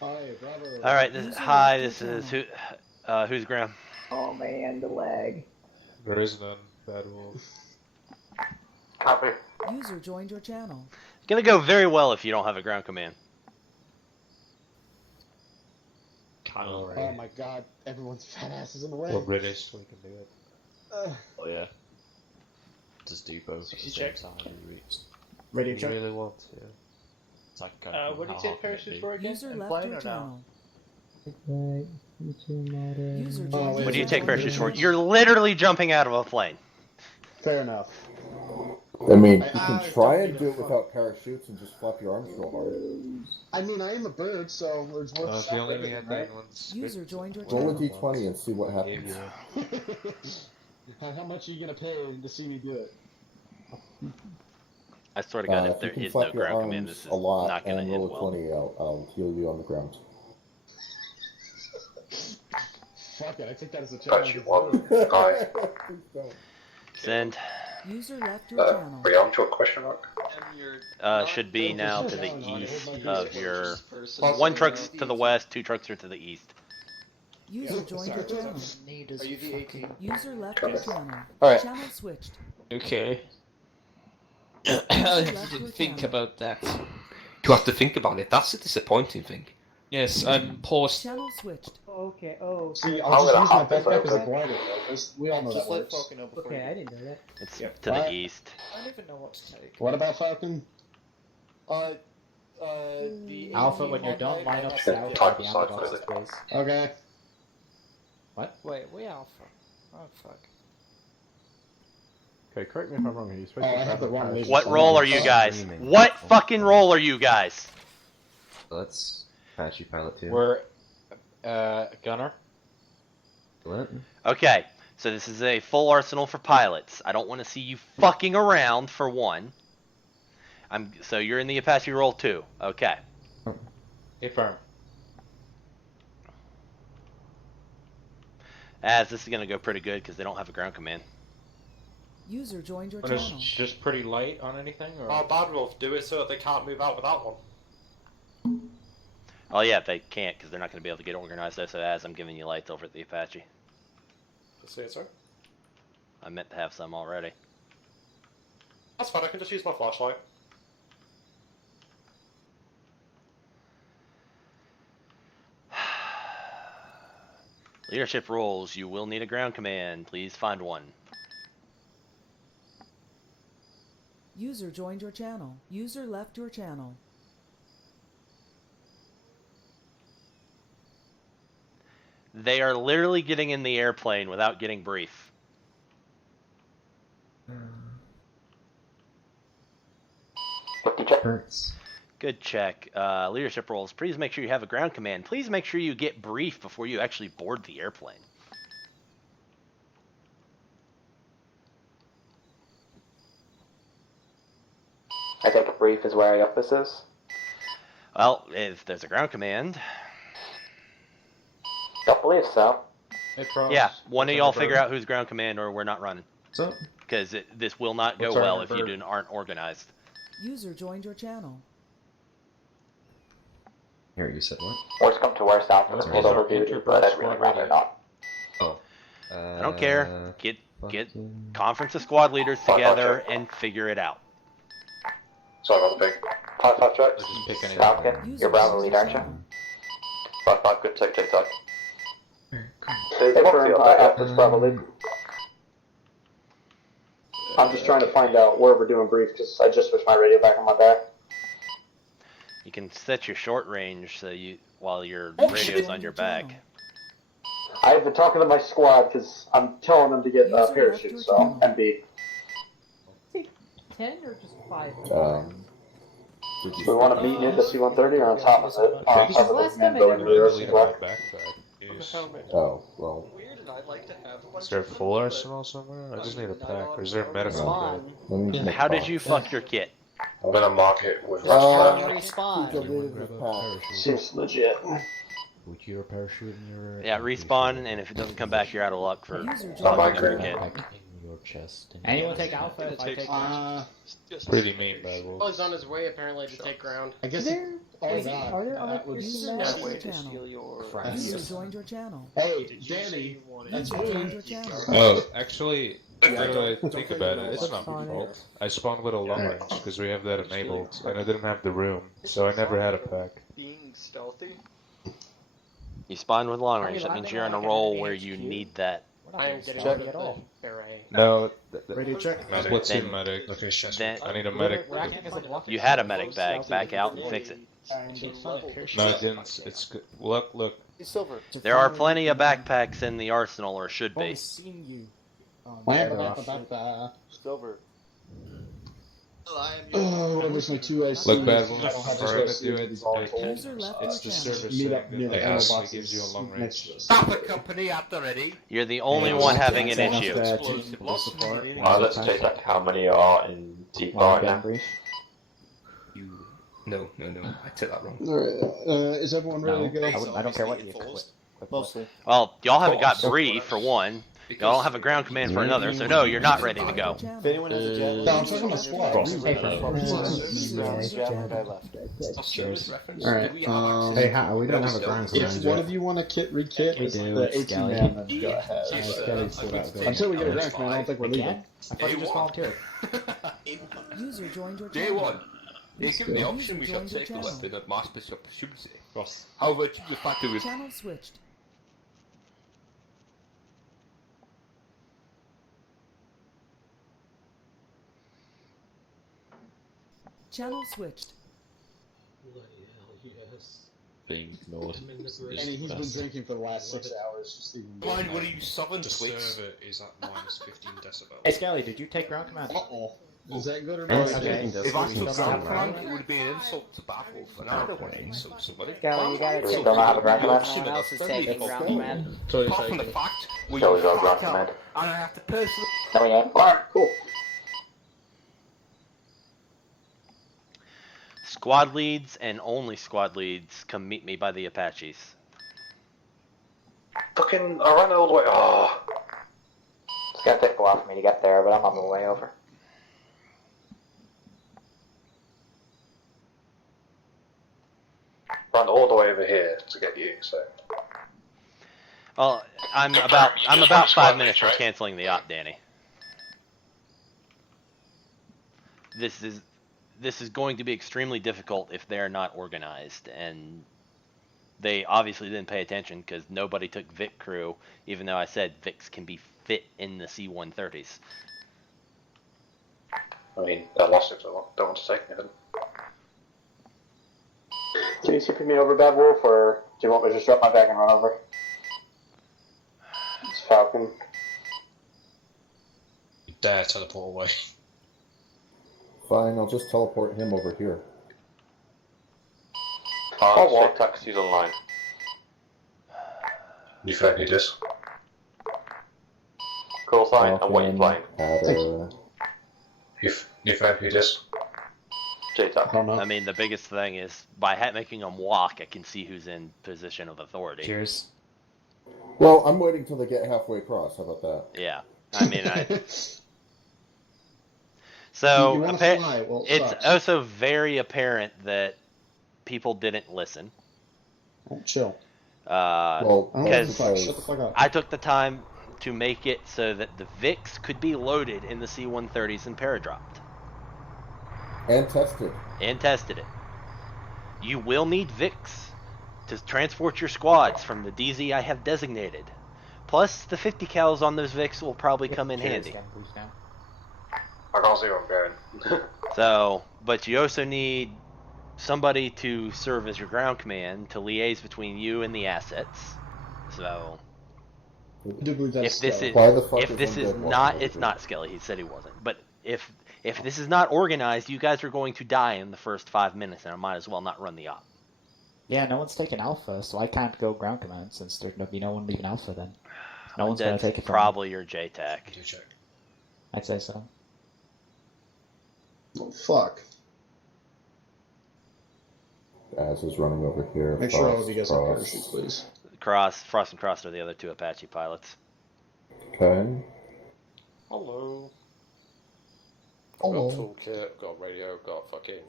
Hi, bravo. All right. Hi. This is who's Graham? Oh man, the lag. There is none, Bad Wolf. Copy. User joined your channel. It's gonna go very well if you don't have a ground command. Oh my god, everyone's fat ass is in the way. We're British, we can do it. Oh yeah. Just do both at the same time. Ready to You check? really want to. It's like kind of What do you say parachutes were again? User In left plane your or no? channel. User Oh, joined wait, What do you your take channel. parachutes for? You're literally jumping out of a plane. Fair enough. I mean, you I can try don't and need do a it without parachutes and just flap your arms real hard. I mean, I am a bird, so it's worth If shot you only for had everything, that right? one User joined your Roll a channel. d20 and see what happens. How much are you gonna pay to see me do it? I swear to God, if If there you can is no flap your ground command, arms this is a lot not gonna and end roll a well. 20, I'll heal you on the ground. Fuck it, I take that as a Got challenge. you one. Guys, Please don't. Send. User left your channel. beyond your question mark. Should be now to the Challenge. east Hold my of beer. your. One truck's to the west, two trucks are to the east. User joined your channel. Are you the 18? User left your channel. Alright. Channel switched. Okay. User I left your didn't think channel. about that. You have to think about it. That's the disappointing thing. Yes, I'm paused. Channel switched. Okay, oh. See, I'm I'll just gonna use my hop this backpack as a over. glider, though, 'cause we all know that works. Okay, I didn't know that. It's Yep. to the east. I don't even know what to take. What about Falcon? The Alpha, when you're done, line up south Type for the side Amazon visit. space. Okay. Wait, we Alpha. Oh fuck. Okay, correct me if I'm wrong here. You're supposed Oh, to I have grab the wrong a laser. What role are you guys? What fucking role are you guys? Let's Apache pilot too. We're gunner. What? Okay, so this is a full arsenal for pilots. I don't want to see you fucking around for one. So you're in the Apache role too. Okay. Affirm. As this is gonna go pretty good because they don't have a ground command. User joined your But it's channel. just pretty light on anything, or Oh, Bad Wolf, do it so that they can't move out without one. Oh yeah, they can't because they're not gonna be able to get organized. Though, so as I'm giving you lights over at the Apache, See it, sir? I meant to have some already. That's fine, I can just use my flashlight. Leadership roles. You will need a ground command. Please find one. User joined your channel. User left your channel. They are literally getting in the airplane without getting brief. Hurts. Good check. Leadership roles. Please make sure you have a ground command. Please make sure you get brief before you actually board the airplane. I take a brief is where our office is. Well, if there's a ground command, Don't believe so. Hey, pros. yeah, one of y'all What's figure our out who's ground command or we're not running. So, Because this will not go What's our well if you bird? aren't organized. User joined your channel. here you said what? Worst come to worst after What the is pulled our over duty, interbird but I'd squad really rather radio? not. Oh. I don't care. Get fucking- conference of squad leaders together and figure it out. Sorry about the big. 5-5 tracks. Just pick anything. Falcon, User you're Bravo joined lead, your aren't you? channel. 5-5, good take, take, take. They confirmed Alpha's Bravo lead. I'm just trying to find out where we're doing brief because I just switched my radio back on my back. You can set your short range so you while your Oh, radio's shit. on your back. I've been talking to my squad because I'm telling them to get User left parachutes, your so channel. MB. 10 or just 5? Did We you want to beat near the C-130 or on top of it? On top of Last the time I Mando did and it, the I rest leave as in well. my backpack. Yes. Oh, well, Weird, and I'd like to have a Is there a full arsenal somewhere? I just need a pack. Or is there a medical kit? let me make How did calls. you fuck your kit? I'm gonna mark it with Respawn. Deleted his pack. Seems legit. Put your parachute in your... Yeah, respawn, and if it doesn't come back, you're out of luck for User Oh, my joined your God. channel. in your chest. Anyone take Alpha if I take Pretty mean, Bad Wolf. I guess Oh god. Are there other User personnel? left your way to channel. steal your User joined your channel. Hey, Danny. That's User joined me. your channel. Oh, actually, Yeah, now that I don't think think about about it, it's it. not my Fine. fault. I spawned with a long Alright. range because we have that enabled, and I didn't have the room, so I never had a pack. Being stealthy? You spawn with long Are you range. That means landing you're on in a like an role enemy where you HQ? need that. We're not I being am getting stealthy rid at of all. the beret. No, Radio check. what's Then- in medic? Then I need a medic. We're acting as a block. you had a medic bag. Back out and fix it. No, I didn't. It's good. Look. Silver. There are plenty of backpacks in the arsenal, or should be. seen you. Silver. Oh, there's no 2 IC. Look, bad I one. don't have Try to to see do it. it. It's all told. User left It's the your server channel. Meet setting up near that the ammo actually boxes gives you a long next range. to us. Stop the company at the ready. You're the only one having an issue. Let's take that. How many are in deep right now? No. I took that wrong. Alright, is everyone ready to go? I don't care what you quit. Mostly. Well, y'all haven't got brief for one. Y'all don't have a ground command for another, so no, you're not ready to go. If anyone has a jet, No, I'm talking about squad. Alright, Hey, we don't have a ground if command one yet. of you want to rekit the 18 man, then go ahead. Until we get a ground command, I don't think we're leaving. I thought you just volunteered. User joined your Day channel. one. They give me the option, we shall take the weapon at my special opportunity. However, the fact is, Channel switched. Channel switched. Being ignored. And he's been drinking for the last 6 hours. Just even. blind, what are you southern The twits? server is at minus 15 decibels. Hey, Skelly, did you take ground command? Uh-oh. Is that good or Yes, bad? Okay. If I took Sound that right. plan, it would be an insult to battle, and I don't want to insult somebody. Skelly, you gotta We take still not have a ground command? Someone else is taking ground command. Apart from the fact where Shall you we go ground fucked up, command? and I have to personally No, we ain't. Alright, cool. Squad leads and only squad leads come meet me by the Apaches. Fucking, I ran all the way. Oh. It's gonna take a while for me to get there, but I'm on my way over. Ran all the way over here to get you, so. Well, I'm about 5 minutes from canceling the op, Danny. This is going to be extremely difficult if they're not organized, and they obviously didn't pay attention because nobody took Vic crew, even though I said Vics can be fit in the C-130s. I mean, I lost it, so I don't want to take anything. Can you CP me over, Bad Wolf, or do you want me to just drop my bag and run over? It's Falcon. Dare teleport away. Fine, I'll just teleport him over here. I'll walk taxis online. You fair need this. Cool sign, and what you playing? You fair need this. J-Tuck. I mean, the biggest thing is by making them walk, I can see who's in position of authority. Cheers. Well, I'm waiting till they get halfway across. How about that? Yeah, I mean, You so wanna fly, well, it it's sucks. also very apparent that people didn't listen. Oh, chill. Well, I don't because know if shut the fuck up. I took the time to make it so that the VIX could be loaded in the C-130s and paradropped. and tested. And tested it. You will need VIX to transport your squads from the DZ I have designated. Plus, the 50 cals on those VIX will probably come in handy. I can't see where I'm going. So, but you also need somebody to serve as your ground command to liaise between you and the assets. So, I do believe that's if this is Why the fuck if this is Undead not, walking it's over? not Skelly. He said he wasn't. But if this is not organized, you guys are going to die in the first 5 minutes, and I might as well not run the op. Yeah, no one's taking Alpha, so I can't go ground command since there's no one leaving Alpha then. No one's gonna That's take it from me. probably your JTAC. I'd say so. Oh, fuck. As is running over here. Make sure all of you guys have Frost. parachutes, please. Frost and Cross are the other two Apache pilots. Okay. Hello. Hello. Got toolkit, got radio, got fucking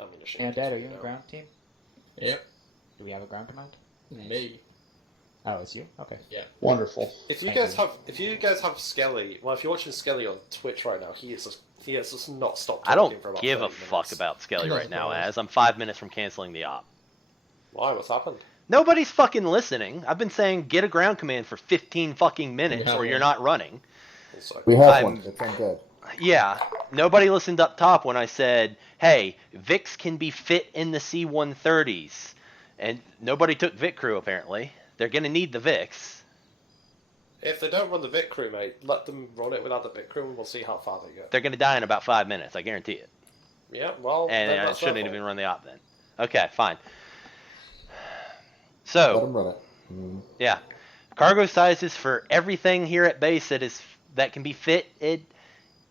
ammunition. And Dad, are you you in know. ground team? Yep. Do we have a ground command? Me. Oh, it's you? Okay. Yeah. Wonderful. If you guys have Skelly, well, if you're watching Skelly on Twitch right now, he has just not stopped I talking don't for about give a 30 fuck minutes. about Skelly right now, as I'm 5 minutes from canceling the op. Why? What's happened? Nobody's fucking listening. I've been saying get a ground command for 15 fucking minutes have or you're one. not running. We have I'm- one. It's undead. Yeah, nobody listened up top when I said, hey, Vix can be fit in the C-130s. And nobody took Vic Crew, apparently. They're going to need the Vix. If they don't run the Vic Crew, mate, let them run it without the Vic Crew and we'll see how far they go. They're going to die in about 5 minutes, I guarantee it. Yeah, well, And then I that's shouldn't their even fault. run the op then. Okay, fine. Let So, them run it. yeah. Cargo sizes for everything here at base that can be fit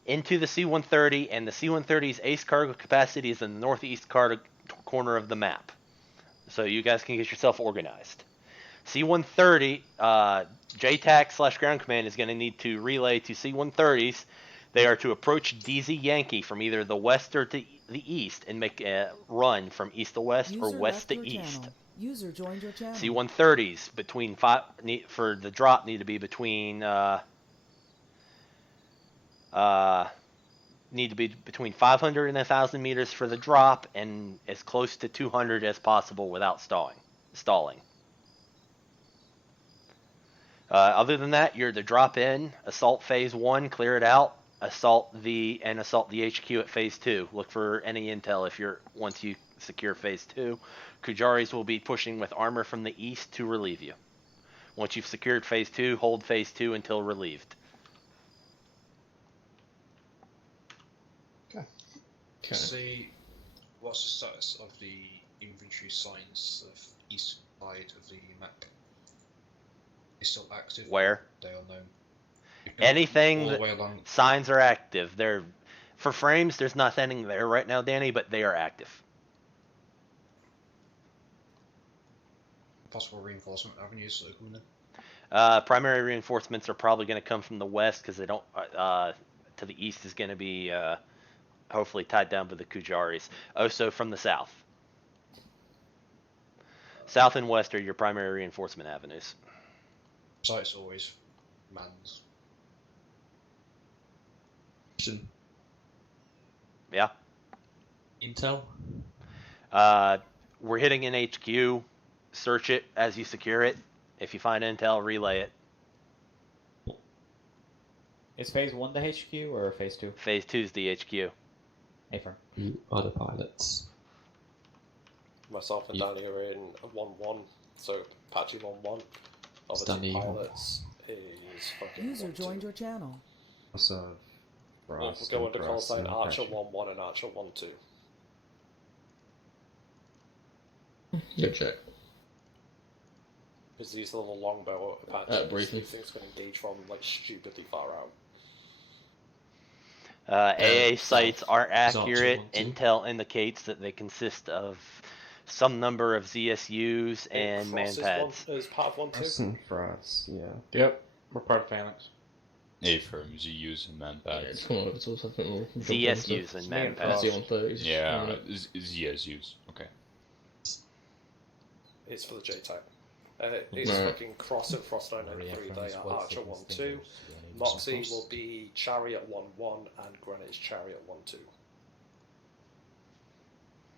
into the C-130, and the C-130's ace cargo capacity is in the northeast corner of the map. So you guys can get yourself organized. C-130, JTAC/Ground Command is going to need to relay to C-130s. They are to approach DZ Yankee from either the west or to the east and make a run from east to west or User west left to your east. channel. User joined your channel. C-130s between for the drop need to be between 500 and 1,000 meters for the drop, and as close to 200 as possible without stalling. Other than that, you're to drop in, assault phase 1, clear it out, assault the HQ at phase 2. Look for any intel once you secure phase 2. Kujaris will be pushing with armor from the east to relieve you. Once you've secured phase 2, hold phase 2 until relieved. Okay. See, what's the status of the inventory signs of east side of the map? Is still active? Where? They are known. Anything all the that way along. signs are active. For frames, there's nothing there right now, Danny, but they are active. Possible reinforcement avenues that are coming in. Primary reinforcements are probably going to come from the west because they don't. To the east is going to be hopefully tied down by the Kujaris. Also from the south. South and west are your primary reinforcement avenues. Site's always manned. Yeah. Intel? We're hitting an HQ. Search it as you secure it. If you find intel, relay it. Is phase 1 the HQ or phase 2? Phase 2 is the HQ. Affirm. You other pilots. Myself and Danny are in 1-1, so Apache 1-1. Other Danny two 1-1. pilots is fucking User 1-2. joined your channel. So, We'll go under call sign Archer 1-1 and Archer 1-2. Good check. Because these little longbow Apaches, briefly. these things can engage from like stupidly far out. AA sites are accurate. Archer 1-2. Intel indicates that they consist of some number of ZSUs and man pads. Is part of 1-2? for us, yeah. Yep. We're part of Phalanx. Affirm, ZUs and man Yeah, it's pads. come over to us, I think we'll jump ZSUs and man pads. Z130s. Yeah, ZSUs. Okay. It's for the J-type. It's Right. fucking Cross and Frost 993. They are Archer 1-2. Moxie will be Chariot 1-1 and Greenwich Chariot 1-2.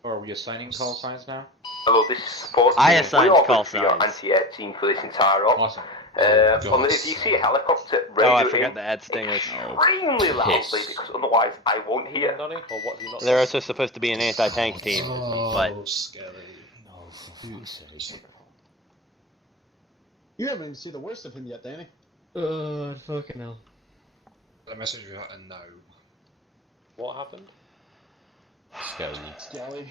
Or are we assigning call signs now? Hello, this is supposed I to be assigned way call for your signs. anti-18 for this entire op. Awesome. If you see a helicopter, radio Oh, I forgot in to add stingers. extremely loudly because otherwise I won't hear. Danny, or what have you not They're said? also supposed to be an anti-tank team, but Skelly. No, for fuck's sake. You haven't even seen the worst of him yet, Danny. Fucking hell. The message we got a no. What happened? Skelly. Scally.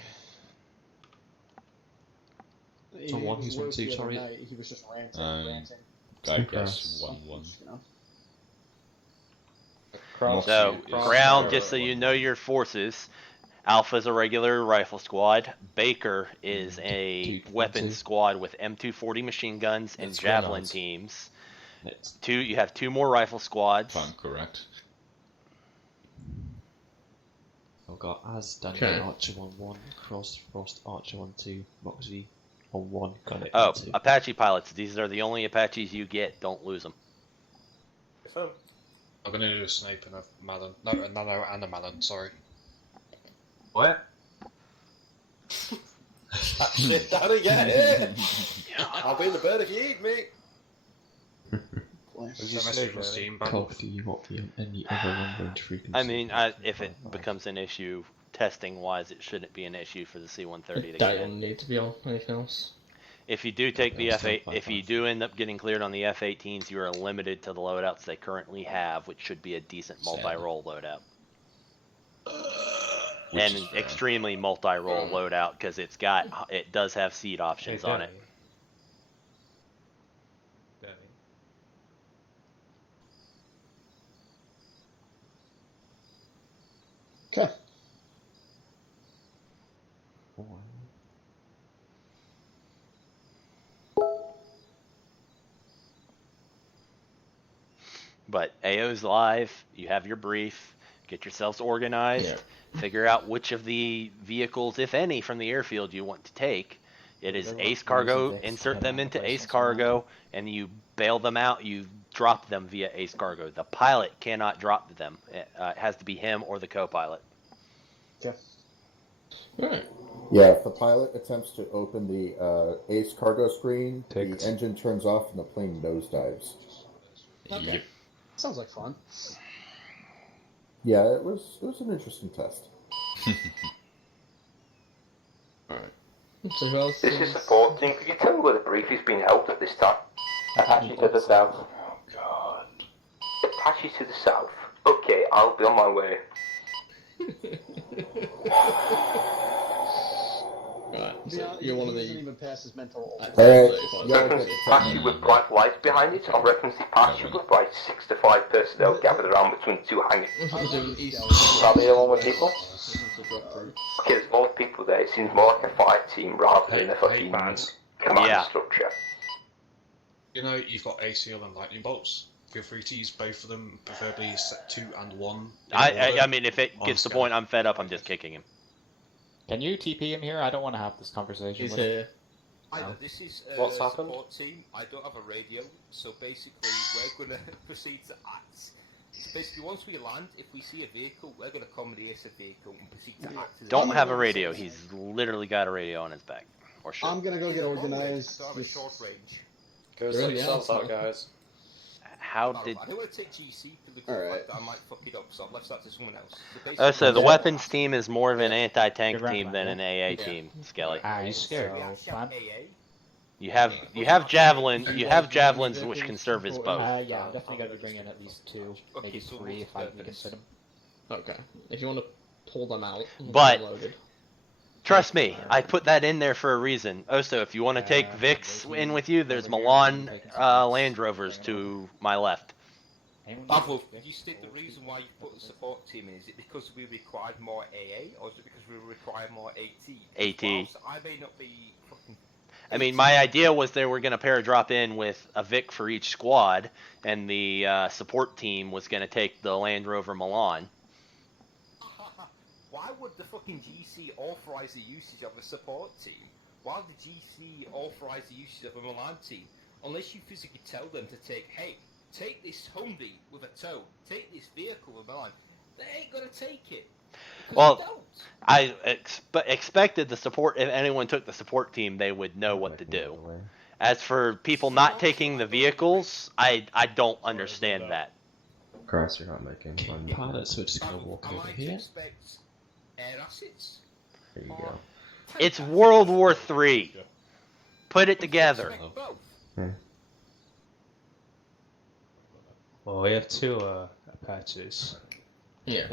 So one, he's worse 1-2, the other sorry. night. He was just ranting, ranting. I guess 1-1. You know? Cross. so Cross- ground, cross- just so you know your forces. Alpha is a regular rifle squad. Baker is a 2-2. weapons squad with M240 machine guns and That's javelin grenades. teams. It's You have 2 more rifle squads. if I'm correct. Okay. got as Daniel Archer 1-1, Cross Frost Archer 1-2, Moxie 1-1. Got it. Oh, Apache pilots. These are the only Apaches you get. Don't lose them. I'm gonna do a Snape and a Malon. No, a Nano and a Malon, sorry. What? Shit, Daddy, get it! I'll be the bird if you eat me! Any other long-range frequency? I mean, if it becomes an issue testing-wise, it shouldn't be an issue for the C-130 to get Don't in. need to be on anything else. If you do take the F8, if you do end up getting cleared on the F-18s, you are limited to the loadouts they currently have, which should be a decent multi-role loadout. And an extremely multi-role loadout because it does have seat options on it. Okay. But AO's live, you have your brief, get yourselves organized, figure out which of the vehicles, if any, from the airfield you want to take. It is Ace Cargo, insert them into Ace Cargo, and you bail them out, you drop them via Ace Cargo. The pilot cannot drop them. It has to be him or the co-pilot. Okay. Alright. Yeah, if the pilot attempts to open the Ace Cargo screen, the engine turns off and the plane nosedives. Okay. Yep. Sounds like fun. Yeah, it was an interesting test. Alright. So who else This is support team. Could you tell me where the brief is being held at this time? Apache to the south. Oh god. Apache to the south. Okay, I'll be on my way. Right, so you're one of the... even pass his mental... Reference Apache with bright lights behind it. I'll reference the Apache with bright 6 to 5 personnel gathered around between two hangars. Probably the one with people? Okay, there's a lot of people there. It seems more like a fire team rather than a fucking command structure. You know, you've got ACL and lightning bolts. Feel free to use both of them, preferably set 2 and 1. I mean, if it gets to the point I'm fed up, I'm just kicking him. Can you TP him here? I don't want to have this conversation He's with here. Either this is What's happened? Support team. I don't have a radio, so basically we're going to proceed to act. So basically, once we land, if we see a vehicle, we're going to commandeer a vehicle and proceed to act. As Don't have a radio. He's literally got a radio on his back. Or should. I'm gonna go get organized. I have a short range. Go sort yourselves out, guys. How did... I don't want to take GC because Alright. I might fuck it up, so I've left that to someone else. So the weapons team is more of an anti-tank team than an AA team, Skelly. Are you scared? You have javelins which can serve as both. Yeah, I'm definitely gonna be bringing at least 2, maybe 3 if I can fit them. Okay. If you want to pull them out, But loaded. Trust me, I put that in there for a reason. Also, if you want to take Vix in with you, there's Milan Land Rovers to my left. Pavlov, did you state the reason why you put the support team in? Is it because we required more AA, or is it because we require more AT? AT. I may not be fucking... I mean, my idea was they were going to pair-drop in with a Vic for each squad, and the support team was going to take the Land Rover Milan. Why would the fucking GC authorize the usage of a support team? Why would the GC authorize the usage of a Milan team? Unless you physically tell them to take, hey, take this Humvee with a tow, take this vehicle with Milan. They ain't gonna take it. Well, I expected the support, if anyone took the support team, they would know what to do. As for people not taking the vehicles, I don't understand that. Christ, you're not making fun. Pilots, we're just gonna walk over here. Air assets? There you go. It's World War III. Put it together. Well, we have 2 Apaches. Yeah.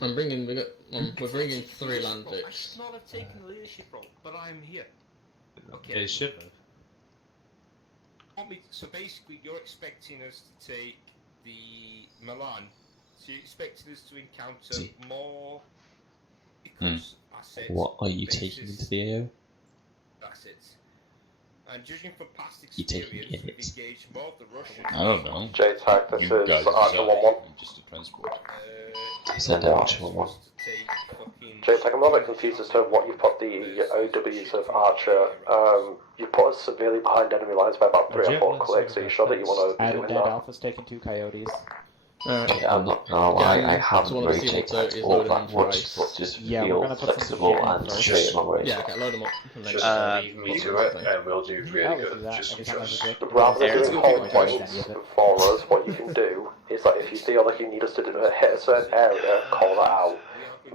We're bringing 3 land I Vics. should not have taken the leadership role, but I'm here. Okay. They should have. So basically, you're expecting us to take the Milan. So you're expecting us to encounter more assets. What are you taking into the AO? Assets. And judging from past taking experience, we've engaged more of the Russians. I don't know. J-Type, this You is guys Archer deserve 1-1. just a transport. Send an Archer 1-1. To take fucking James, I'm a little bit confused as to what you put the OWs of Archer. You put us severely behind enemy lines by about 3 or 4 clicks. Are you sure that you want to be doing Dead that? Alpha's taking 2 coyotes. I'm not gonna lie, I haven't really taken it all that much, but just feel flexible and straight on race. Yeah, okay, load them up. And then Just leave me to it, and we'll do really good. Just Rather than doing whole points for us, what you can do is that if you feel like you need us to hit a certain area, call that out.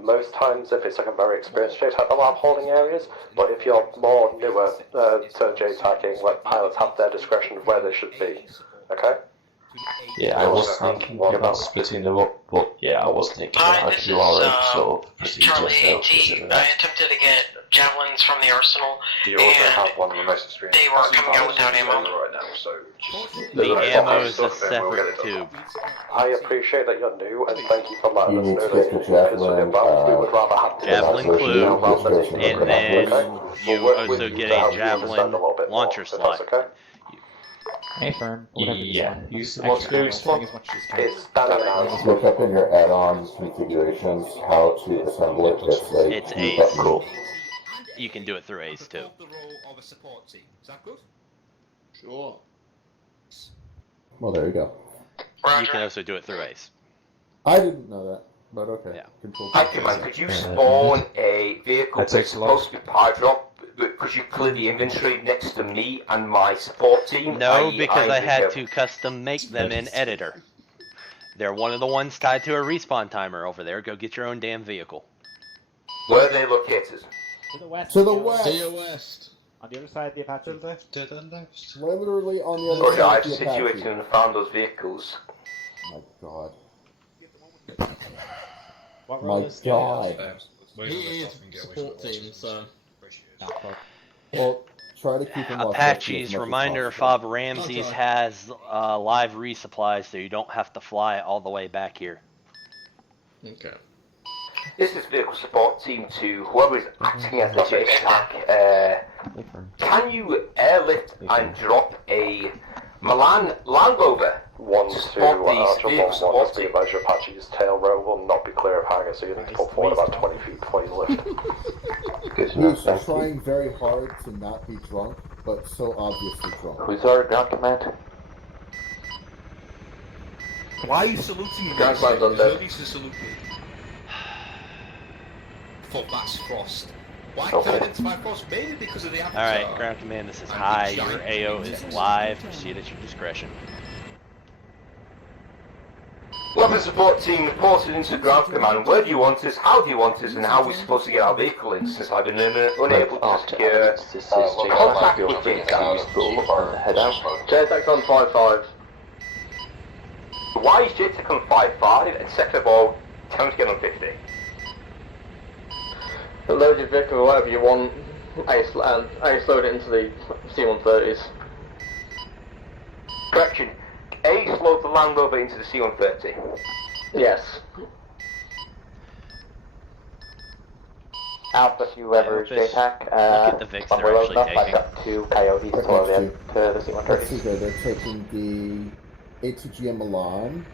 Most times, if it's like a very experienced JTAC, they'll have holding areas, but if you're more newer to JTACing, let pilots have their discretion of where they should be. Okay? Yeah, I was thinking about splitting them up, but yeah, I was thinking about you already sort of Charlie 18. I attempted to get javelins from the arsenal, You also have one of the most experienced. they were coming out without ammo. Right now, so The ammo is a separate tube. I appreciate that you're new, and thank you for letting You us need know to that get the you guys are javelin, involved. We would rather have Javelin clue, and then you We'll work with also you get to a help you understand javelin a little bit more, launcher if slot. that's okay. Hey, Fern. Whatever this Yeah, one. use the Extra experience ammo, one. as much as you can. It's standard now. Look up in your add-on configurations how to assemble it. It's key Ace. button. You can do it through Ace too. The role of a support team. Is that good? Sure. Well, there you go. You can also do it through Ace. I didn't know that, but okay. Yeah. Control. Hi, Command, could you spawn a vehicle that's supposed to be power drop? Could you clear the inventory next to me and my support team? No, because I had to custom make them in Editor. They're one of the ones tied to a respawn timer over there. Go get your own damn vehicle. Where are they located? To the west. To the west. To your west. On the other side of the Apache. To the left. Literally on the other Okay, side I've of the Apache. situated and found those vehicles. My God. What My road is God. He is support team, so. Well, try to keep him off. Apaches, reminder, Fob Ramses has live resupplies, so you don't have to fly all the way back here. Okay. This is vehicle support team to whoever is acting as the JTAC. Can you airlift and drop a Milan Land Rover? 1-2, Archer 1-1, let's be advised your Apache's tail row will not be clear of hangar, so you need to pull forward about 20 feet before you lift. He's trying very hard to not be drunk, but so obviously drunk. Who's our ground command? Why are you saluting me? Ground command's on Nobody deck. needs to salute me. Fuck, that's Frost. Why Okay. can't I identify Frost? Mainly because of the avatar. Alright, Ground Command, this is high. Your AO is live. Proceed at your discretion. Weapon support team reported into ground command. Where do you want us? How do you want us? And how are we supposed to get our vehicle in? Since I've been unable to secure contact with JTAC. Head out. JTAC's on 5-5. Why is JTAC on 5-5? And second of all, tell him to get on 50. Load your vehicle or whatever you want, Ace load it into the C-130s. Correction. Ace load the Land Rover into the C-130. Yes. Alpha, if you ever JTAC, Look at the Vicks they're actually taking. got 2 coyotes to the C-130s. Let's see here, they're taking the ATGM Milan.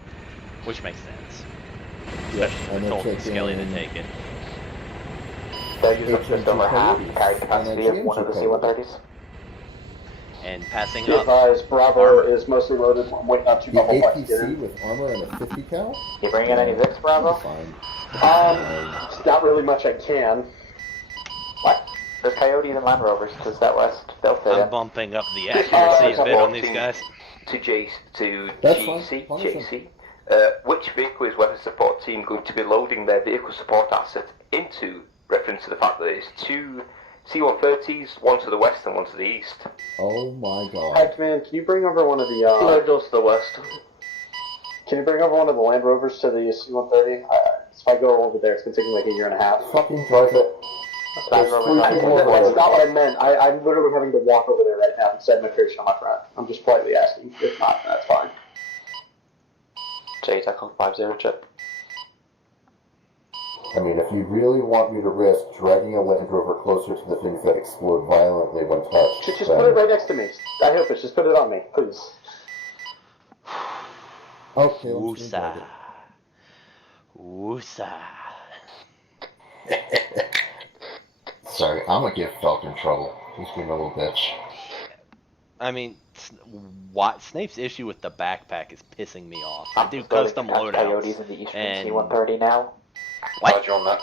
Which makes sense. Yep, Especially and if they're they're told Skelly to taking take it. They'll use up just over half carry capacity of one of the C-130s. And passing Be up. advised, Bravo is mostly loaded. I'm waiting on 2 The bubble packs APC here. with armor and a 50 cal? You bring in any Vicks, Bravo? Fine. Not really much I can. What? There's coyotes and Land Rovers to the west. They'll fit I'm in. bumping up the accuracy a bit on these guys. To That's GC, fine. JC. Which vehicle is weapon support team going to be loading their vehicle support asset into? Reference to the fact that it's 2 C-130s, one to the west and one to the east. Oh my God. Hi, Command, can you bring over one of the, load those to the west. Can you bring over one of the Land Rovers to the C-130? If I go over there, it's been taking like a year and a half. Fucking drive it. That's not what I meant. I'm literally having to walk over there right now and set my tradition on my front. I'm just politely asking. If not, that's fine. JTAC on 50 chip. I mean, if you really want me to risk dragging a Land Rover closer to the things that explode violently when touched, Just then... put it right next to me. I hope it's just put it on me, please. Okay, Woosa. Woosa. Sorry, I'm gonna give Falcon trouble. He's being a little bitch. I mean, Snape's issue with the backpack is pissing me off. I do custom loadouts. In the Eastern And C-130 now. what? On that.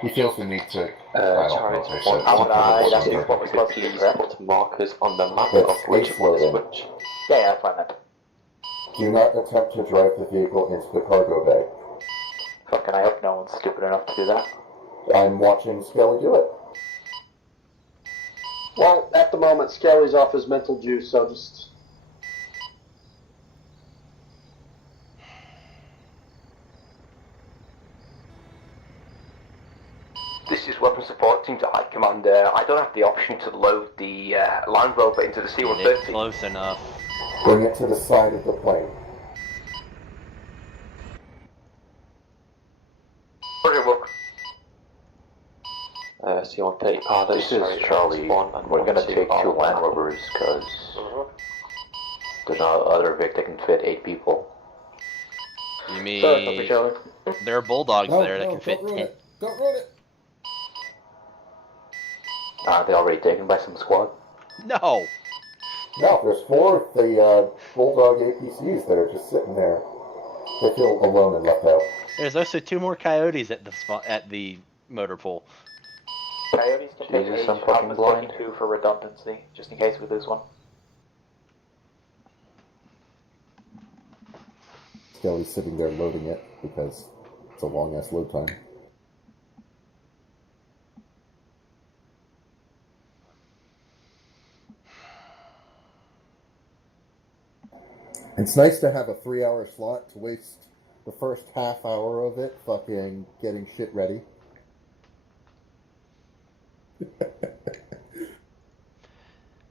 He feels the need to. Chariots that's what was supposed to put markers on the map of which one is which. Yeah, that's what I meant. Do not attempt to drive the vehicle into the cargo bay. Fucking, I hope no one's stupid enough to do that. I'm watching Skelly do it. Well, at the moment, Skelly's off his mental juice, so just... This is Weapon Support Team to High Command. I don't have the option to load the Land Rover into the C-130. Close enough. Bring it to the side of the plane. Roger, look. C-130 pilots. This is Charlie. We're going to take 2 Land Rovers because there's no other Vic that can fit 8 people. You mean there are bulldogs there that can fit 10? Don't ruin it. Are they already taken by some squad? No. No, there's 4 of the Bulldog APCs that are just sitting there. They feel alone and left out. There's also 2 more coyotes at the motor pool. Coyotes can take Jesus, H, I'm fucking Alpha's blind. taking 2 for redundancy, just in case we lose one. Skelly's sitting there loading it because it's a long-ass load time. It's nice to have a 3-hour slot to waste the first half hour of it fucking getting shit ready.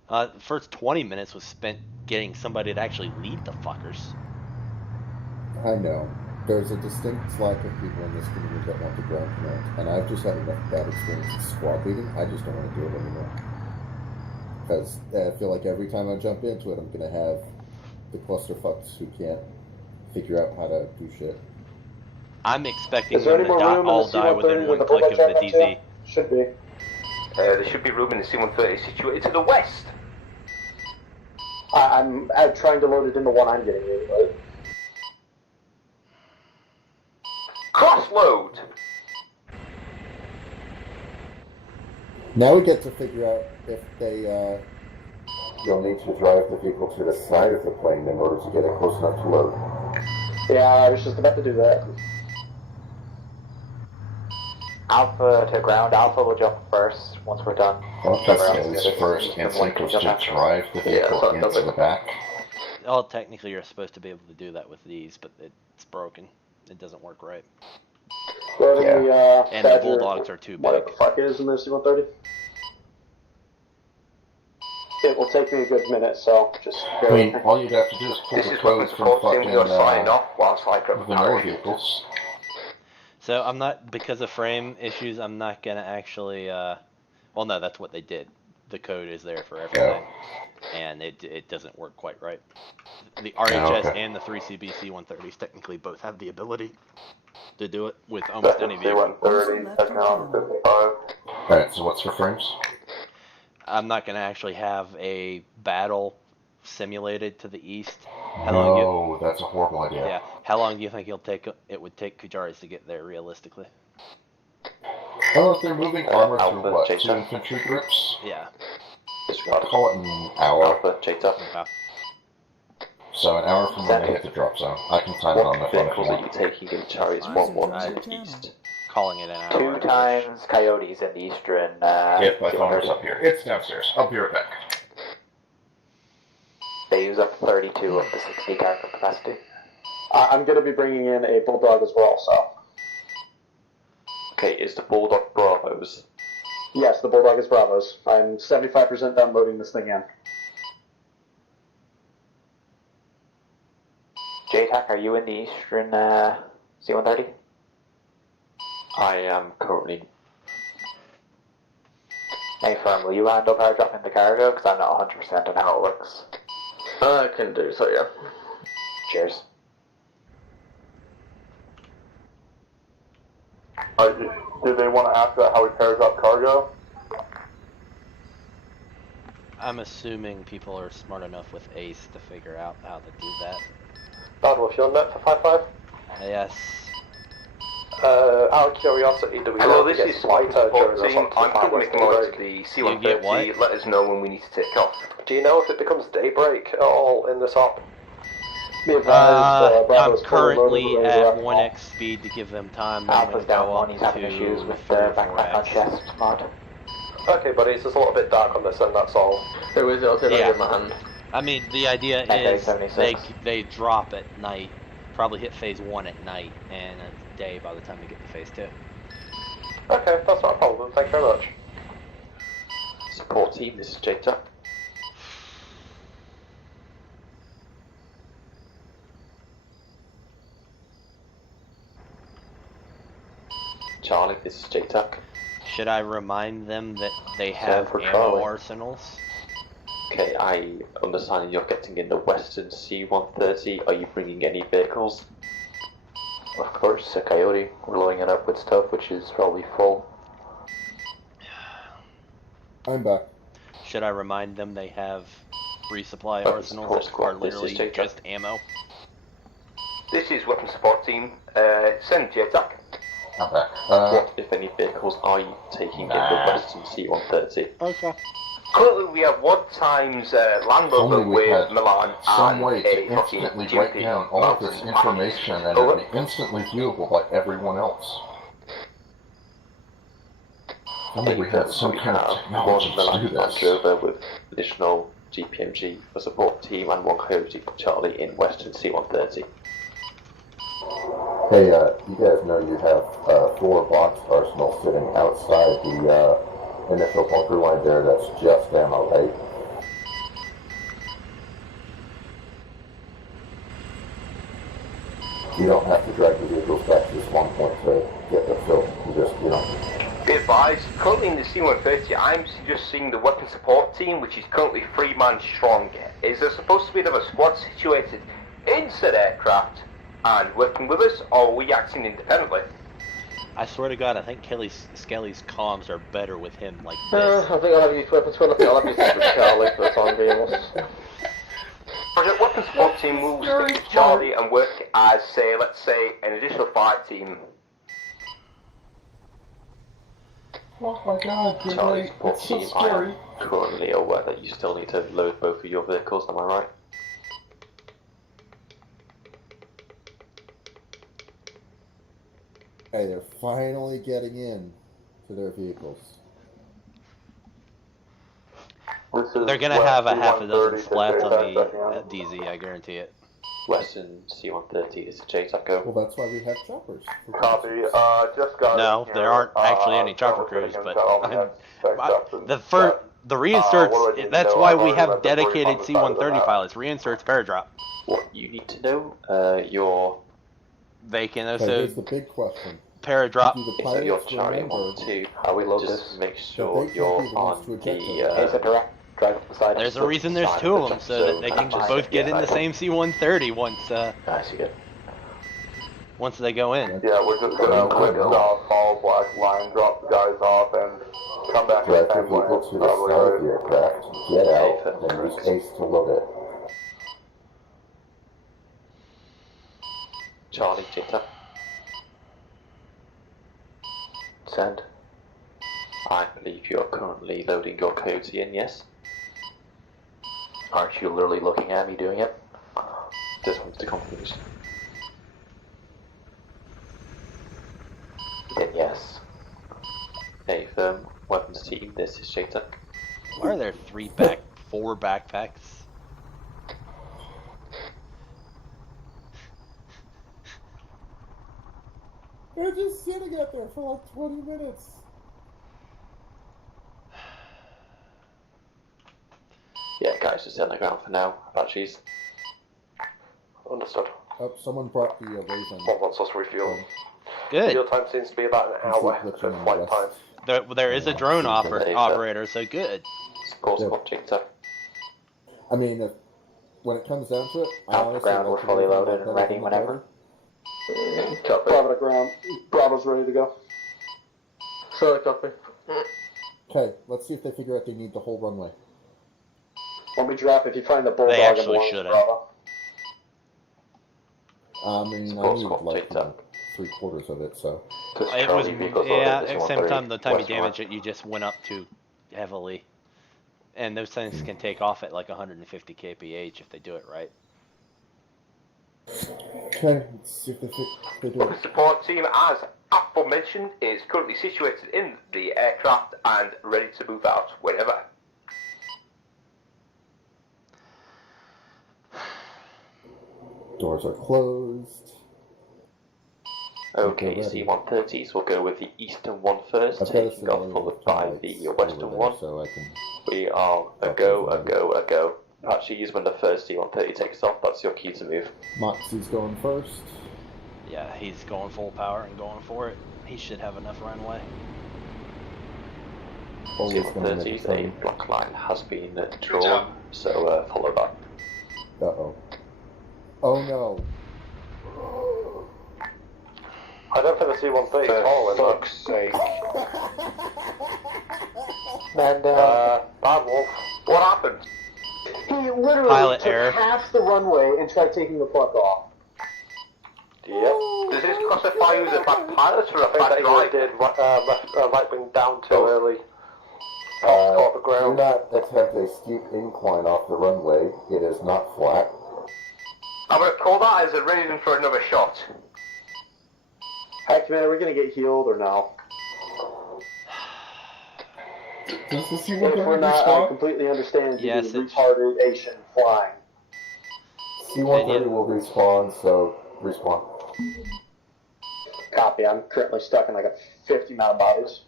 The first 20 minutes was spent getting somebody to actually lead the fuckers. I know. There's a distinct lack of people in this community that want to ground command, and I've just had enough bad experiences with squad leading, I just don't want to do it anymore. Because I feel like every time I jump into it, I'm going to have the clusterfucks who can't figure out how to do shit. I'm expecting Is there them any to more room in the all die within C-130 one with click of the bulldog DZ. jack? Should be. There should be room in the C-130 situated to the west. I'm trying to load it in the one I'm getting anyway. Cross-load! Now we get to figure out if they, you'll need to drive the vehicle to the side of the plane in order to get it close enough to load. Yeah, I was just about to do that. Alpha to ground. Alpha will jump first once we're done. Well, that's his first instinct was to drive the vehicle into the back. Oh, technically you're supposed to be able to do that with these, but it's broken. It doesn't work right. Loading the, and the Badger, bulldogs are too big. Whatever the fuck is in the C-130. It will take me a good minute, so just I mean, all you'd have to do is pull the codes from fucking, the vanilla vehicles. So I'm not, because of frame issues, I'm not gonna actually, well no, that's what they did. The code is there for everything. And it doesn't work quite right. The RHS and the 3CB C-130s technically both have the ability to do it with almost any vehicle. Alright, so what's for frames? I'm not gonna actually have a battle simulated to the east. No, that's a horrible idea. Yeah. How long do you think it would take Kujaris to get there realistically? Well, if they're moving armor through what, 2 infantry groups? Yeah. Call it an hour. Okay. So an hour from when they hit the drop zone. I can time it on the phone if you want. Taking in Chariots 1-1 east. Calling it an hour. 2 times Coyotes in the Eastern, Yep, my phone is up here. It's downstairs. I'll be right back. They use up 32 of the 60 cargo capacity. I'm going to be bringing in a Bulldog as well, so... Okay, is the Bulldog Bravos? Yes, the Bulldog is Bravos. I'm 75% done loading this thing in. JTAC, are you in the Eastern C-130? I am currently... Hey, firm, will you handle power dropping the cargo? Because I'm not 100% on how it works. I can do so, yeah. Cheers. Do they want to ask about how he pairs up cargo? I'm assuming people are smart enough with Ace to figure out how to do that. Bad Wolf, you on net for 5-5? Yes. Out of curiosity, do we Hello, want to this get is support team. I'm currently making my way to the You get what? C-130. Let us know when we need to take off. Do you know if it becomes daybreak at all in this op? I'm currently at 1x speed to give them time. I'm going to go up He's having issues to with 3 or backpack on 4x. chest mod. Okay, buddy, it's just a little bit dark on this end, that's all. Who is it? I'll Yeah. give my hand. I mean, the idea Okay, is 76. they drop at night, probably hit phase 1 at night, and it's day by the time they get to phase 2. Okay, that's not a problem, thank you very much. Support team, this is J-Tuck. Charlie, this is J-Tuck. Should I remind them that they have for ammo Charlie. arsenals? Okay, I understand you're getting in the Western C-130. Are you bringing any vehicles? Of course, a Coyote. We're loading it up with stuff which is probably full. I'm back. Should I remind them they have resupply Weapons arsenals support that squad, are this is literally J-Tuck. just ammo? This is weapon support team. Send J-Tac. Okay. What, if any, vehicles are you taking in the Western C-130? Okay. Currently, we have 1 times Land Rover Only we with had Milan some and way a to fucking instantly GP. write down all of this information and Over. it'd be instantly viewable by everyone else. Only we had some kind of technology to do this. Rover with additional GPMG for support team and 1 Coyote for Charlie in Western C-130. Hey, you guys know you have 4 box arsenals sitting outside the initial bunker line there. That's just ammo, right? You don't have to drag the vehicles back to this one point to get the fill. You just, Be advised, currently in the C-130, I'm just seeing the weapon support team, which is currently 3-man strong. Is there supposed to be another squad situated in said aircraft and working with us, or are we acting independently? I swear to God, I think Skelly's comms are better with him like this. I think I'll have you weapons squad. I think I'll have you stick with Charlie for the time being. Project weapon support team will stick with Charlie and work as, say, let's say, an additional fight team. oh my God, Charlie, support team, I am currently aware that you still need to load both of your vehicles, am I right? Hey, they're finally getting in to their vehicles. They're gonna have a half a dozen splats on the DZ, I guarantee it. Western C-130 is J-Tuck go. Well, that's why we have choppers. Copy, just got No, here. there aren't actually any chopper crews, but the reinserts, that's why we have dedicated C-130 pilots. Reinserts paradrop. What you need to know, your They can Okay, also here's the big question. paradrop. Do the is that your pilots Chariot remember 1-2, How we load just this? make sure they you're can't be the ones to on eject It's a the direct drag up the side. There's a reason there's 2 of them, so that they can both get in the same C-130 once they go in. Yeah, we're just gonna whip off all black line, drop the guys off, and come back Drive at your 10 line. vehicle to the side of the aircraft, get out, and use Ace to load it. Charlie J-Tuck. Send. I believe you're currently loading your Coyote in, yes? Aren't you literally looking at me doing it? Just wanted to confirmation. Then yes. Hey, firm weapons team, this is J-Tuck. Why are there 4 backpacks? They're just sitting out there for like 20 minutes. Yeah, guys, just on the ground for now. Apaches. Understood. Oh, someone brought the Raven. What wants us to refuel? Good. Fuel time seems to be about an hour for flight time. There is a drone operator, so good. Support J-Tuck. I mean, when it comes down to it, I Off the honestly ground, like we're to fully do loaded better and ready than whenever. better. Bravo to ground. Bravo's ready to go. Sorry, copy. Okay, let's see if they figure out they need the whole runway. When we drop, if you find the bulldog, They actually and shouldn't. I mean, I need like 3/4 of it, so. It was, yeah, at the same time, the time you damage it, you just went up too heavily. And those things can take off at like 150 kph if they do it right. Okay, let's see if they do it. The support team, as aforementioned, is currently situated in the aircraft and ready to move out whenever. Doors are closed. Okay, C-130s, we'll go with the eastern one first, taking off followed by the western one. So I can... We are a go. Actually, use when the first C-130 takes off, that's your key to move. Moxie's going first. Yeah, he's going full power and going for it. He should have enough runway. C-130s, a block line has been drawn, so follow that. Uh-oh. Oh no. I don't think the C-130 is tall enough. For fuck's sake. And, Bad Wolf, what happened? he literally Pilot took error. half the runway and tried taking the pluck off. Yep. Does this classify you as a bad pilot or a bad drive? did right wing down too early. Caught the ground. Do not attempt a steep incline off the runway. It is not flat. I'm going to call that as a ready for another shot. Hi, Commander, are we going to get healed or no? If we're not, I completely understand you Yes, do retardation flying. C-130 will respawn, so respawn. Copy, I'm currently stuck in like a 50 mile bodies.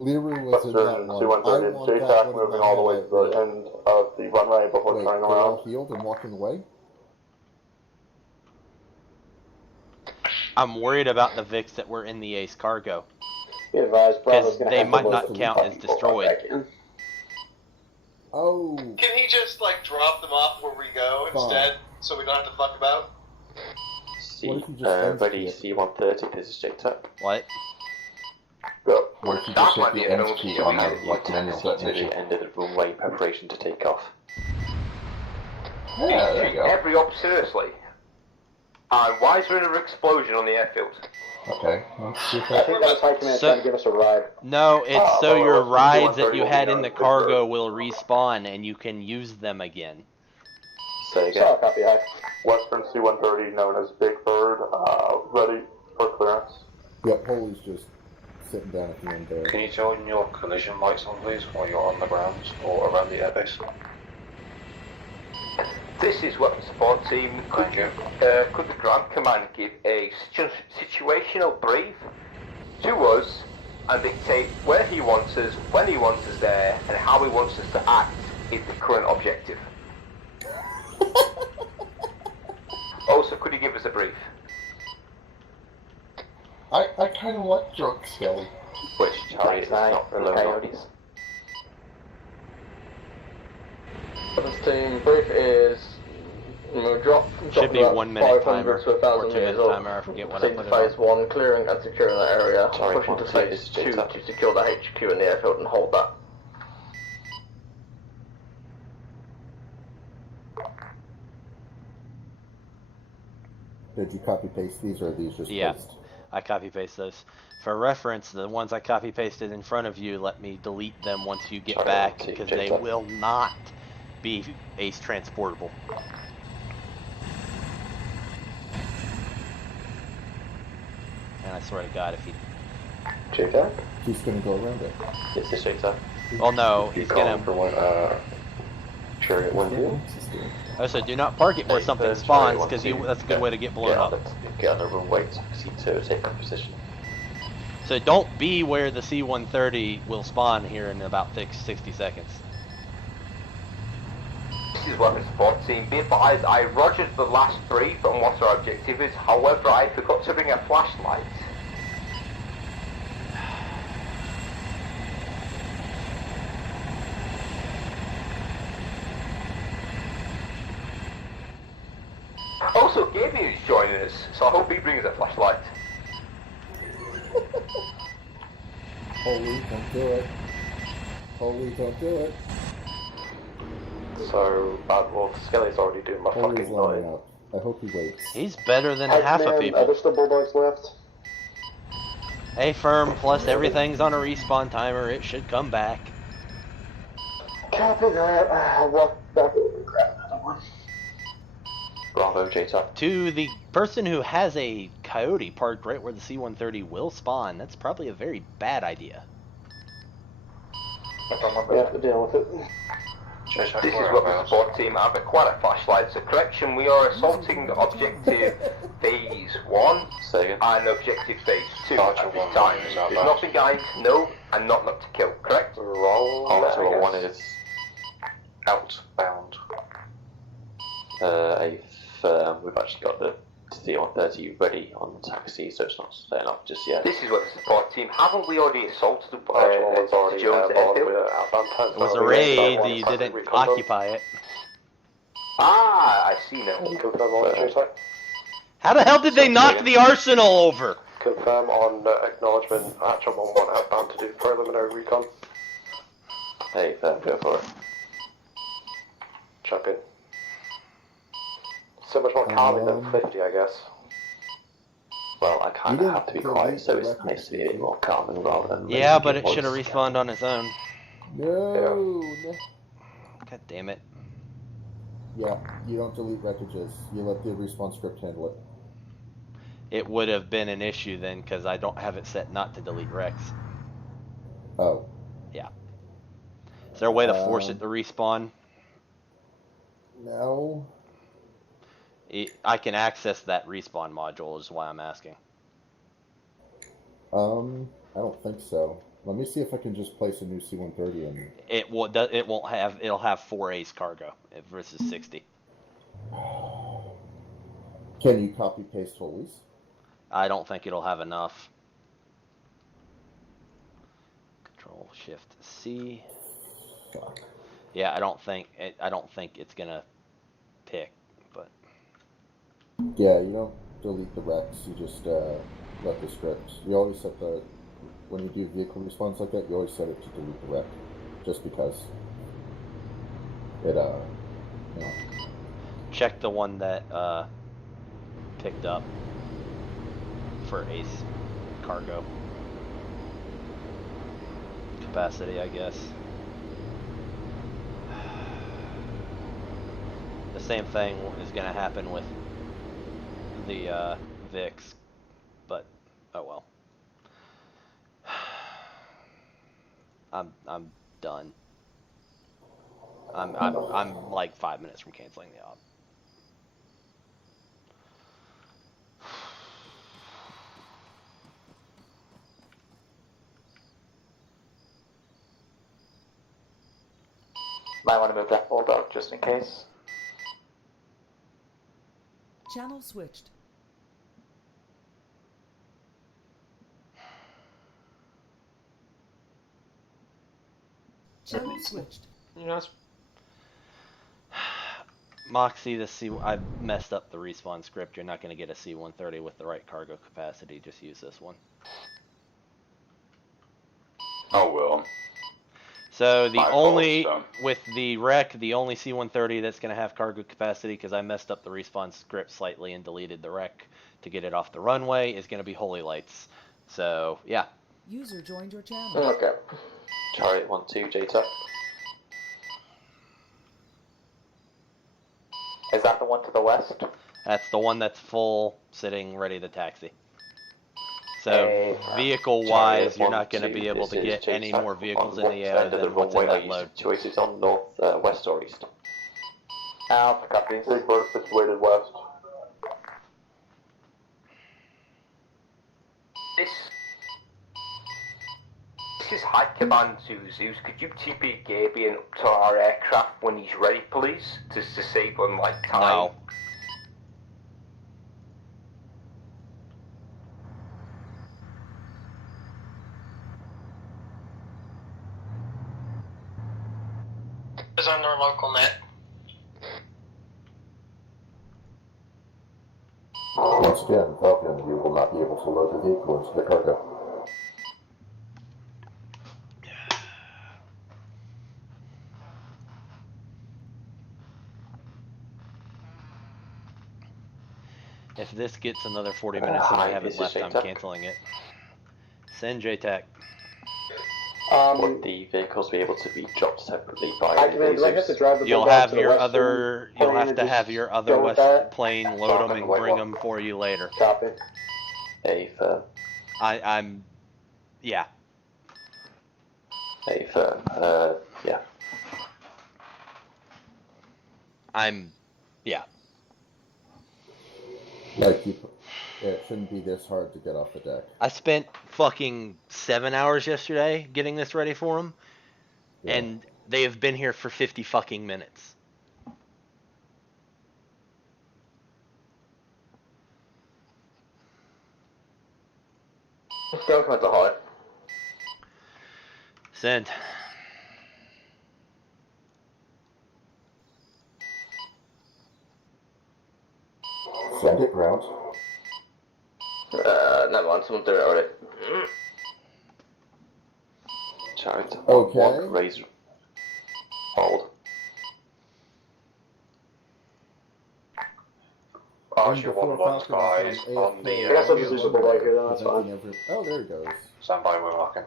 Liru was in that one. C-130, JTAC moving all the way to the end of the runway before turning they're around. all healed and walking away? I'm worried about the Vics that were in the Ace cargo. Be advised, Bravo's Because going to they have might to not count as destroyed. Oh. Can he just, like, drop them off where we go instead, so we don't have to fuck about? Ready C-130, this is JTAC. What? What if you just hit the end key on that, You taxi to the end of the runway, preparation to take off. Yeah, there you go. Every op seriously. And why is there an explosion on the airfield? Okay, let's see if I think that was High Command trying to give us a ride. No, it's so your well, rides that C-130 you will had be in the on cargo will respawn and you can use them again. Say again. Sorry, copy, High. Western C-130, known as Big Bird, ready for clearance. Yep, Holy's just sitting down at the end there. Can you turn your collision lights on, please, while you're on the ground or around the airbase? This is weapon support team. Could the ground command give a situational brief to us and dictate where he wants us, when he wants us there, and how he wants us to act in the current objective? Also, could you give us a brief? I kind of like drunk Skelly. Which chariot is not below Coyotes. This team brief is we'll drop Should be about 1 minute 500 timer to 1,000 or 2 meters minute up. timer. I forget what I Proceed put to it on. phase 1, clearing and securing that area. Sorry, Pushing to one, phase two, 2 JTAC. to secure the HQ in the airfield and hold that. Did you copy paste these or are these just Yeah, paste? I copy paste those. For reference, the ones I copy pasted in front of you, let me delete them once you get Sorry, back one, two, because they JTAC. will not be Ace transportable. And I swear to God, if he... JTAC? He's gonna go around it. This is JTAC. Oh no, he's gonna... For one, chariot 1-2. Also, do not park it where something spawns because that's a good way to get blown up. Get on the runway, C2, take up position. So don't be where the C-130 will spawn here in about 60 seconds. This is weapon support team. Be advised, I rogered the last brief on what our objective is. However, I forgot to bring a flashlight. Also, Gaby is joining us, so I hope he brings a flashlight. Holy, don't do it. Holy, don't do it. So, Skelly's already doing my Holy's fucking lining nine. up. I hope he waits. He's better than Hi, half of command, people. there's still bulldogs left. A firm plus everything's on a respawn timer. It should come back. Copy that. I'll walk back over and grab another one. Bravo, J-Tuck. To the person who has a coyote parked right where the C-130 will spawn, that's probably a very bad idea. We have to deal with it. This is what the support team. I've acquired a flashlight. So correction, we are assaulting objective phase 1 and objective phase 2 at this time. There's nothing behind, no, and not to kill, correct? Roll. Archer 1 is outbound. We've actually got the C-130 ready on the taxi, so it's not setting up just yet. This is what the support team. Haven't we already assaulted the Jones airfield? It was a raid, you didn't occupy it. Ah, I see now. How the hell did they knock the arsenal over? Confirm on acknowledgement, Archer 1-1 outbound to do preliminary recon. Hey, go for it. Chuck in. So much more calming than 50, I guess. Well, I kind of have to be quiet, so it's nice to be a bit more calming rather than... Yeah, but it should have respawned on its own. No. God damn it. Yeah, you don't delete wreckages. You let the respawn script handle it. It would have been an issue then, because I don't have it set not to delete wrecks. Oh. Yeah. Is there a way to force it to respawn? No. I can access that respawn module is why I'm asking. I don't think so. Let me see if I can just place a new C-130 in. It'll have 4 ace cargo versus 60. Can you copy paste Holy's? I don't think it'll have enough. Control Shift C. Fuck. Yeah, I don't think it's gonna pick, but yeah, you don't delete the wrecks. You just let the script. You always set the when you do vehicle response like that. You always set it to delete the wreck, just because it you know. Check the one that picked up for ace cargo capacity, I guess. The same thing is going to happen with the VIX, but oh well. I'm done. I'm like 5 minutes from canceling the op. Might want to move that bulldog just in case. Channel switched. Channel switched. Yes. Moxie, I messed up the respawn script. You're not going to get a C-130 with the right cargo capacity. Just use this one. Oh well. So with the wreck, the only C-130 that's going to have cargo capacity, because I messed up the respawn script slightly and deleted the wreck to get it off the runway, is going to be Holy Lights. So, yeah. User joined your channel. Okay. Chariot 1-2, J-Tuck. Is that the one to the west? That's the one that's full, sitting ready to taxi. So, vehicle-wise, you're not going to be able to get any more vehicles in the air than what's in that load. Choices on north, west or east. Alpha copies. Big Bird situated west. This is High Command to Zeus. Could you TP Gabian up to our aircraft when he's ready, please? Just to save on like time. No. Is on their local net. Once again, Falcon, you will not be able to load the vehicle into the cargo. If this gets another 40 minutes and I haven't left, I'm canceling it. Send JTAC. Would the vehicles be able to be dropped separately by Activated, do I have to drive the You'll build out have to the your western other. You'll plane have and to just have your other go with west that? plane load them and bring them for you later. Copy. A firm. I'm. Yeah. A firm. Yeah. I'm. Yeah. Like, it shouldn't be this hard to get off the deck. I spent fucking 7 hours yesterday getting this ready for them, and they have been here for 50 fucking minutes. Ground commands are high. Send. Send it, ground. Never mind, someone did it already. Chariot. Okay. Raise. Hold. Archer 1-1 spies on the... I guess I'll just use a bullet here, then that's fine. Oh, there he goes. Stand by, we're locking.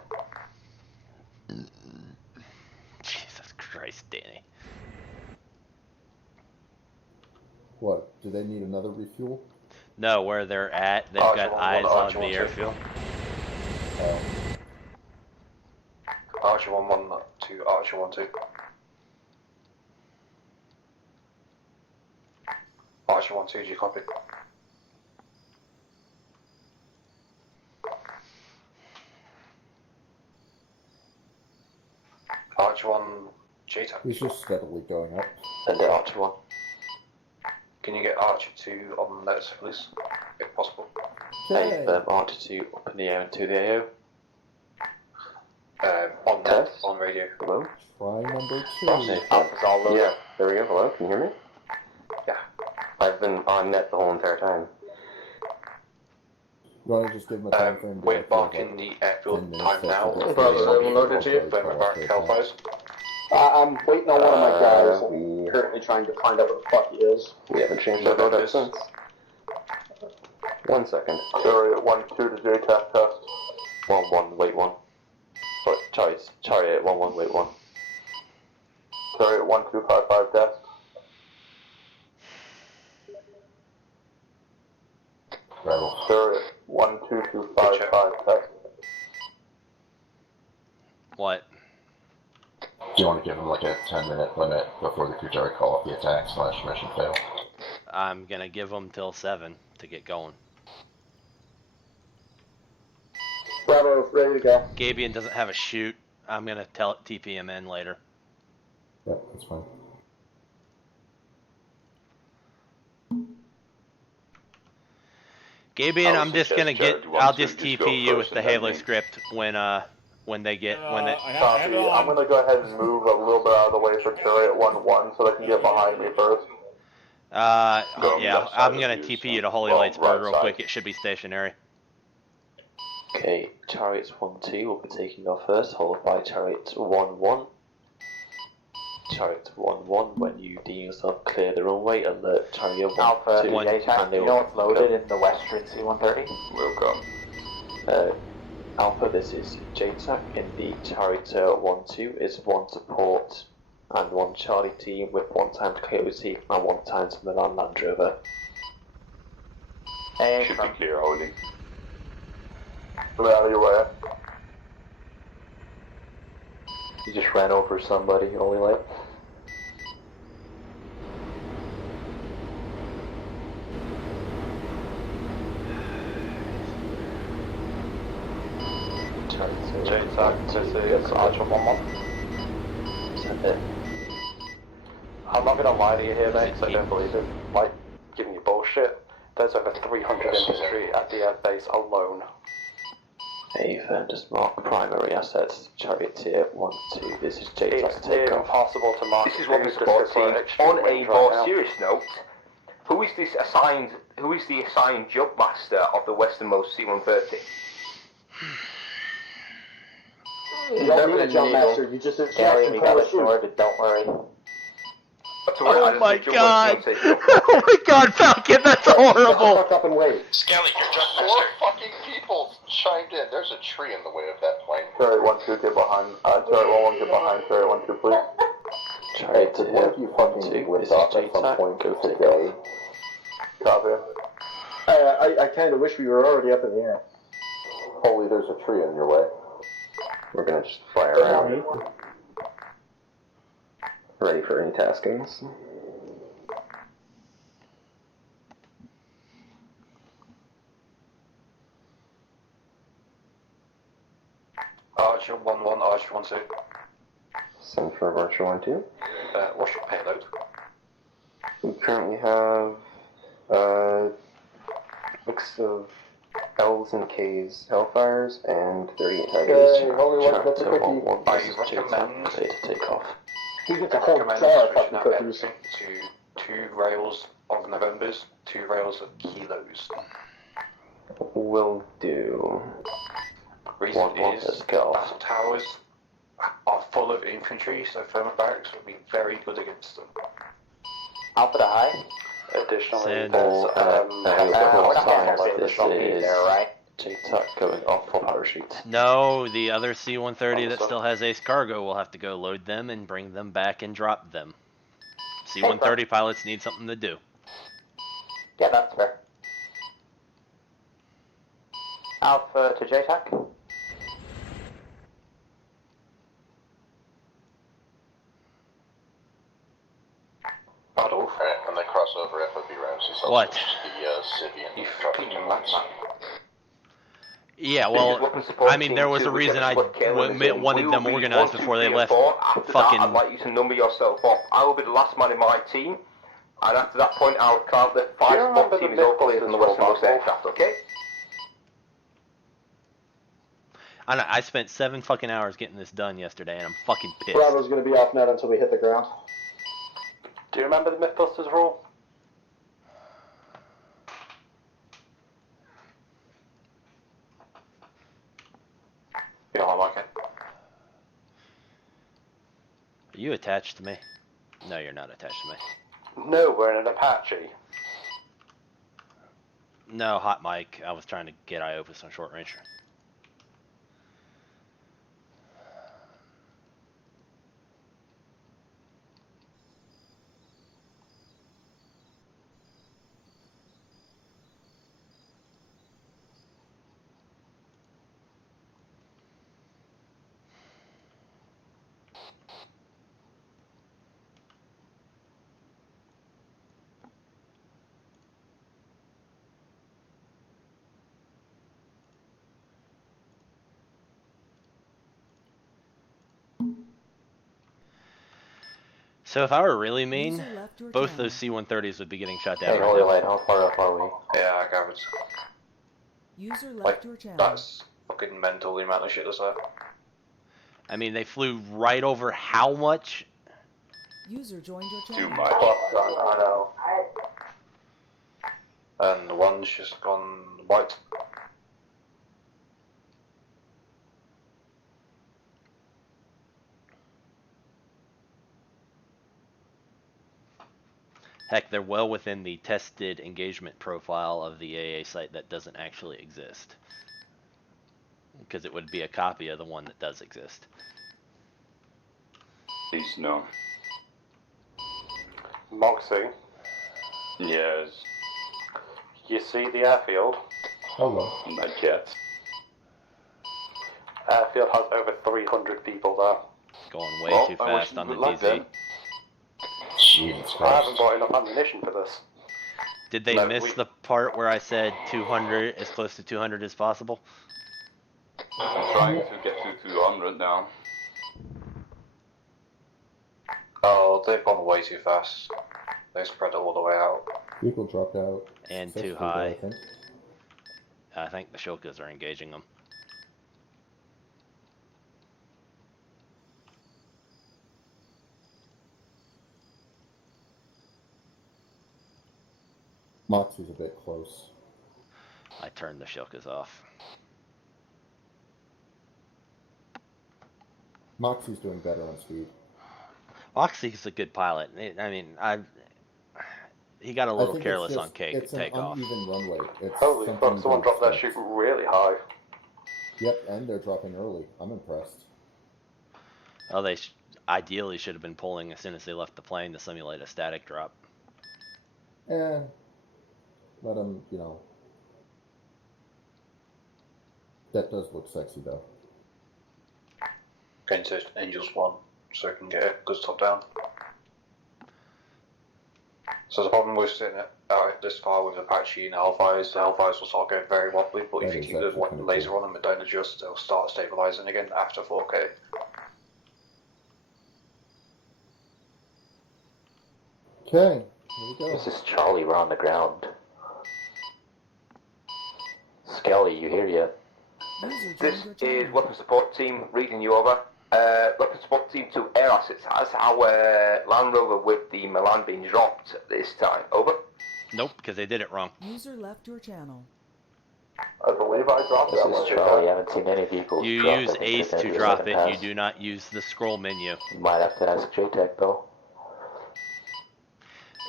Jesus Christ, Danny. What? Do they need another refuel? No, where they're at, they've got eyes on the airfield. Oh. Archer 1-1 to Archer 1-2. Archer 1-2, do you copy? Archer 1, JTAC. He's just steadily going up. And the Archer 1. Can you get Archer 2 on notes, please, if possible? Okay. A firm. Archer 2 up in the air and to the AO. On net, on radio. Hello? Try number 2. Yeah, there we go. Hello, can you hear me? Yeah. I've been on net the whole entire time. You want to just give him a time frame? We're embarking the airfield time now. Loaded to you. Hellfires. I'm waiting on one of my guys. I'm currently trying to find out what the fuck he is. We haven't changed our loadout since. 1 second. Chariot 1-2 to JTAC test. 1-1, wait 1. Sorry, Chariot 1-1, wait 1. Chariot 1-2-5-5 test. Rebel. Chariot 1-2-2-5-5 test. What? Do you want to give him like a 10-minute limit before the Kujari call off the attack / mission fail? I'm gonna give them till 7 to get going. Bravo, ready to go. Gabian doesn't have a shoot. I'm gonna tell it TP him in later. Yeah, that's fine. Gabian, I'm just gonna get. I'll just TP you with the Halo script when they get Copy. I'm gonna go ahead and move a little bit out of the way for Chariot 1-1 so they can get behind me first. Yeah, I'm gonna TP you to Holy Lightsburg real quick. It should be stationary. Okay, Chariots 1-2 will be taking off first, followed by Chariots 1-1. Chariot 1-1, when you deem yourself clear the runway, alert Chariot 1-2. Alpha, and you know what's loaded in the Western C-130? We'll go. Alpha, this is JTAC. In the Chariot 1-2 is 1 support and 1 Charlie team with 1 time to KOC and 1 time to Milan Land Rover. Should be clear, Holy. Get out of your way. You just ran over somebody, only like. JTAC, this is Archer 1-1. Send it. I'm not gonna lie to you here, mate, because I don't believe it. Like, giving you bullshit. There's over 300 industry at the airbase alone. Hey, just mark primary assets. Charioteer 1-2. This is JTAC It's take off. impossible to mark. This is what we support team. On a more serious note, who is the assigned job master of the westernmost C-130? You don't need a jump master, you just Gary, we got it sorted, don't worry. Oh my god! Oh my god, Falcon, that's horrible! Fuck up and wait. Skelly, you're just 4 fucking people chimed in. There's a tree in the way of that plane. Turret 1-2, get behind. Turret 1-1, get behind. Turret 1-2, please. Charlie to What if you fucking whipped off at some point today? Copy. I kind of wish we were already up in the air. Holy, there's a tree in your way. We're gonna just fly around. Ready for any taskings. Archer 1-1, Archer 1-2. Send for Archer 1-2. What's your payload? We currently have a mix of L's and K's Hellfires and 38 Tigers. Hey, holy, what's a quickie? I recommend to take off. We get the whole jar of fucking cookies. To 2 rails of Novembers, 2 rails of Kilos. Will do. Reason is let's go. battle towers are full of infantry, so thermal barracks would be very good against them. Alpha to high. Additionally, Send. there's this is JTAC going off for parachute. No, the other C-130 that still has ace cargo will have to go load them and bring them back and drop them. C-130 pilots need something to do. Yeah, that's fair. Alpha to JTAC. Right, when they cross over FOB Ramsey, so What? the Civian. You fucking nuts. Yeah, well, I mean, there was a reason I wanted them organized before they left. After Fucking. that, I'd like you to number yourself off. I will be the last man in my team, and after that point, I will count that 5 spot team is all cleared in the westernmost aircraft, okay? I know, I spent 7 fucking hours getting this done yesterday, and I'm fucking pissed. Bravo's gonna be off net until we hit the ground. Do you remember the Mythbusters rule? Yeah, I like it. Are you attached to me? No, you're not attached to me. No, we're in an Apache. No, hot mic. I was trying to get IOPUS on short range. So if I were really mean, both those C-130s would be getting shot down. Hey, holy light, how far up are we? Yeah, I gathered. User left Like, your channel. that's fucking mental, the amount of shit that's there. I mean, they flew right over how much? User joined your Too channel. much. I know. And one's just gone white. Heck, they're well within the tested engagement profile of the AA site that doesn't actually exist. Because it would be a copy of the one that does exist. Please, no. Moxie, Yes. you see the airfield? Hello. Not yet. Airfield has over 300 people there. Going way too fast on the DZ. Jesus I haven't Christ. got enough ammunition for this. Did they No, miss the part where I said 200, as close to 200 as possible? I'm trying to get to 200 now. Oh, they've gone way too fast. They spread it all the way out. People dropped out. And Fifth too people, high. I think. I think the Shilkas are engaging them. Moxie's a bit close. I turned the Shilkas off. Moxie's doing better on speed. Moxie's a good pilot. I mean, he got a little careless on takeoff. It's an uneven runway. It's Holy something fuck, someone to dropped that expect. chute really high. Yep, and they're dropping early. I'm impressed. Well, they ideally should have been pulling as soon as they left the plane to simulate a static drop. Let them, you know. That does look sexy, though. Going to Angels 1, so I can get a good top down. So the problem with sitting out this far with Apache and Hellfires, the Hellfires will start going very wobbly, but if you keep the laser on them and don't adjust, they'll start stabilizing again after 4K. Okay, here we go. This is Charlie, we're on the ground. Skelly, you hear yet? This is Weapon Support Team reading you over. Weapon Support Team to air assets. Has our Land Rover with the Milan been dropped this time? Over. Nope, because they did it wrong. User left your channel. I believe I dropped This is Charlie, I haven't seen any vehicles. You drop use it. Ace It's to every drop second it. pass. You do not use the scroll menu. You might have to ask JTech though.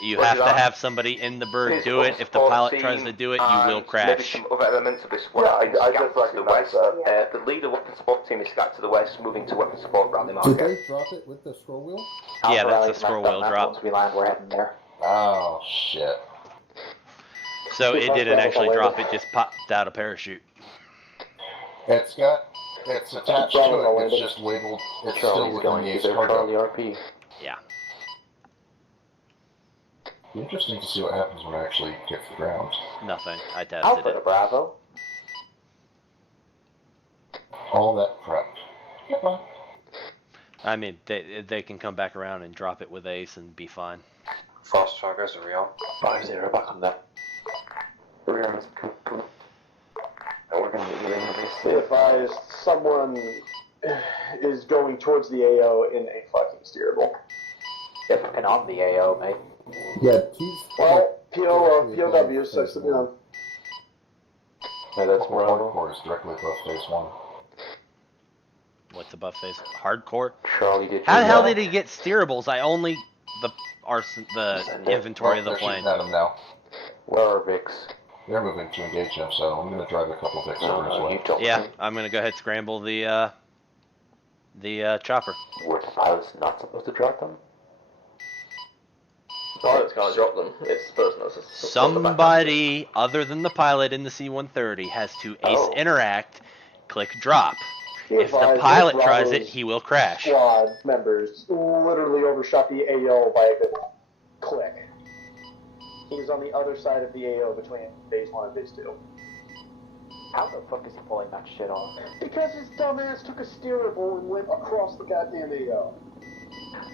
You have to have somebody in the bird do it. If the pilot tries to do it, you will crash. Some other elements of this one. Yeah, I just to the west. The leader Weapon Support Team is scattered to the west, moving to Weapon Support Rally Did Marker. they drop it with the scroll wheel? Yeah, that's a scroll wheel drop. Once we land, we're heading there. Oh, shit. So it didn't actually drop, it just popped out a parachute. It's attached to it, it's just labeled, it's still within the Ace Charlie cargo. RP. Yeah. Be interesting to see what happens when I actually get to the ground. Nothing. I tested Alpha to it. Bravo. All that crap. I mean, they can come back around and drop it with Ace and be fine. Fast trackers are real. 5-0, back on that. We're gonna get you into this. Be advised, someone is going towards the AO in a fucking steerable. Yep, and on the AO, mate. Yeah, Well, POW, so it's Yeah, that's more hardcore, is directly above phase 1. What's above phase? Hardcore? Charlie, did you How the hell know? did he get steerables? I only the inventory of the They're shooting plane. at him now. Where are Vicks? They're moving to engage him, so I'm going to drive a couple of Vicks over his way. Yeah, I'm gonna go ahead and scramble the chopper. Were the pilots not supposed to drop them? The pilot's gonna drop them. It's the person that's Somebody other than the pilot in the C-130 has to Ace interact, click drop. If the pilot tries it, he will crash. Squad members literally overshot the AO by a good click. He was on the other side of the AO between phase 1 and phase 2. How the fuck is he pulling that shit off? Because his dumbass took a steerable and went across the goddamn AO.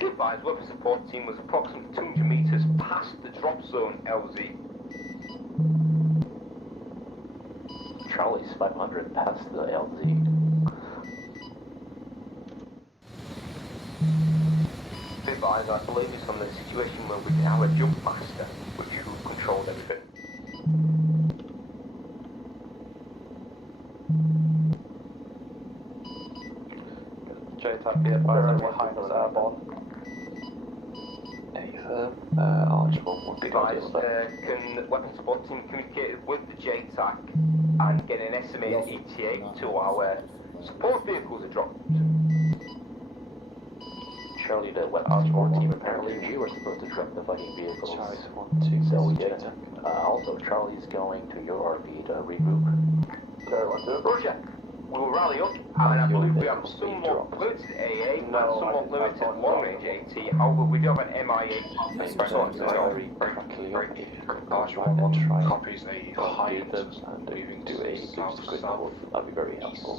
Advised, Weapon Support Team was approximately 200 meters past the drop zone LZ. Charlie's 500 past the LZ. Advised, I believe it's from the situation where we can have a jump master, which who controlled everything. JTAC, be advised, we're high as airborne. Advised, can Weapon Support Team communicate with the JTAC and get an estimated ETA to our support vehicles are dropped? Charlie, the weapons support team, apparently we were supposed to drop the fighting vehicles. So we did. Also, Charlie's going to your RV to regroup. Roger. We will rally up, and I believe we have somewhat limited AA and somewhat limited long-range AT. However, we do have an MIA. Copies a high moving to a boost level. That'd be very helpful.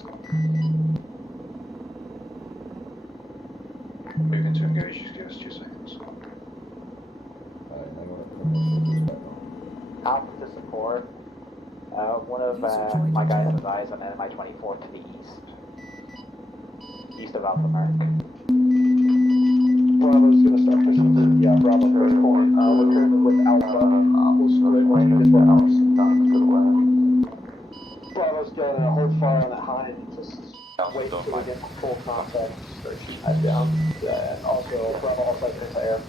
Moving to engage, just give us 2 seconds. Alpha to support. One of my guys has eyes on NMI-24 to the east of Alpha Mark. Bravo's gonna start pushing to Bravo first point. We're currently with Alpha. We'll split right into the house. Bravo's gonna hold fire on that high and just wait until we get full contact, start shooting eyes down. And also, Bravo also has anti-air.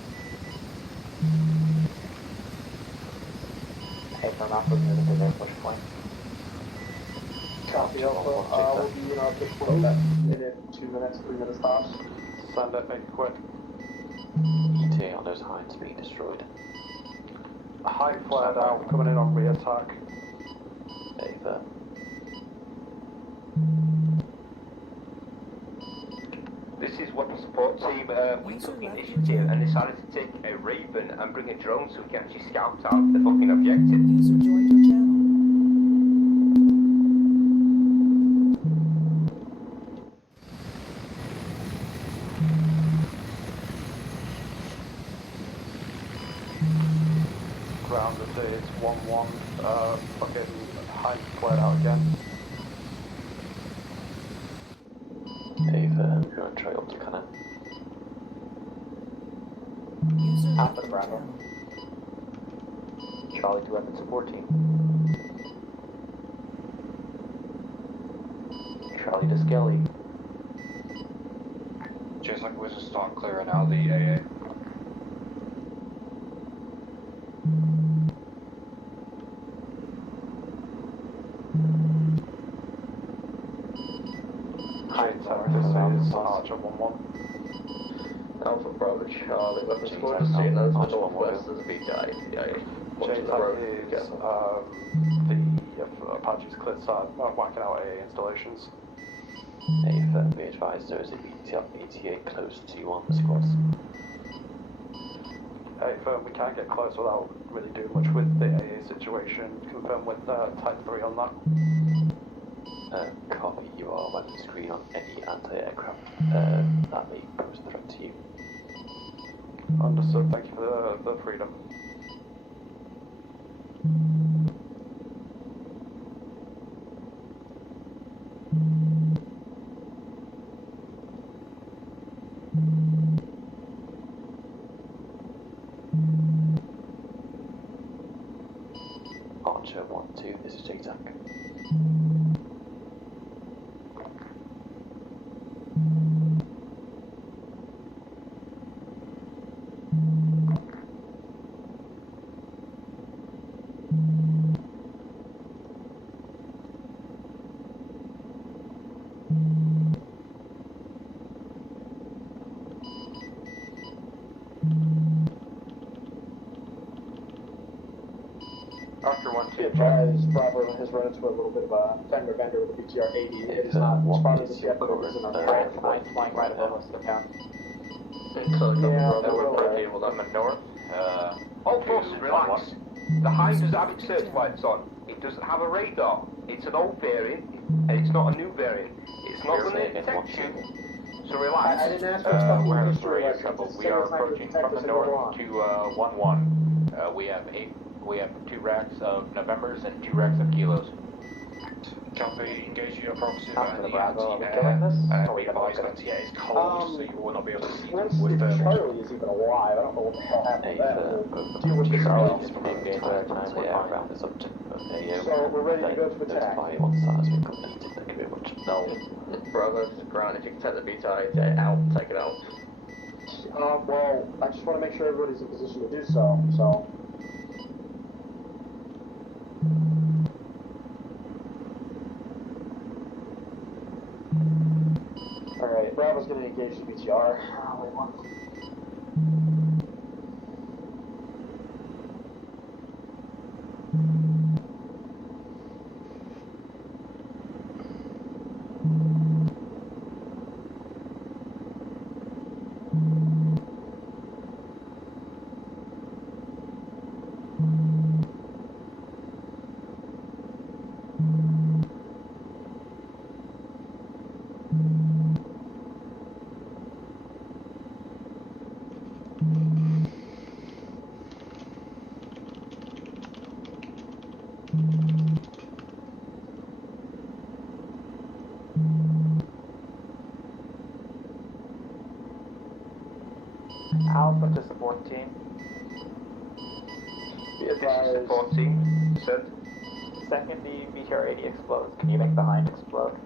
Hey, from Alpha, moving to their push point. Copy Alpha. We'll be in our push point about minute, 2 minutes, 3 minutes tops. Send it, make it quick. ETA on those hinds being destroyed. High flared out, coming in on re-attack. Ava. This is what the support team, we took initiative and decided to take a Raven and bring a drone so we can actually scout out the fucking objective. User joined your channel. Ground at it's 1-1, fucking high flared out again. Ava, you're on trail to cannon. Alpha to Bravo. Charlie to weapon support team. Charlie to Skelly. Just like we just start clearing out the AA. This is Archer 1-1. Alpha Bravo Charlie, weapons support is seen as the northwest as VTI. J-Tag is the Apache's cleared side, whacking out AA installations. Ava, be advised there is a ETA close to you on the squads. Hey, firm, we can't get close without really doing much with the AA situation. Confirm with Type 3 on that. Copy, you are weapon screen on any anti-aircraft that may pose a threat to you. Understood, thank you for the freedom. Archer 1-2, this is J-Tac. After 1-2, advised Bravo has run into a little bit of a fender bender with the BTR 80. It is not responding to yet, but it is in our flying right above us, look out. We're pretty able to north. All forces, relax. The Hive doesn't have its search lights on. It doesn't have a radar. It's an old variant, and it's not a new variant. It's not going to detect you. So relax. I didn't ask for stuff We're in in history. area trouble. We are approaching from the north to 1-1. We have 2 racks of Novembers and 2 racks of kilos. Copy, engage your proxy After the and Bravo, are we the killing this? anti-air. Or We we gonna advise look at that yeah, it's cold, so you will not be able to see them Once with if thermals. Charlie is even alive, I don't know what the hell happened to that. We'll deal with this Charlie now. is from engage our time, we're fine. Round is up to So we're ready to go to attack. Once that has been completed, thank you very much. No. Bravo, ground. If you can take the BTI out, take it out. Well, I just want to make sure everybody's in position to do so, Alright, Bravo's going to engage the BTR. Wait one. Alpha to support team. This is support team. Said. Second, the BTR-80 explodes. Can you make the hind explode?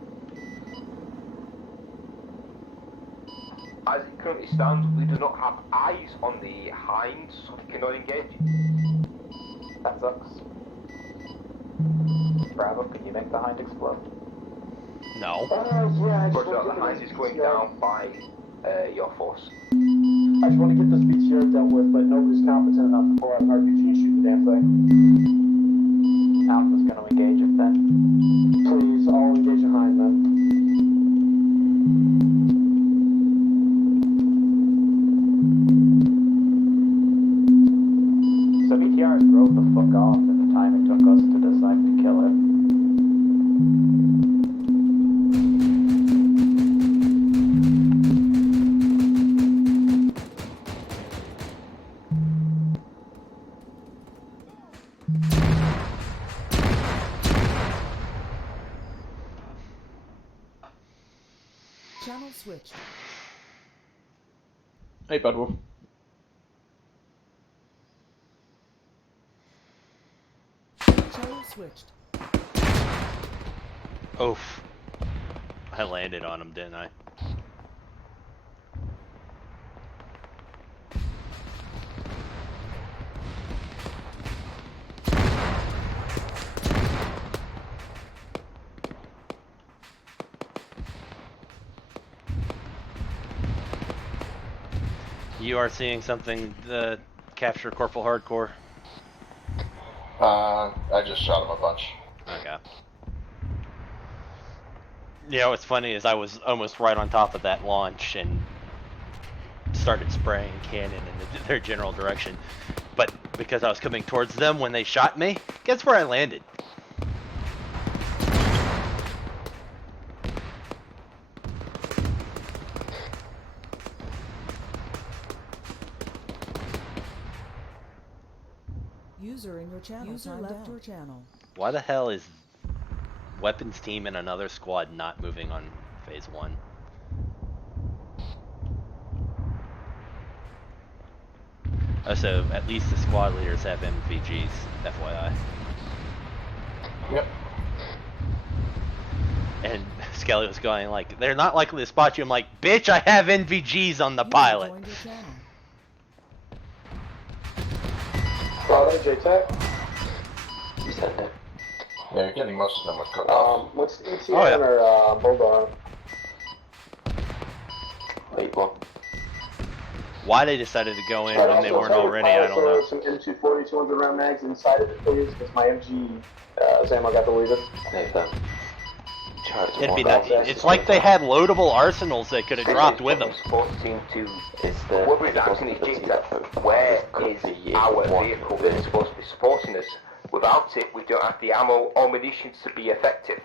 as it currently stands, we do not have eyes on the hinds, so we cannot engage. That sucks. Bravo, can you make the hind explode? No. Yeah, But the hind is going down by your force. I just want to get this BTR dealt with, but nobody's competent enough to pull out an RPG and shoot the damn thing. Alpha's gonna engage it then. Please, all engage a hind, man. So BTR drove the fuck off in the time it took us to decide to kill it. Channel switched. Hey, Bad Wolf. Channel switched. Oof. I landed on him, didn't I? You are seeing something, capture Corporal Hardcore? I just shot him a bunch. Okay. You know, what's funny is I was almost right on top of that launch and started spraying cannon in their general direction. But because I was coming towards them when they shot me, guess where I landed? User in your channel. User left your channel. Why the hell is weapons team and another squad not moving on phase 1? So at least the squad leaders have MVGs, FYI. Yep. And Skelly was going like, they're not likely to spot you. I'm like, bitch, I have NVGs on the pilot. Bravo, JTAC. You said that. Yeah, you're getting most of them with cook-off. What's ETN Oh, yeah. or Bulldog? Wait, one. Why they decided to go in when they weren't already, I don't know. Some M240 200 round mags inside of it, please, because my MG Zamo got deleted. Hey, then. It'd be nice. It's like they had loadable arsenals they could have dropped with them. What we're asking is, JTAC, where is our vehicle that is supposed to be supporting us? Without it, we don't have the ammo or munitions to be effective.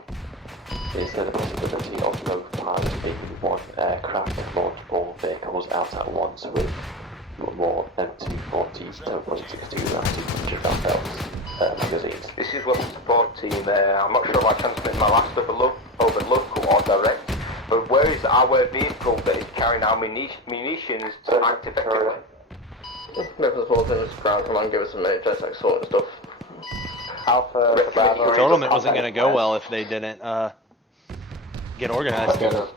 Is there the possibility of no pilots being one aircraft and multiple vehicles out at once with more M240s, 10.62 and 200 round belts, magazines? This is what the support team, I'm not sure if I transmitted my last over local or direct, but where is our vehicle that is carrying our munitions to act effectively? Maybe the whole thing is ground, come on, give us some JTAC sort of stuff. Alpha, I told them it wasn't going to go well if they didn't get organized. Get a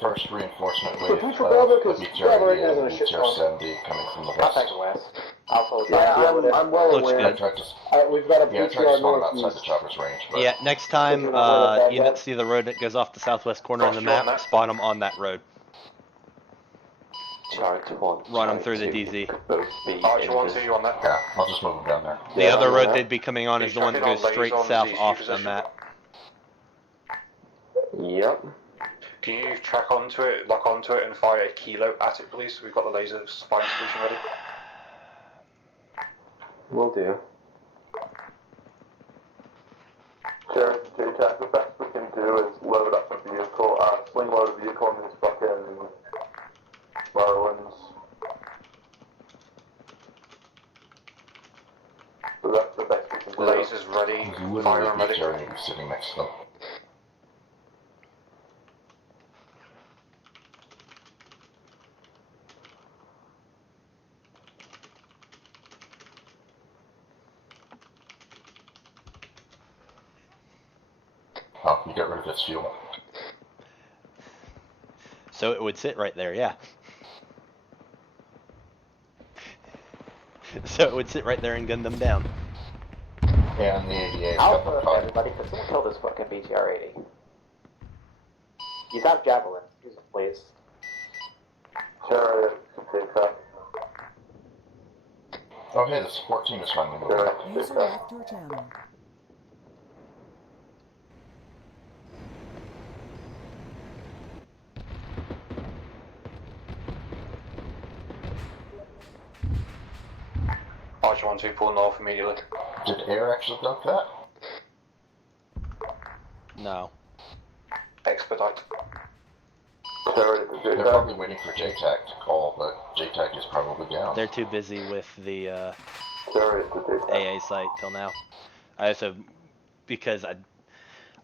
first reinforcement wave. BTR 70 coming from the west. west. Alpha, yeah, I'm well Looks aware. good. We've got a Yeah, try to BTR spawn outside northeast. the chopper's range. But Yeah, next time you see the road that goes off the southwest corner of the map, spawn them on that road. Run them through the DZ. Archer 1, 2, you on that? yeah, I'll just move them down there. The other road they'd be coming on is the one that goes straight south off the map. Yep. Can you track onto it, lock onto it, and fire a kilo at it, please? We've got the laser spine solution ready. Will do. Jared, JTAC, the best we can do is load up a vehicle, swing load a vehicle in these fucking Merlins. So that's the best we can do. Lasers ready, fire and ready. Sitting next to them. Oh, you get rid of its fuel. So it would sit right there, yeah. So it would sit right there and gun them down. Yeah, and the 88's Alpha, got the car. everybody, can someone kill this fucking BTR-80? You have Javelin. Use it, please. Sure, take that. Oh, hey, the support team is finally moving. User left your channel. Archer 1-2, pull north immediately. Did Air actually duck that? No. Expedite. They're probably waiting for JTAC to call, but JTAC is probably down. They're too busy with the AA site till now. I also, because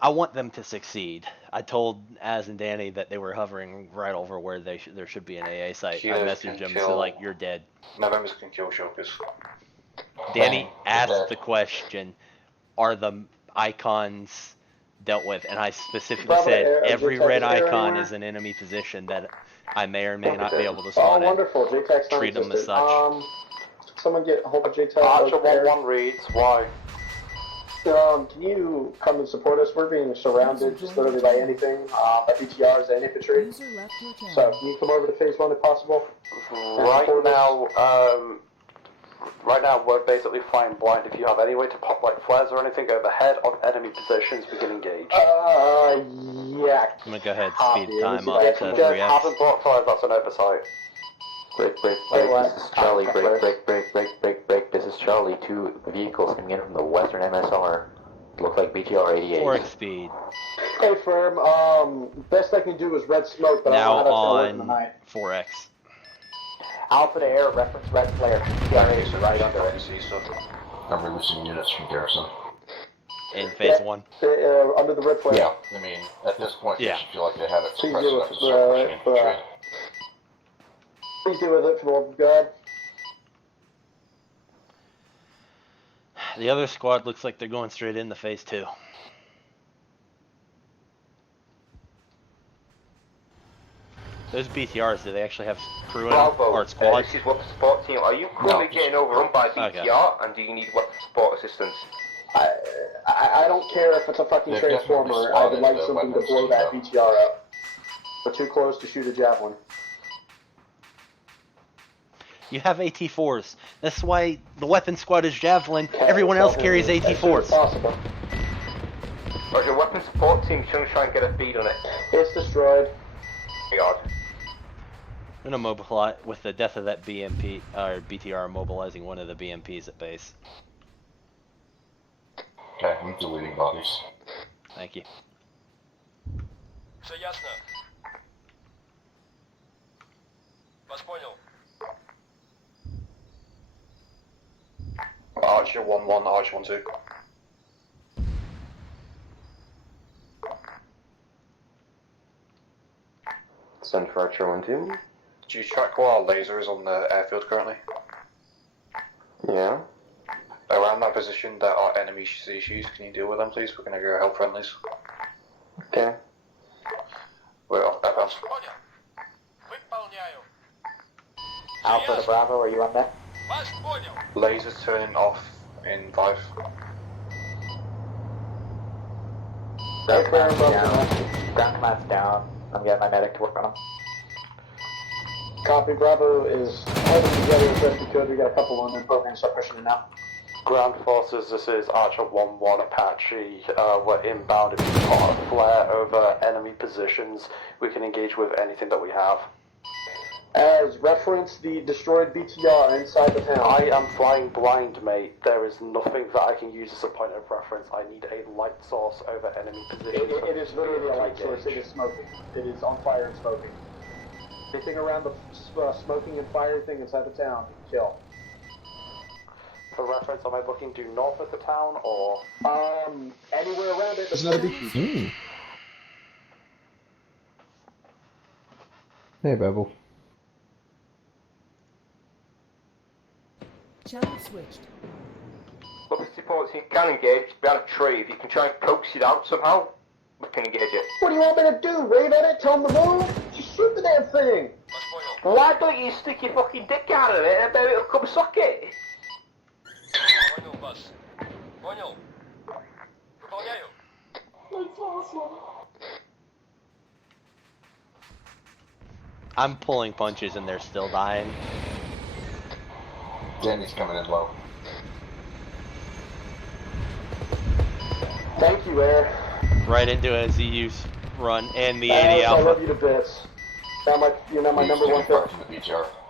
I want them to succeed. I told Az and Danny that they were hovering right over where there should be an AA site. I messaged them, so like, you're dead. Novembers can kill shulkers. Danny asked the question, are the icons dealt with? And I specifically said, every red icon is an enemy position that I may or may not be able to spawn in. Wonderful. JTAC's Treat them as such. Someone get a hold of JTAC. Archer 1-1 reads, why? Can you come and support us? We're being surrounded just literally by anything, by BTRs and infantry. So can you come over to phase 1 if possible? Right now we're basically flying blind. If you have any way to pop like flares or anything overhead on enemy positions, we can engage. Yeah. I'm gonna go ahead and speed time up to If you 3x. haven't brought flares, that's an oversight. Break, this is Charlie, break, this is Charlie, 2 vehicles coming in from the western MSR. Look like BTR-88. 4x speed. Hey, firm, best I can do is red smoke, but Now I don't know how to stay away from the on night. 4x. Alpha to air, reference red flare. BTR-80 right under it. I'm releasing units from Garrison. In phase 1. Under the red flare. Yeah, I mean, at this point, Yeah. they should feel like they have it Please suppressed deal enough with to start pushing infantry. Please deal with it for the love of God. The other squad looks like they're going straight into phase 2. Those BTRs, do they actually have crew in them? Or squad? This is weapon support team. Are you currently getting overrun by BTR, and do you need weapon support assistance? I don't care if it's a fucking They've transformer. definitely I would like spotted the something to weapons blow that team, BTR up. We're too close to shoot a javelin. You have AT4s. That's why the weapon squad is Javelin. Everyone else carries AT4s. Or your weapon support team should try and get a feed on it. It's destroyed. God. I'm gonna mobilize with the death of that BMP or BTR, mobilizing one of the BMPs at base. Okay, I'm deleting bodies. Thank you. Все ясно. Вас понял. Archer 1-1, Archer 1-2. Send for Archer 1-2. Do you track where our laser is on the airfield currently? Yeah. Around that position, there are enemy issues. Can you deal with them, please? We're going to go help friendlies. Okay. We're off that pass. Alpha to Bravo, are you on that? Lasers turning off in 5. Ground command's down. Ground command's down. I'm getting my medic to work on him. Copy. Bravo is holding together as best we could. We got a couple on the program, start pushing it now. Ground forces, this is Archer 1-1 Apache. We're inbound. If you spot a flare over enemy positions, we can engage with anything that we have. As reference the destroyed BTR inside the town. I am flying blind, mate. There is nothing that I can use as a point of reference. I need a light source over enemy positions. It is literally a light source. It is smoking. It is on fire and smoking. Anything around the smoking and fire thing inside the town, kill. For reference, am I looking due north of the town or? Anywhere around it. There's another BT. Hey, Bevel. Channel switched. Look, the support team can engage behind a tree. If you can try and coax it out somehow, we can engage it. What do you want me to do? Wave at it? Tell them to move? Just shoot the damn thing! Why don't you stick your fucking dick out of it and maybe it'll come suck it? Понял вас. Понял. Выполняю. I'm pulling punches and they're still dying. Danny's coming in low. Thank you, Air. Right into a ZU run and the 80 I Alpha. love you to bits. You're now my number one pick.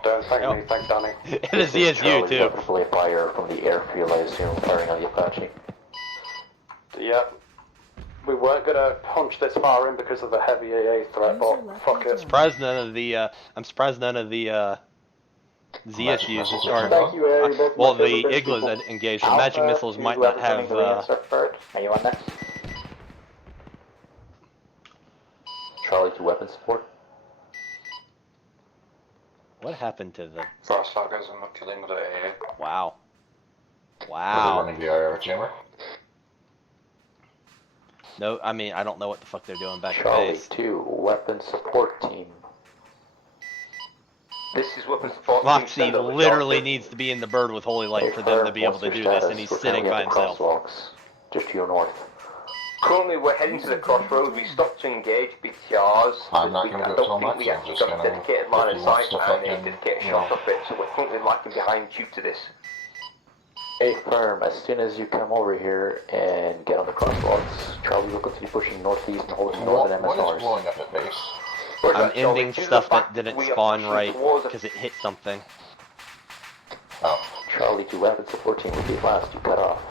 Don't thank me, thank Danny. And a ZSU too. Play fire from the airfield, I assume, firing on the Apache. Yeah. We weren't gonna punch this far in because of the heavy AA threat, but fuck it. I'm surprised none of the ZSUs are. Thank you, Air. You're both Well, my the favorite Iglas people. engaged. The magic missiles might not have. Are you on next? Charlie to weapon support. What happened to the? Fast targets and not killing with the AA. Wow. Are they Wow. running the IR chamber? No, I mean I don't know what the fuck they're doing back at Charlie base. 2, weapon support team. This is weapon support. Moxie literally needs to be in the bird with holy light for them to be able to do this, and he's sitting by himself. Just to your north. Currently, we're heading to the crossroads. We stopped to engage BTRs. I'm not going to I go don't till think much. we I'm actually just got going a dedicated line of sight and a dedicated in, shot of it, so we're currently lagging behind due to this. Hey, firm, as soon as you come over here and get on the crosswalks, Charlie will continue pushing northeast and holding northern What is MSRs. blowing up at base? I'm ending stuff that didn't spawn right because it hit something. Oh. Charlie 2, weapon support team will be last to cut off.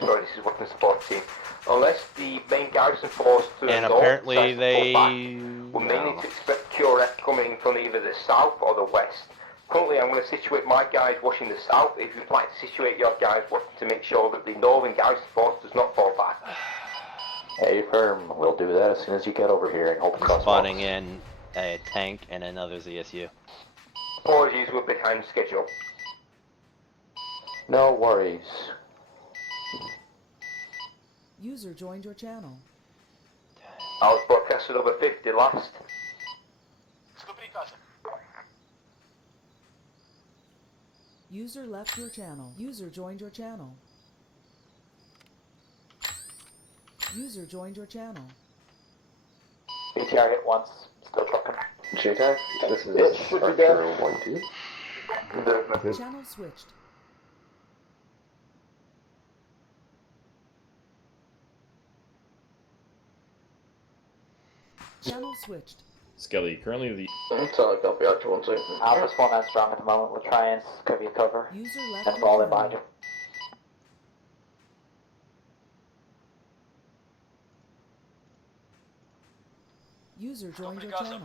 Sorry, this is weapon support team. Unless the main garrison force to the And north apparently decides to pull back, they. we may need to expect Curette coming from either the south or the west. Currently, I'm going to situate my guys watching the south. If you'd like to situate your guys watching to make sure that the northern garrison force does not fall back. Hey, firm, we'll do that as soon as you get over here and hold the crosswalks. Spawning in a tank and another ZSU. Apologies, we're behind schedule. No worries. User joined your channel. I was broadcasted over 50 last. User left your channel. User joined your channel. User joined your channel. BTR hit once, still trucking. JTAC, this is It should be dead. Archer 1-2. Channel switched. Channel switched. Skelly, currently the... Sorry, copy Archer 1-2. Alpha's 1 man strong at the moment. We'll try and give you cover User left and your fall in channel. behind you. User joined your channel.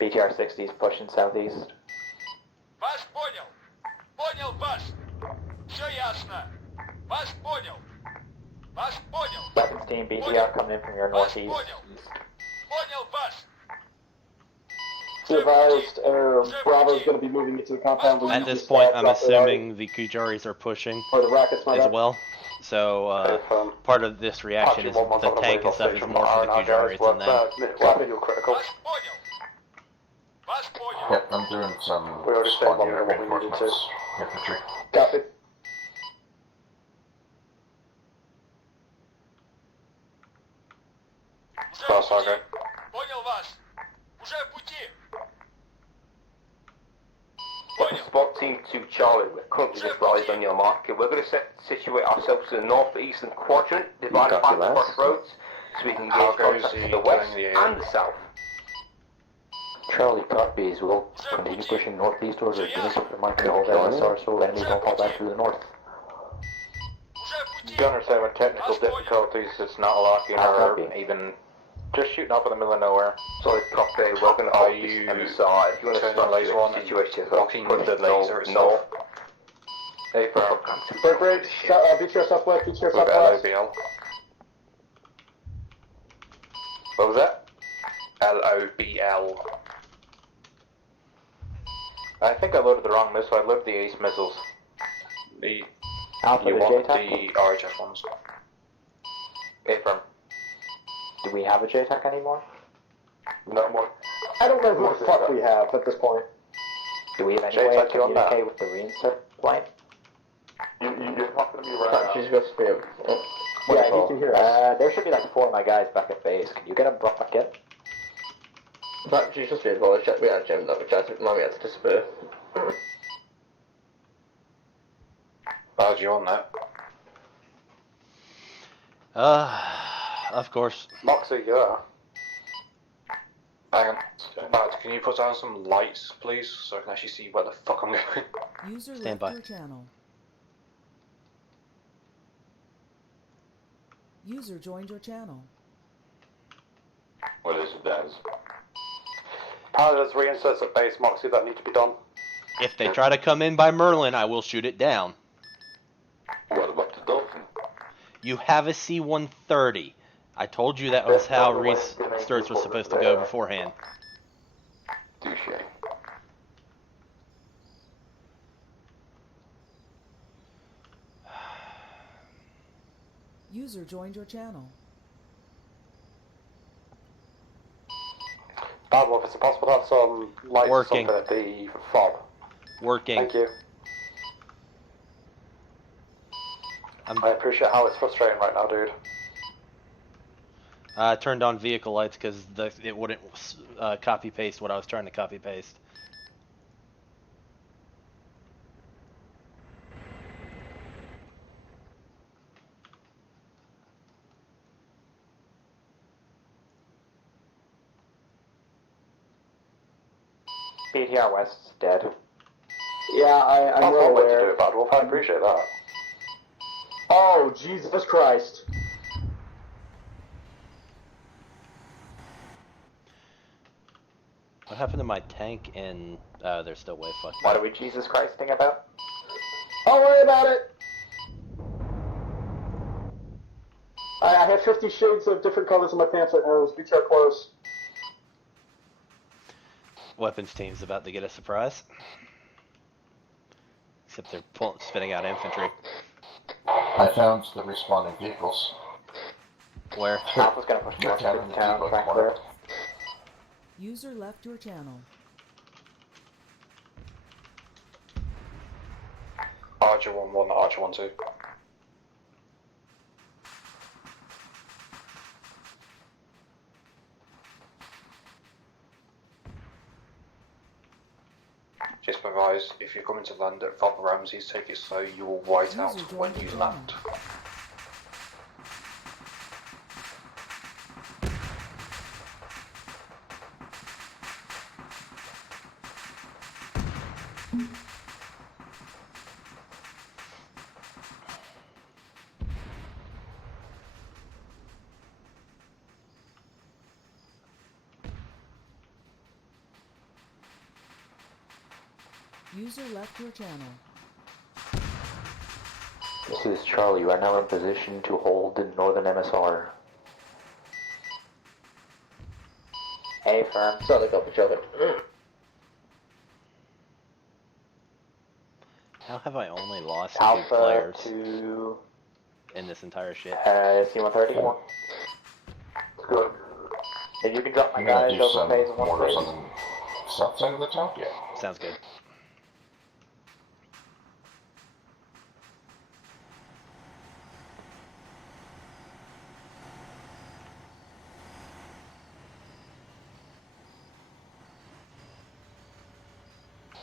BTR 60 is pushing southeast. Вас понял. Понял вас. Все ясно. Вас понял. Вас понял. Weapons team BTR coming in from your Вас northeast. понял. Понял вас. Advised, Bravo's going to be moving into the compound. At this point, I'm assuming the Kujaris are pushing Or the rockets, my as bad. well. So part of this reaction is the tank and stuff is more for the Kujaris than them. Critical. Yep, I'm doing some We already said spawn what unit we needed to. reinforcements. Infantry. Copy. Fast target. Понял вас. Уже в пути. Weapon support team to Charlie, we're currently just rallied on your marker. We're going to situate ourselves to the northeastern quadrant, divided by the crossroads, so we can engage contacts to the west and the south. Charlie copies. We'll continue pushing northeast towards our units with the micro LSR so enemies don't fall back through the north. Gunner's having technical difficulties. It's not locking or even just shooting up in the middle of nowhere. Sorry, copy. We're going to Are hold this you MSR. If you want to turning start the laser the on and situation, blocking put the laser itself? Hey, firm. Bird bridge, BTR southwest, BTR With southwest. LOBL. What was that? LOBL. I think I loaded the wrong missile. I loaded the ace missiles. The Alpha, you the want JTAC? the RHS ones? Affirm. Do we have a JTAC anymore? No more. know who the fuck we have at this point. Do we have any way to communicate with the reinsert plane? You're not going to be around. She's supposed to be. Yeah, he can hear us. There should be like 4 of my guys back at base. Can you get them brought back in? But she's supposed to be as well. We had Jim up, which I think Mommy had to disappear. How'd you on that? Of course. Moxie, yeah. Hang on. Can you put down some lights, please, so I can actually see where the fuck I'm going? User Stand left by. your channel. User joined your channel. What is it, Daz? There's reinserts at base, Moxie, that need to be done. If they try to come in by Merlin, I will shoot it down. What about the Dolphin? You have a C-130. I told you that was how restarts were supposed to go beforehand. Touche. User joined your channel. Bad Wolf, is it possible to have some lights or Working. something at the fob? Working. Thank you. I appreciate how it's frustrating right now, dude. I turned on vehicle lights because it wouldn't copy paste what I was trying to copy paste. BTR West's dead. Yeah, I'm That's well one way to aware. do it, Bad Wolf. I appreciate that. Oh, Jesus Christ. What happened to my tank and they're still way fucked What up. are we Jesus Christing about? Don't worry about it. I have 50 shades of different colors in my pants right now. It's BTR clothes. Weapons team's about to get a surprise. Except they're spitting out infantry. I found the responding vehicles. Where? Alpha's gonna push north Down through in the town, depot back corner. there. User left your channel. Archer 1-1, Archer 1-2. Just advise, if you're coming to land at Fob Ramses, take it slow, you will white out when you land. User left your channel. This is Charlie. You are now in position to hold the northern MSR. Hey, firm. Sound like up each other. How have I only lost Alpha 2 players to in this entire shit? C-130. Good. If you can drop my I'm gonna guys do over some phase 1 mortars phase. on the south side of the town. Yeah. Sounds good.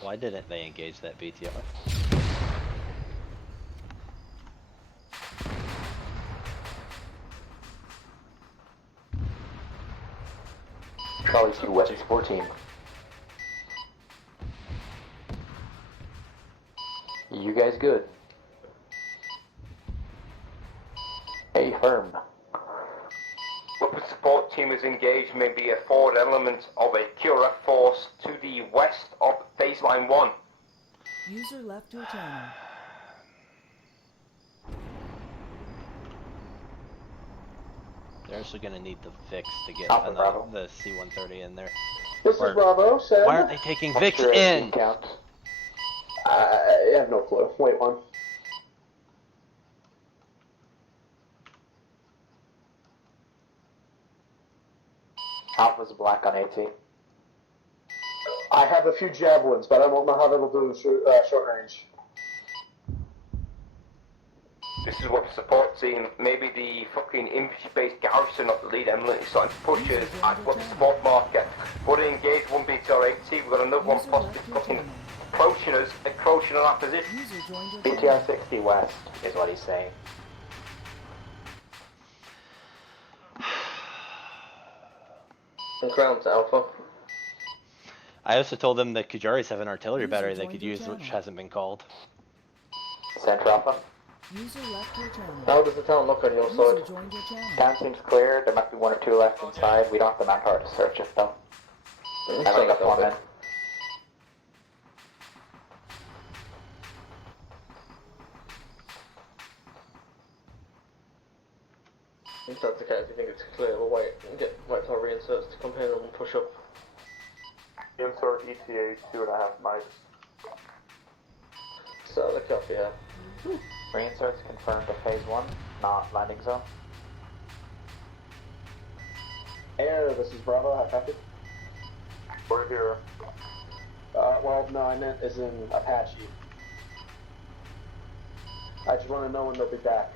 Why didn't they engage that BTR? Charlie 2, West 14. You guys good? Hey, firm. Weapon support team is engaged, maybe a forward element of a QRF force to the west of baseline 1. User left your channel. They're actually gonna need the fix to get Alpha Bravo. the C-130 in there. This is Bravo, said. Why aren't they taking What's Vix your in? count? I have no clue. Wait one. Alpha's black on 18. have a few javelins, but I don't know how that'll do in short range. This is what the support team, maybe the fucking infantry-based garrison of the lead eminent is starting to push us at what the support market. We're to engage one BTR 80, we've got another one possibly fucking approaching us, encroaching on our position. BTR 60 west is what he's saying. Ground to Alpha. I also told them that Kujaris have an artillery battery they could use, which hasn't been called. Center Alpha. User left your channel. How does the town look on your side? Town seems clear. There might be one or two left inside. We don't have the manpower to search it though. I've only got 4 men. If that's the case, you think it's clear, we'll wait for our reinserts to come here and we'll push up. Insert ETA 2.5 miles. So look up, yeah. Reinserts confirmed to phase 1, not landing zone. Air, this is Bravo, I copy. We're here. Well, no, I meant as in Apache. I just want to know when they'll be back.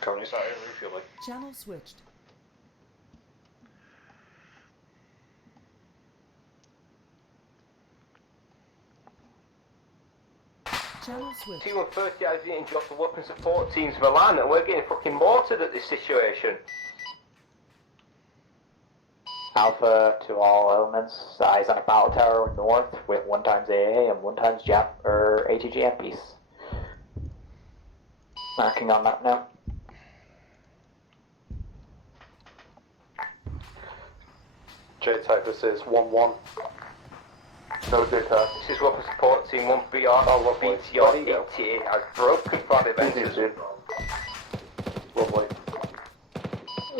Currently starting refueling. Channel switched. Channel switched. T-130 has didn't drop the weapon support teams for land, and we're getting fucking mortared at this situation. Alpha to all elements. Eyes on a battle tower north with 1 times AA and 1 times ATG MPs. Marking on map now. J-Tech, this is 1-1. No data. This is weapon support team 1BR, or BTR 80 has broken Friday benches. Lovely.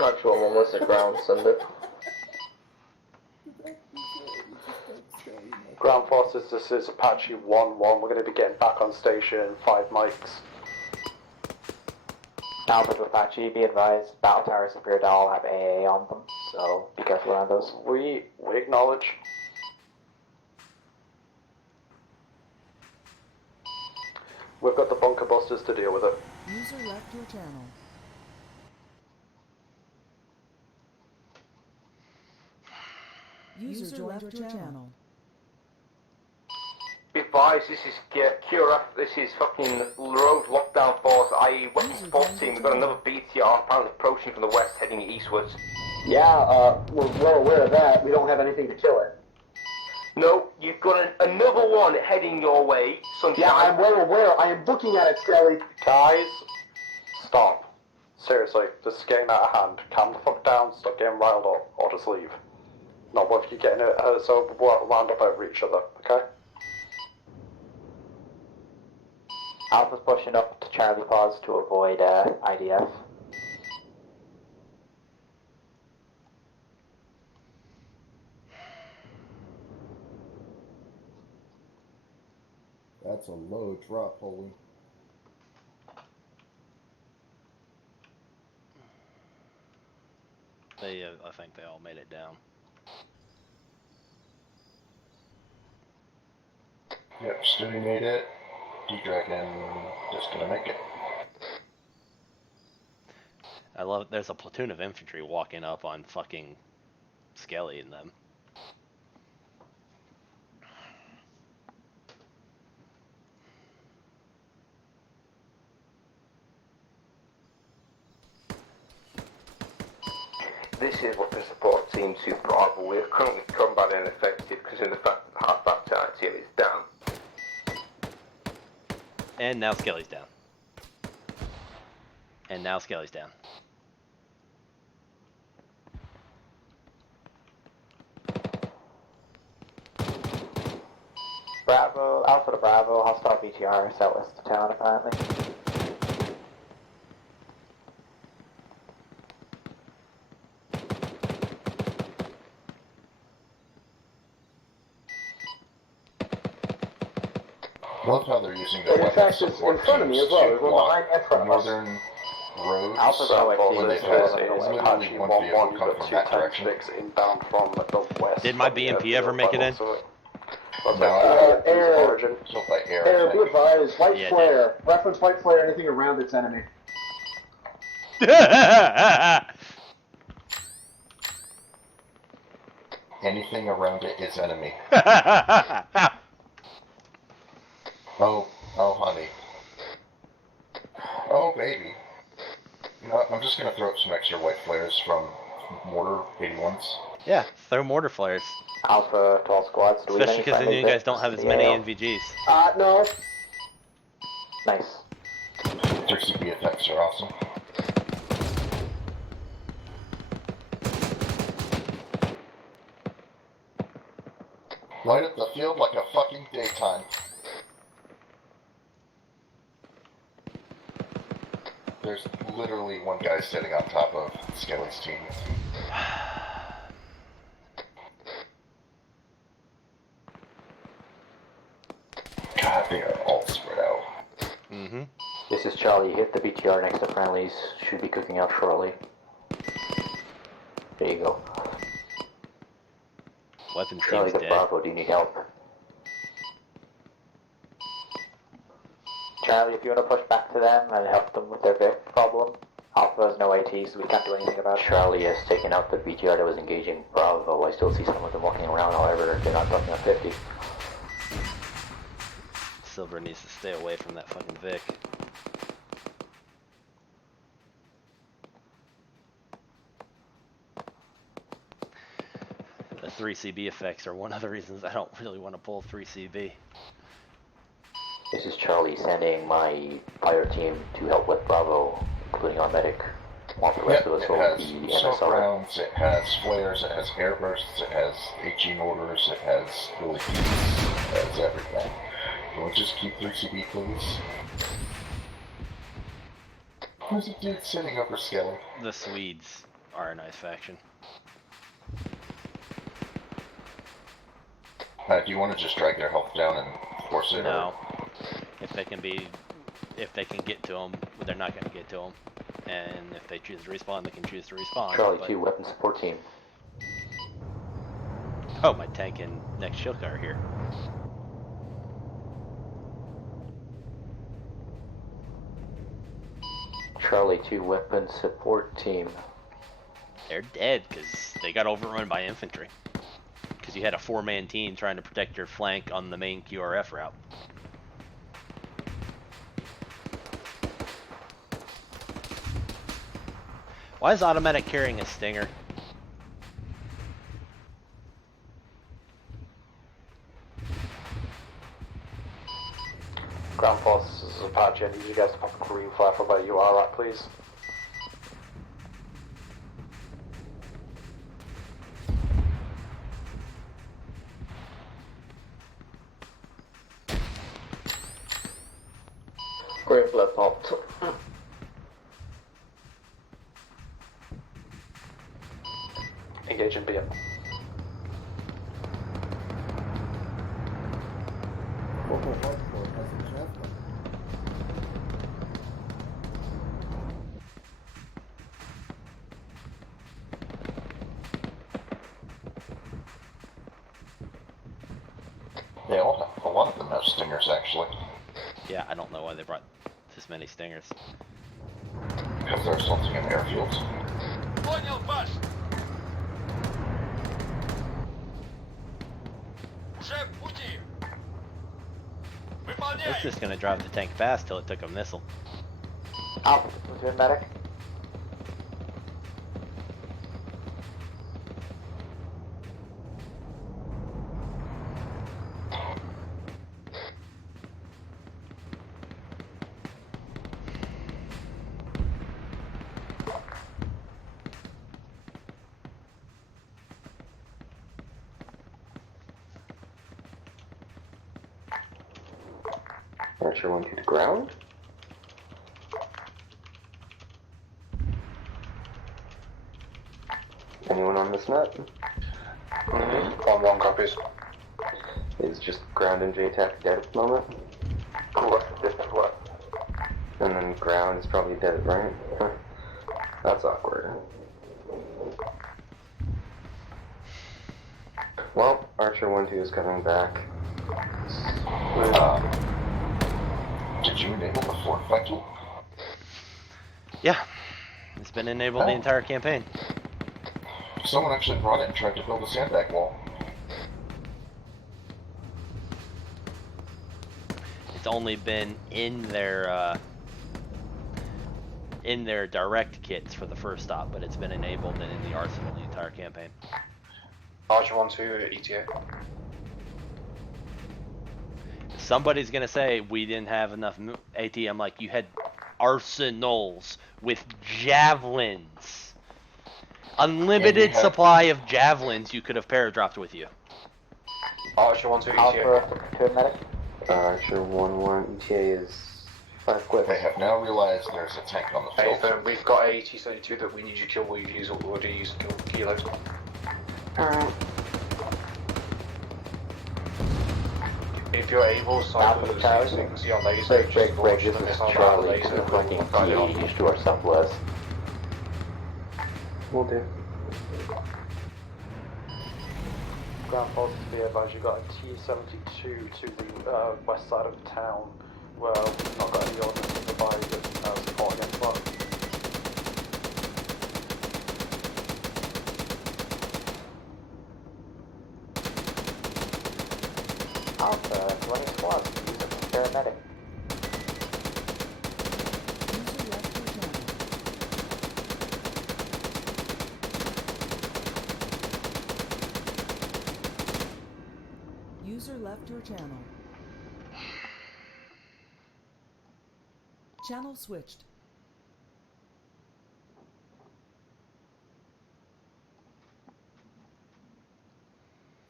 Actual one was the ground, send it. Ground forces, this is Apache 1-1. We're going to be getting back on station, 5 mics. Alpha to Apache, be advised, battle towers appear to all have AA on them, so be careful around those. We acknowledge. We've got the bunker busters to deal with it. User left your channel. User left your channel. Be advised, this is QRF, this is fucking road lockdown force, i.e. weapon support team. We've got another BTR apparently approaching from the west, heading eastwards. Yeah, we're well aware of that. We don't have anything to kill it. No, you've got another one heading your way, Sunshine. Yeah, I'm well aware. I am looking at it, Skelly. Guys, stop. Seriously, this is getting out of hand. Calm the fuck down, stop getting riled up, or just leave. Not worth you getting it, so we'll land up over each other, okay? Alpha's pushing up to Charlie Paws to avoid IDF. That's a low drop, holy. I think they all made it down. Yep, Stewie made it. D-Dragon just gonna make it. I love it. There's a platoon of infantry walking up on fucking Skelly and them. This is what the support team to Bravo. We are currently combat ineffective because of the fact that the half vitality is down. And now Skelly's down. And now Skelly's down. Bravo, Alpha to Bravo, hostile BTR southwest of town apparently. Love how they're using And in fact, it's in front of me as well. There's one behind and front of us. northern roads. Alpha When they pass, literally Apache one vehicle 1-1, you've come got from two that direction. 10-6 inbound from the west. Did my BMP ever make it in? Air, So by air. Air, be advised, white Yeah, flare. Reference white flare, anything around its enemy. Anything around it is enemy. Oh, honey. Oh, baby. You know what, I'm just gonna throw up some extra white flares from mortar 81s. Yeah, throw mortar flares. Alpha 12 squads. Do we have Especially any because then friendly you guys Vics don't have as in the many AO? NVGs. No. Nice. 3CP effects are awesome. Light up the field like a fucking daytime. There's literally one guy sitting on top of Skelly's team. God, they are all spread out. Mm-hmm. This is Charlie. Hit the BTR next to friendlies. Should be cooking out shortly. There you go. Weapon Charlie team's to dead. Bravo, do you need help? Charlie, if you want to push back to them and help them with their Vic problem. Alpha has no AT, so we can't do anything about it. Charlie has taken out the BTR that was engaging Bravo. I still see some of them walking around, however, they're not talking on 50. Silver needs to stay away from that fucking Vic. The 3CB effects are one of the reasons I don't really want to pull 3CB. This is Charlie sending my fire team to help with Bravo, including our medic. While the rest of us will It be has smoke NSR. rounds, it has flares, it has air bursts, it has HE mortars, it has really it has everything. We'll just keep 3CB, please. Who's the dude sitting over Skelly? The Swedes are a nice faction. Do you want to just drag their health down and force it? No. If they can get to them, they're not going to get to them. And if they choose to respawn, they can choose to respawn. Charlie but... 2, weapon support team. Oh, my tank and next shield car are here. Charlie 2, weapon support team. They're dead because they got overrun by infantry. Because you had a 4-man team trying to protect your flank on the main QRF route. Why is automatic carrying a stinger? Ground force, this is Apache. I need you guys to pop a green flag for where you are at, please. Green flag popped. Engage in BM. They all have, a lot of them have stingers actually. Yeah, I don't know why they brought this many stingers. Because they're assaulting in airfields. Понял вас. Уже в пути. It's just gonna drive the tank fast till it took a missile. Alpha, platoon medic. Archer 1 to the ground. Anyone on this net? One copies. Is just ground and JTAC dead at the moment? What? What? And then ground is probably dead, right? Huh. That's awkward. Well, Archer 1-2 is coming back. Did you enable the fort fighting? Yeah. It's been enabled the entire campaign. Someone actually brought it and tried to build a sandbag wall. It's only been in their direct kits for the first stop, but it's been enabled and in the arsenal the entire campaign. Archer 1-2 ETA. Somebody's gonna say we didn't have enough AT. I'm like, you had arsenals with javelins, unlimited supply of javelins you could have paradropped with you. Archer 1-2 ETA. Archer 1-1 ETA is 5 quick. They have now realized there's a tank on the field. Hey, we've got a T-72 that we need you to kill. We've used already used to kill kilos. Alright. If you're able, cycle the towers so you can see our laser. Break, this is Charlie, fucking T-80 to our southwest. Will do. Ground forces be advised, you've got a T-72 to the west side of town where we've not got any ordnance to provide support against that. Alpha, running squads, using paramedic. User left your channel. Channel switched.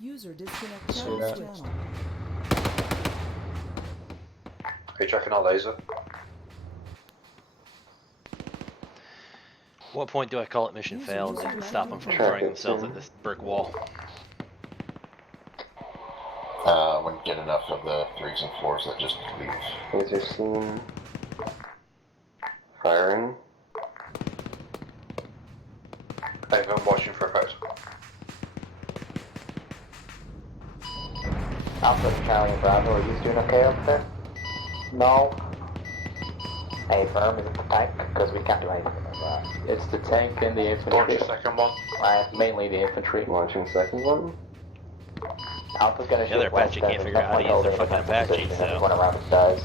User disconnect channel. Are you checking our laser? What point do I call it mission failed and stop them from throwing themselves at this brick wall? When you get enough of the 3s and 4s that just leave. Laser seen. Firing. I've been watching for effect. Alpha, Charlie, and Bravo, are you doing okay over there? No. Hey, Firm, is it the tank? Because we can't do anything about that. It's the tank and the infantry. Launch the second one. Mainly the infantry. Launching second one. Alpha's gonna shoot The other Apache can't figure out how to use their fucking Apache, so... Everyone around us dies.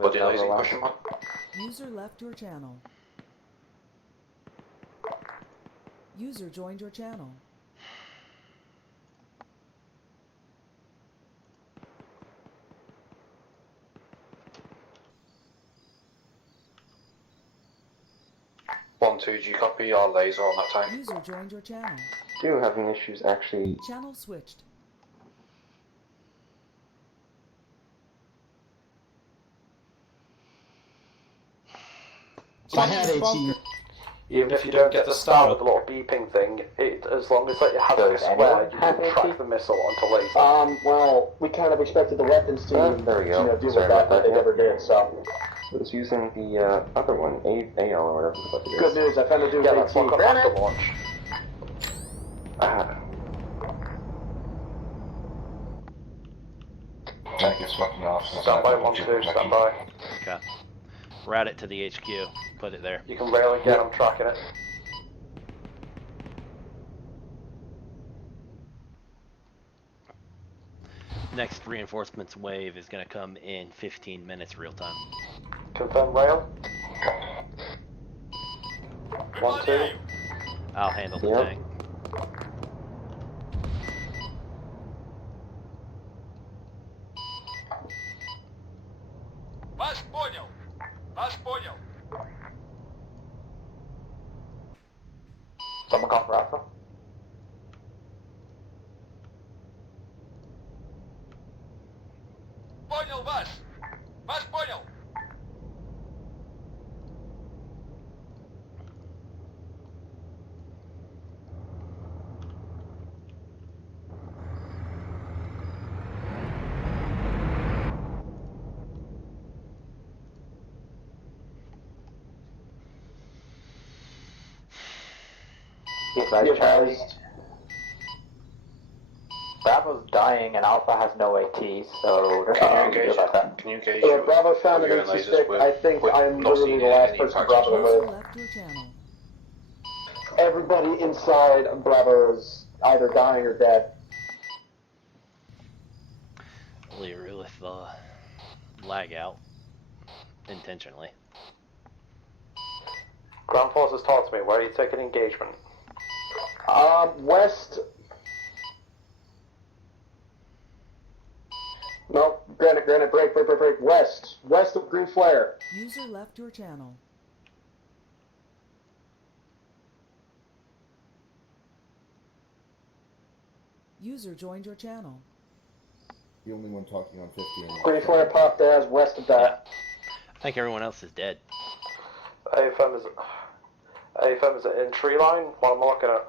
Body lazy, question mark. User left your channel. User joined your channel. One, 2, do you copy our laser on that tank? User joined your channel. Do having issues actually. Channel switched. I had even if you don't get the star with the little beeping thing, as long as it has a square, you can track the missile onto laser. Well, we kind of expected the weapons team there we go. deal with that, but they never did, so. It was using the other one, AL or whatever the fuck it is. Good news, I found a dude named T. Granite launch. Tank is fucking off. Stand by, 1, 2, stand by. Okay. Route it to the HQ. Put it there. You can barely get them tracking it. Next reinforcements wave is going to come in 15 minutes real time. Confirm rail. 1, 2. I'll handle the tank. Вас понял. Вас понял. Понял вас. Вас понял. Charlie. Bravo's dying and Alpha has no AT, so there's nothing to do about that. Can you engage Bravo found an AT stick. I think I'm literally the last person Bravo to live. Left your channel. Everybody inside Bravo is either dying or dead. Lear with the lag out intentionally. Ground forces talk to me. Where are you taking engagement? West. No, granite, break. West of Green Flare. User left your channel. User joined your channel. The only one talking on 50. Green Flare popped as west of that. I think everyone else is dead. AFM is in tree line. What am I looking at?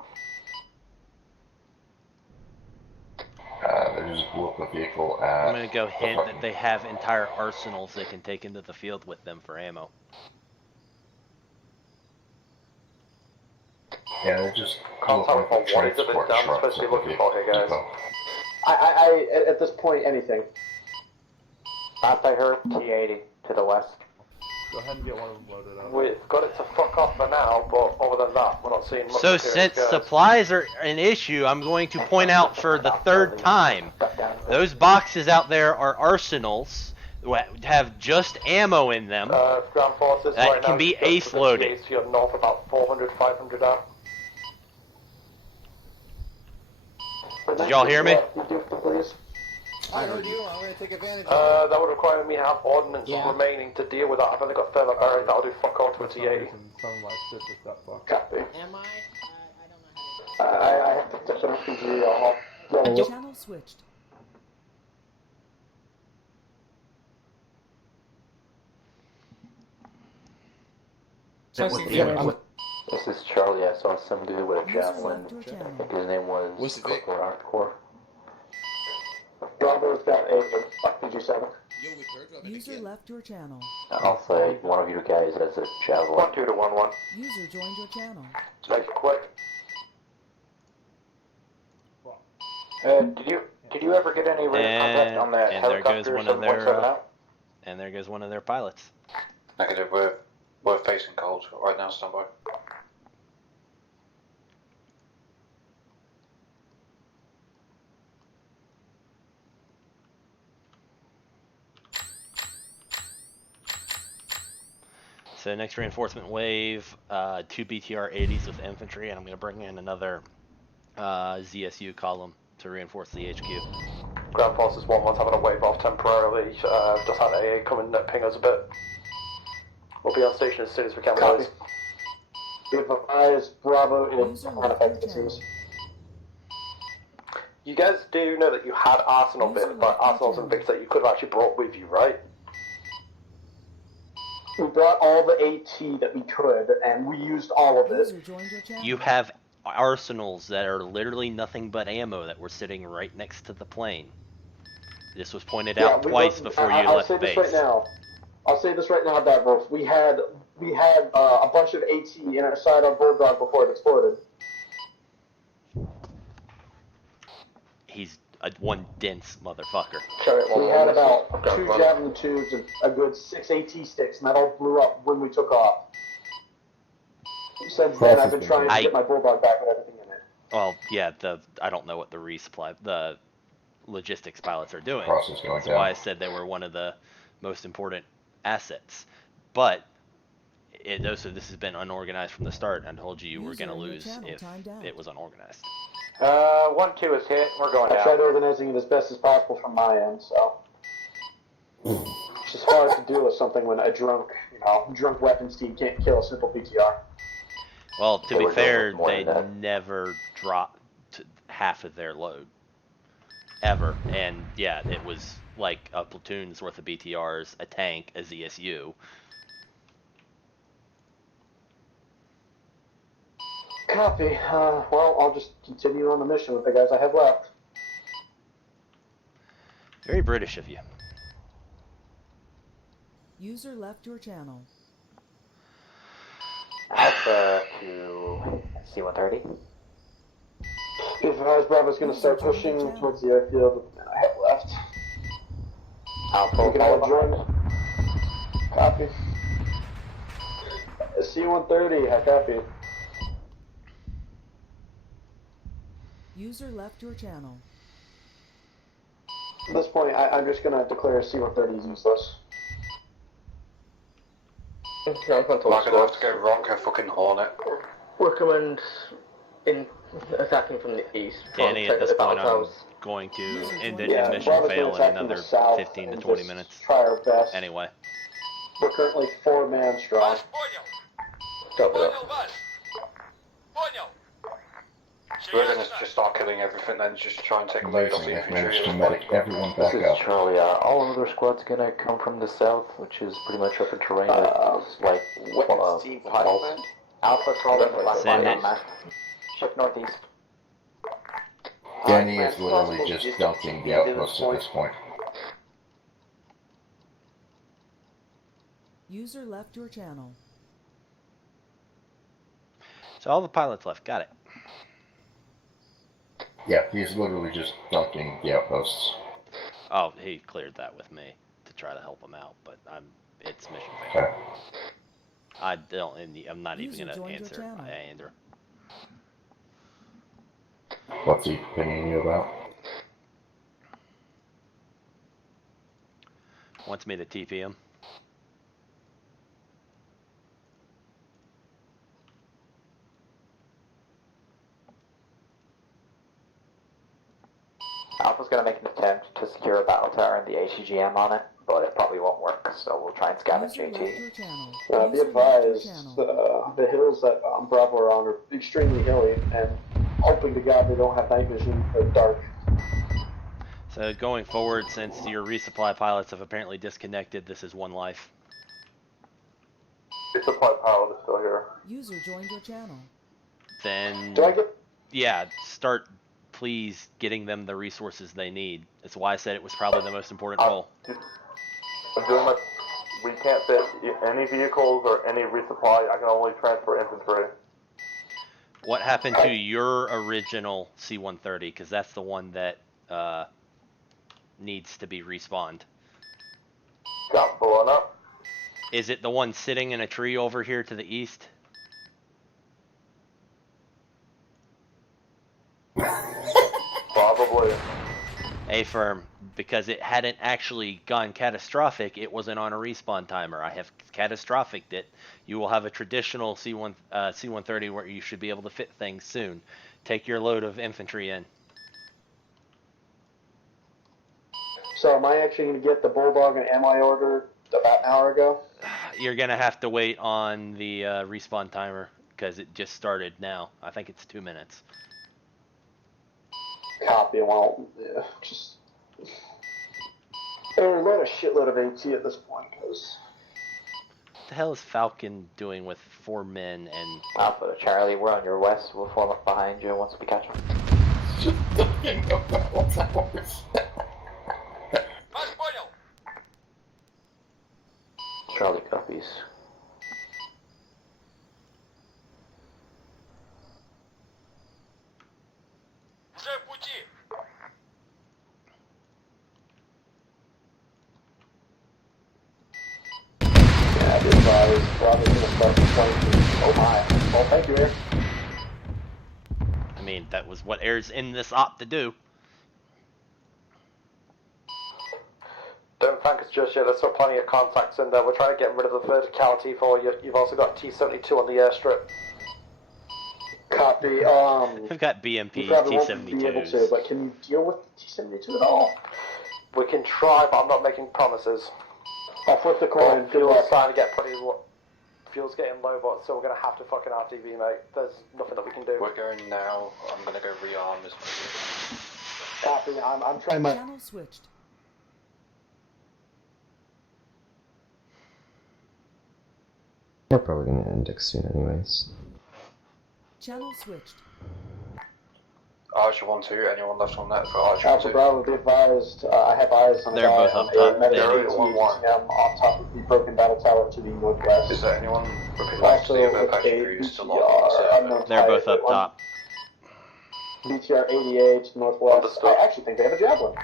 They just blew up a vehicle at... I'm gonna go hint that they have entire arsenals they can take into the field with them for ammo. Yeah, they're just... Can't tell if what is it that Dan's supposed to be looking for here, guys. I at this point, anything. Last I heard, T80 to the west. Go ahead and get one of them loaded up. We've got it to fuck off for now, but other than that, we're not seeing much. So since supplies are an issue, I'm going to point out for the third time, those boxes out there are arsenals that have just ammo in them ground forces that right can now, be just ace to the loaded. You're north about 400, 500 out. Did y'all hear me? I heard you. I'm going to take advantage of it. That would require me to have ordnance remaining to deal with that. I've only got thermal barriers. That'll do fuck all to a T80. Copy. Am I? I have to set up PG. Channel switched. This is Charlie. I saw some dude with a javelin. I think his name was Hardcore. Bravo's got a PG7. User left your channel. I'll say one of you guys has a javelin. 1-2 to 1-1. User joined your channel. Make it quick. Did you ever get any radar contact on that helicopter? And there goes one of their pilots. Negative. We're facing cold right now. Stand by. So next reinforcement wave, 2 BTR-80s with infantry, and I'm going to bring in another ZSU column to reinforce the HQ. Ground forces 1-1's having a wave off temporarily. Just had AA come and ping us a bit. We'll be on station as soon as we can, boys. Be advised, Bravo is unaffected. You guys do know that you had arsenals and bits that you could have actually brought with you, right? We brought all the AT that we could, and we used all of it. You have arsenals that are literally nothing but ammo that were sitting right next to the plane. This was pointed out twice before you left base. I'll say this right now, Davros. We had a bunch of AT in our side on Bulldog before it exploded. He's one dense motherfucker. We had about 2 javelin tubes and a good 6 AT sticks, and that all blew up when we took off. Since then, I've been trying to get my Bulldog back with everything in it. Well, yeah, I don't know what the resupply, the logistics pilots are doing. That's why I said they were one of the most important assets. But this has been unorganized from the start. I told you were going to lose if it was unorganized. 1-2 is hit. We're going down. I tried organizing it as best as possible from my end, so it's just hard to deal with something when a drunk weapons team can't kill a simple BTR. Well, to be fair, they never dropped half of their load. ever. And yeah, it was like a platoon's worth of BTRs, a tank, a ZSU. Copy. Well, I'll just continue on the mission with the guys I have left. Very British of you. User left your channel. Alpha to C-130. Be advised, Bravo's going to start pushing towards the airfield I have left. Alpha, we can all join. Copy. C-130, I copy. User left your channel. At this point, I'm just going to declare C-130 is useless. Okay, I'm going to I'm gonna have to go rock a fucking Hornet. recommend in attacking from the east. Danny, at this point, I'm going to end it in mission fail in another 15 to 20 minutes. Try our best. Anyway. We're currently 4-man strong. We're gonna just start killing everything, then just try and take a load off the infantry. Managed to medic everyone back This is up. Charlie. All other squads gonna come from the south, which is pretty much open terrain. Like Alpha Charlie, Send it. shift northeast. Danny is literally just dunking the outpost at this point. User left your channel. So all the pilots left. Got it. Yeah, he's literally just dunking the outposts. Oh, he cleared that with me to try to help him out, but it's mission fail. Okay. I'm not even gonna answer. Andrew. What's he pinging you about? Wants me to TP him. Alpha's going to make an attempt to secure a battle tower and the ACGM on it, but it probably won't work, so we'll try and scavenge AT. Be advised, the hills that Bravo are on are extremely hilly, and hoping to God they don't have night vision or dark. So going forward, since your resupply pilots have apparently disconnected, this is one life. Resupply pilot is still here. User joined your channel. Then, Do I get... yeah, start please getting them the resources they need. That's why I said it was probably the most important role. I'm doing my... We can't fit any vehicles or any resupply. I can only transfer infantry. What happened to your original C-130? Because that's the one that needs to be respawned. Got blown up. Is it the one sitting in a tree over here to the east? Probably. A-firm, because it hadn't actually gone catastrophic, it wasn't on a respawn timer. I have catastrophicked it. You will have a traditional C-130 where you should be able to fit things soon. Take your load of infantry in. So am I actually going to get the Bulldog and MI order about an hour ago? You're going to have to wait on the respawn timer, because it just started now. I think it's 2 minutes. Copy. Well, yeah, just load a shitload of AT at this point, because What the hell is Falcon doing with 4 men and... Alpha to Charlie, we're on your west. We'll form up behind you once we catch them. Charlie copies. yeah, be advised, Bravo's going to start the flight. Oh my. Well, thank you, Air. I mean, that was what Air's in this op to do. Don't thank us just yet. There's still plenty of contacts in there. We're trying to get rid of the verticality for you. You've also got T-72 on the airstrip. Copy. I've got BMP You probably won't be able to, T-72s. but can you deal with the T-72 at all? We can try, but I'm not making promises. I'll flip the coin. Good Fuel's luck. starting to get pretty low. Fuel's getting low, but so we're going to have to fucking RTV, mate. There's nothing that we can do. We're going now. I'm going to go rearm this. Copy. I'm trying my. Channel switched. We're probably gonna index soon, anyways. Channel switched. Archer 1-2, anyone left on that for Archer Alpha 1-2? Bravo, be advised. I have eyes on a They're guy both on up top. a medic They're AT on top of the broken battle tower to the northwest. Is there anyone repeat back to the other passion crew still logged They're both up top. BTR 88 northwest. I actually think they have a javelin.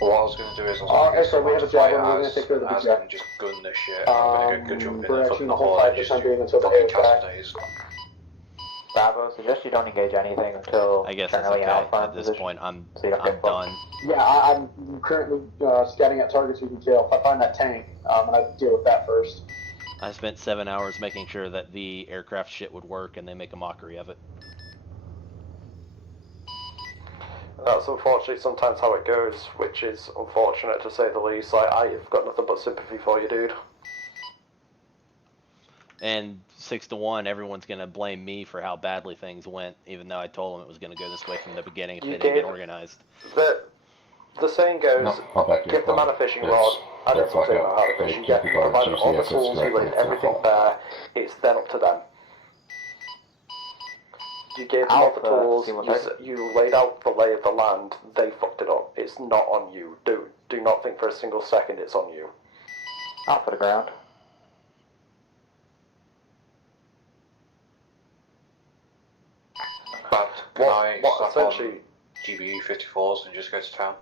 Well, what I was going to do is I was going to So we have a javelin. We're going to take care of the BTR. and just gun this shit. I'm going to go jump in We're and actually fucking the the whole hole fight and for just time being do until the fucking air castle back. days. Bravo, suggest you don't engage anything until I guess that's Charlie and okay. Alpha in At this position. point, I'm So you don't get done. Yeah, I'm currently scouting at targets we can kill. If I find that tank, I'm going to deal with that first. I spent 7 hours making sure that the aircraft shit would work, and they make a mockery of it. That's unfortunately sometimes how it goes, which is unfortunate to say the least. I've got nothing but sympathy for you, dude. And 6-1, everyone's gonna blame me for how badly things went, even though I told them it was gonna go this way from the beginning if You they didn't gave- get organized. The saying goes, give the man a fishing rod, and it's up to him how to fish. You get provided all the tools, you laid everything bare, it's then up to them. You gave them all the tools, you laid out the lay of the land, they fucked it up. It's not on you. Do not think for a single second it's on you. Alpha to ground. But can I what stop on essentially- GBU 54s and just go to town?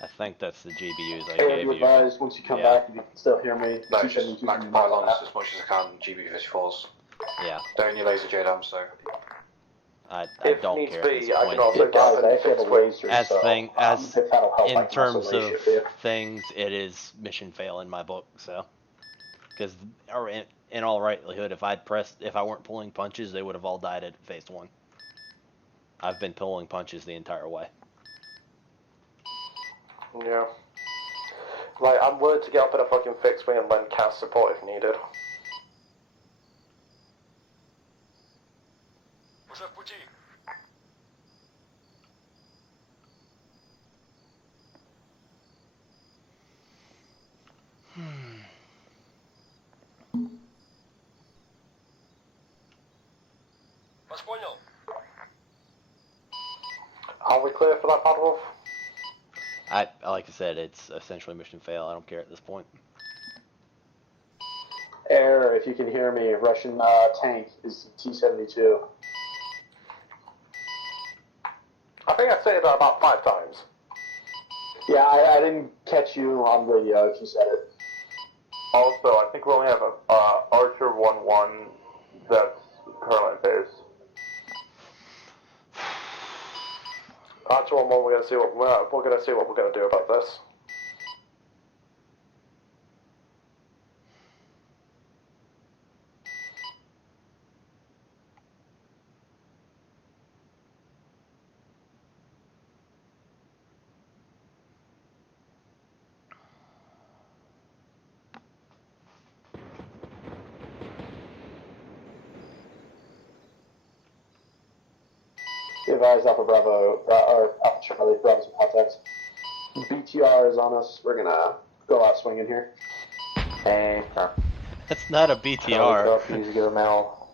I think that's the GBUs I Hey, gave you you. advise once you come Yeah. back, if you can still hear me. No, 272 just max from pylons that. as much as I can, GBU 54s. Yeah. Don't you laser JDAMs though. I If don't needs care be, at this I point. can also get up and fix wings. As if that'll help, I in can terms also of raise you. things, it is mission fail in my book. So, because in all likelihood, if I weren't pulling punches, they would have all died at phase 1. I've been pulling punches the entire way. Yeah. Like, I'm willing to get up in a fucking fixed wing and lend cast support if needed. Уже в пути. Вас понял? Are we clear for that bad wolf? Like I said, it's essentially mission fail. I don't care at this point. Air, if you can hear me, Russian tank is T-72. I think I said that about 5 times. Yeah, I didn't catch you on radio if you said it. Also, I think we only have a Archer 1-1 that's currently in phase. Archer 1-1, we're gonna see what we're gonna do about this. Be advised, Alpha Bravo, or Alpha Charlie, Bravo's in contact. BTR is on us. We're gonna go out swinging here. Hey, That's not a BTR. Please give a mail.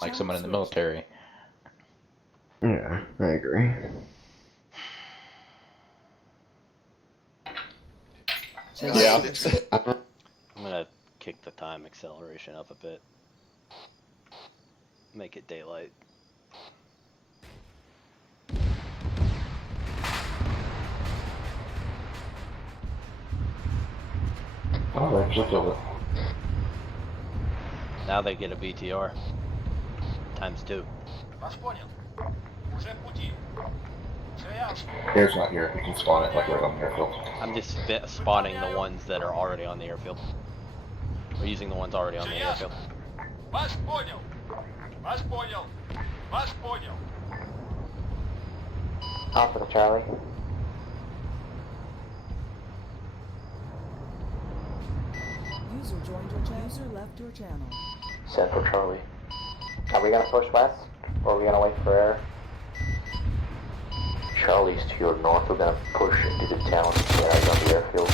Like someone in the military. Yeah, I agree. Yeah. I'm gonna kick the time acceleration up a bit. Make it daylight. Oh, I actually killed it. Now they get a BTR. ×2. Вас понял. Уже в пути. Все ясно. Air's not here. You can spawn it like right on the airfield. I'm just spawning the ones that are already on the airfield. We're using the ones already on the airfield. Вас понял. Вас понял. Вас понял. Alpha to Charlie. User joined your channel. User left your channel. Central Charlie. Are we gonna push west, or are we gonna wait for air? Charlie's to your north. We're gonna push into the town and get out on the airfield.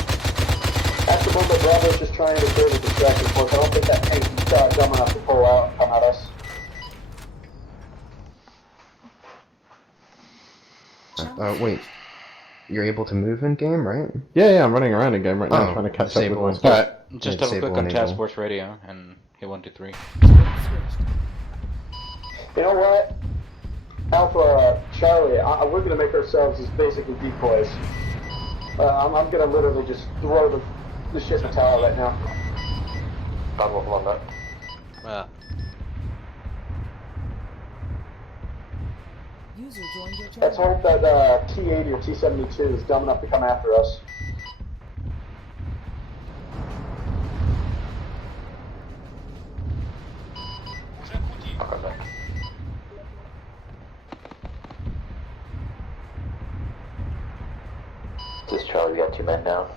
At the moment, Bravo's just trying to create a distraction for us. I don't think that tank is dumb enough to pull out and come at us. Wait. You're able to move in game, right? Yeah, I'm running around in game right now, trying to catch up with my stuff. Alright, just double click on task force radio and hit 1, 2, 3. You know what? Alpha, Charlie, we're gonna make ourselves as basically decoys. I'm gonna literally just throw the shit in the tower right now. Bad waffle on that. User joined your channel. Let's hope that T-80 or T-72 is dumb enough to come after us. This is Charlie, we got 2 men down.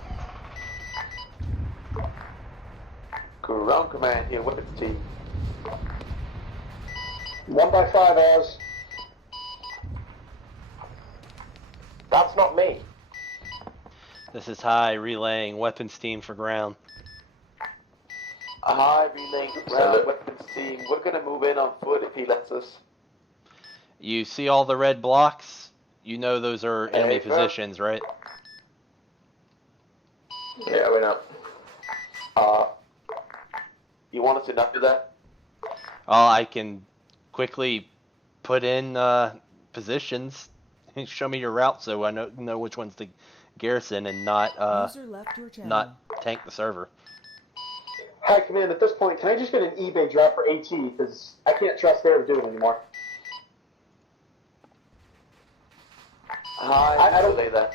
Ground command here, weapons team. 1 by 5 as. That's not me. This is High, relaying weapons team for ground. Hi, relaying ground, weapons team. We're gonna move in on foot if he lets us. You see all the red blocks? You know those are enemy positions, right? Yeah, we know. You want us to not do that? I can quickly put in positions and show me your route so I know which one's the garrison and not tank the server. Hi, Command, at this point, can I just get an eBay drop for AT, because I can't trust there to do it anymore. I don't say that.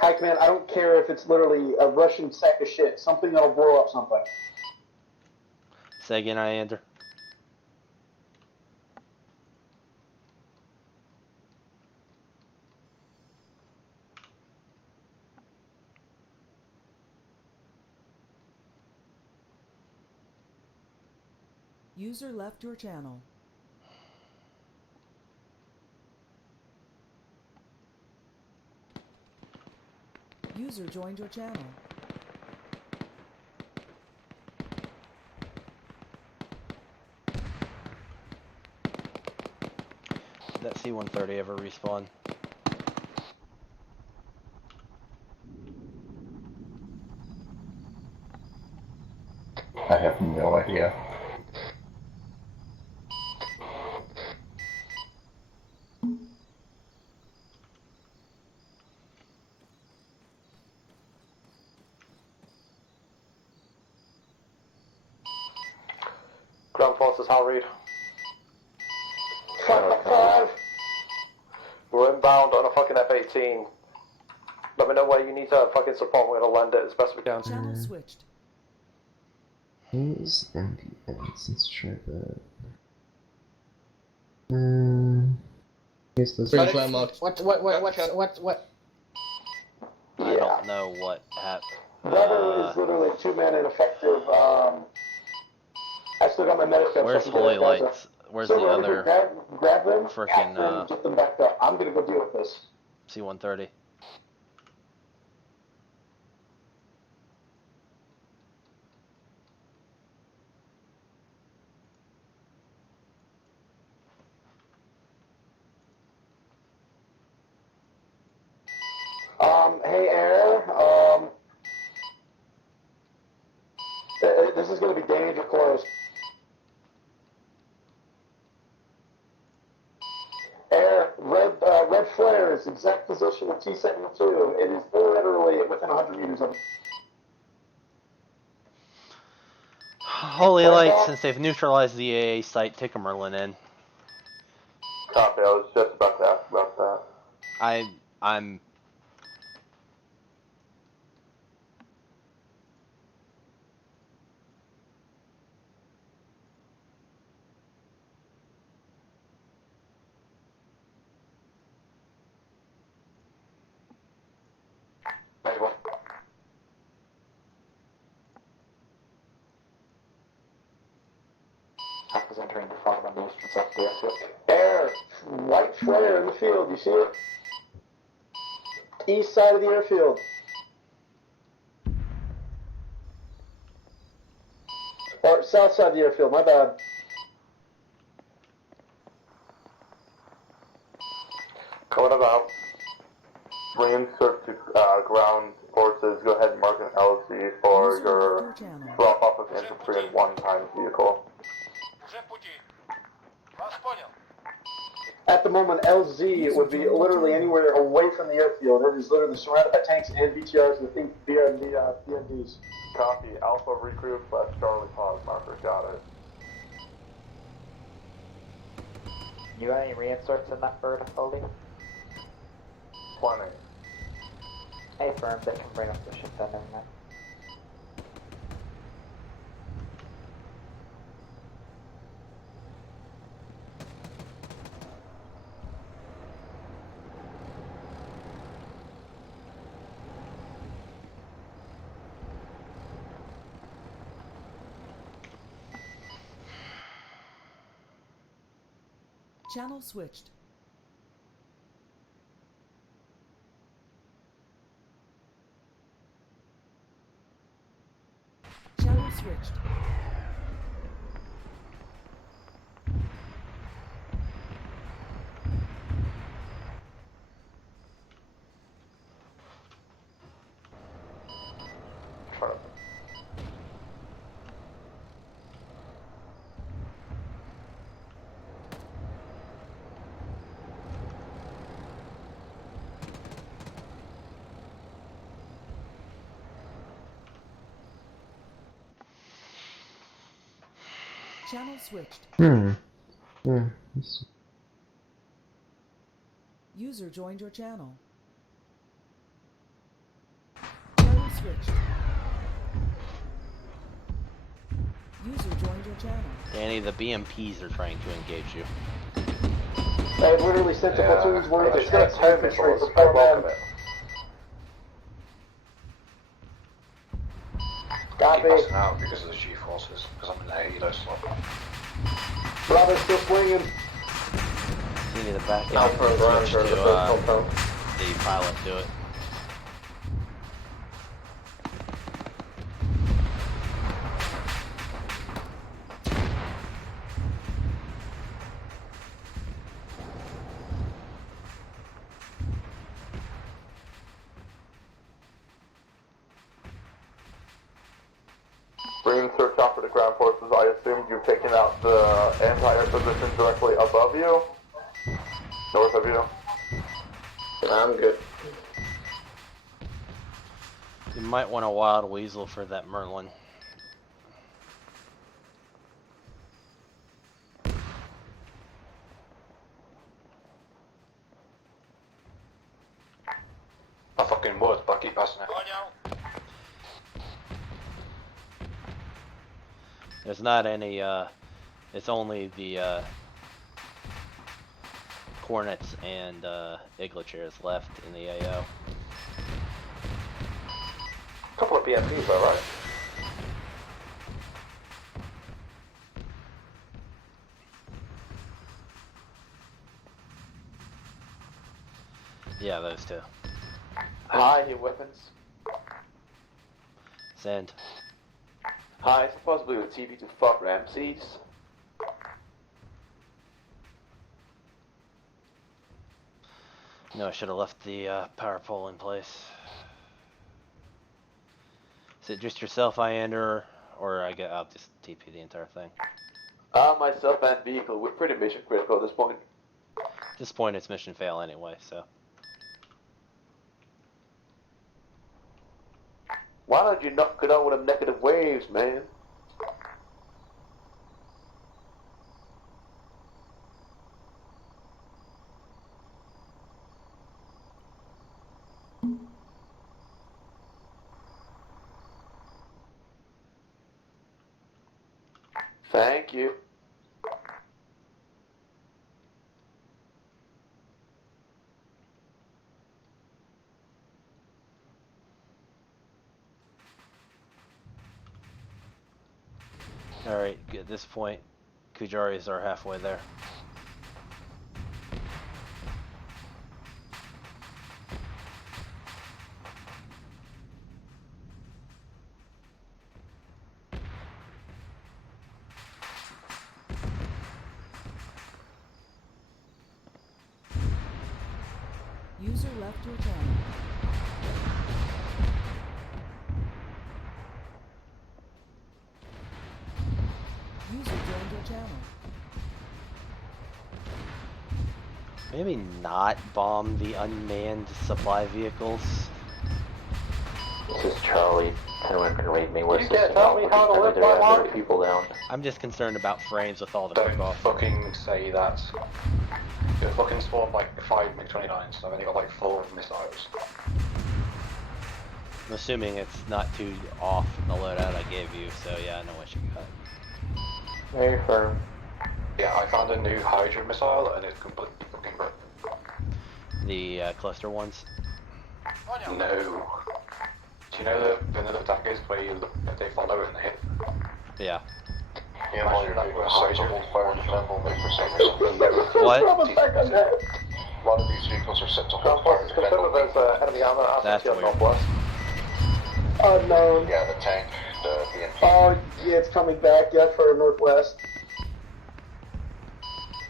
Hi, Command, I don't care if it's literally a Russian sack of shit, something that'll blow up something. Say again, I enter. User left your channel. User joined your channel. Did that C-130 ever respawn? I have no idea. Ground forces, Hal Reed. 5. We're inbound on a fucking F-18. Let me know where you need to fucking support. We're gonna land it as best we can. Channel switched. Who's MPNs? Let's try that. Here's those. What? I don't know what happened. Rudder is literally 2-man ineffective. I still got my medicine. Where's Holy Lights? Where's the other grab them, frickin' get them back up. I'm gonna go deal with this. C-130? Hey, Air, this is going to be danger close. Air, red flare is exact position of T-72. It is literally within 100 meters of it. Holy Light, since they've neutralized the AA site, take a Merlin in. Copy, I was just about to ask about that. I'm Air, white flare in the field, you see it? East side of the airfield. Or south side of the airfield, my bad. Coming about. Reinsert to ground forces. Go ahead and mark an LZ for your drop off of infantry and one-time vehicle. At the moment, LZ would be literally anywhere away from the airfield. It is literally surrounded by tanks and BTRs and BMDs. Copy. Alpha regroup / Charlie pause marker. Got it. You got any reinserts in that bird, Oldie? Plenty. Hey, firm, they can bring up the ship then, never mind. Channel switched. Channel switched. Channel switched. User joined your channel. Channel switched. User joined your channel. Danny, the BMPs are trying to engage you. I've literally sent a platoon's worth of tanks and infantry for 4 men. I keep passing out because of the G-forces, because I'm in the helo slot. Bravo's still swinging. You need to back out and switch to the pilot do it. Reinsert chopper to ground forces. I assume you've taken out the anti-air position directly above you? North of you? I'm good. You might want a wild weasel for that Merlin. I fucking would, but I keep passing out. There's not any, it's only the, Cornets and, Iglachairs left in the AO. A couple of BMPs, alright. Yeah, those two. Hi, your weapons. Send. Hi, it's possibly with TV to fuck Ramses. No, I should have left the power pole in place. Is it just yourself, Iander, or I'll just TP the entire thing? Myself and vehicle, we're pretty mission critical at this point. At this point, it's mission fail anyway, so. Why don't you knock it out with them negative waves, man? Thank you. Alright, at this point, Kujaris are halfway there. User left your channel. User joined your channel. Maybe not bomb the unmanned supply vehicles. This is Charlie. Anyone can raid me. We're You can't tell me how to live my life. People down. I'm just concerned about frames with all the Don't cook-off. fucking say that. You fucking spawned like 5 MiG-29s, so I've only got like 4 missiles. I'm assuming it's not too off the loadout I gave you, so yeah, I know what you got. Very firm. Yeah, I found a new Hydra missile and it's completely fucking broken. The cluster ones? No. Do you know the vanilla attack is where you they follow and hit? Yeah. Yeah, while you're doing such a hold fire and tremble, make for some reason. What? A lot of these vehicles are set to hold fire and defend. There's enemy armor That's weird. northwest. Unknown. Yeah, the tank, the BMP. Oh, yeah, it's coming back, yeah, for northwest.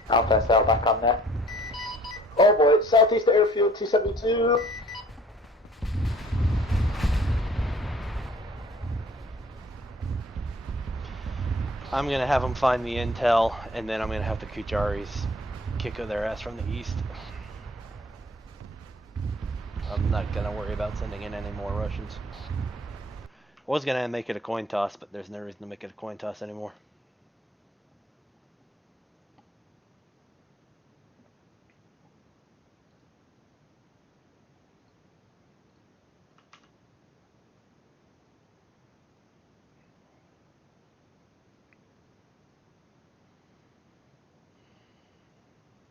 Alpha SL back on net. Oh boy, southeast airfield, T-72. I'm gonna have them find the intel, and then I'm gonna have the Kujaris kick their ass from the east. I'm not gonna worry about sending in any more Russians. I was gonna make it a coin toss, but there's no reason to make it a coin toss anymore.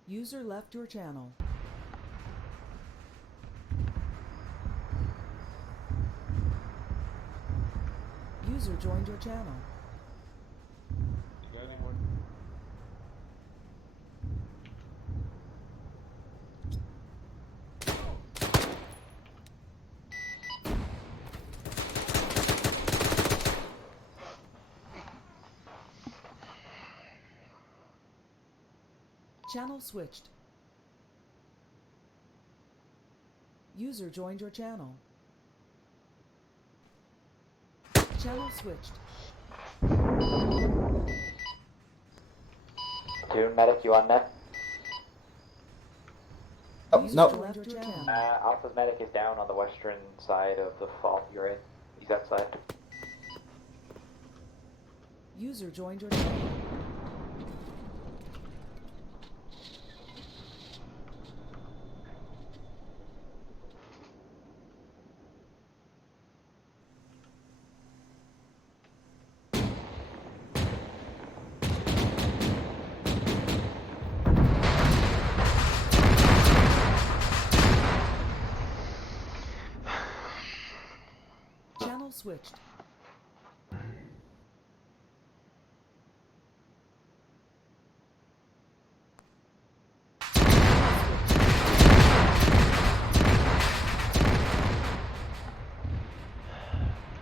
User left your channel. User joined your channel. Channel switched. User joined your channel. Channel switched. Toon medic, you on net? No. Alpha's medic is down on the western side of the fault you're in. He's outside. User joined your channel. Channel switched.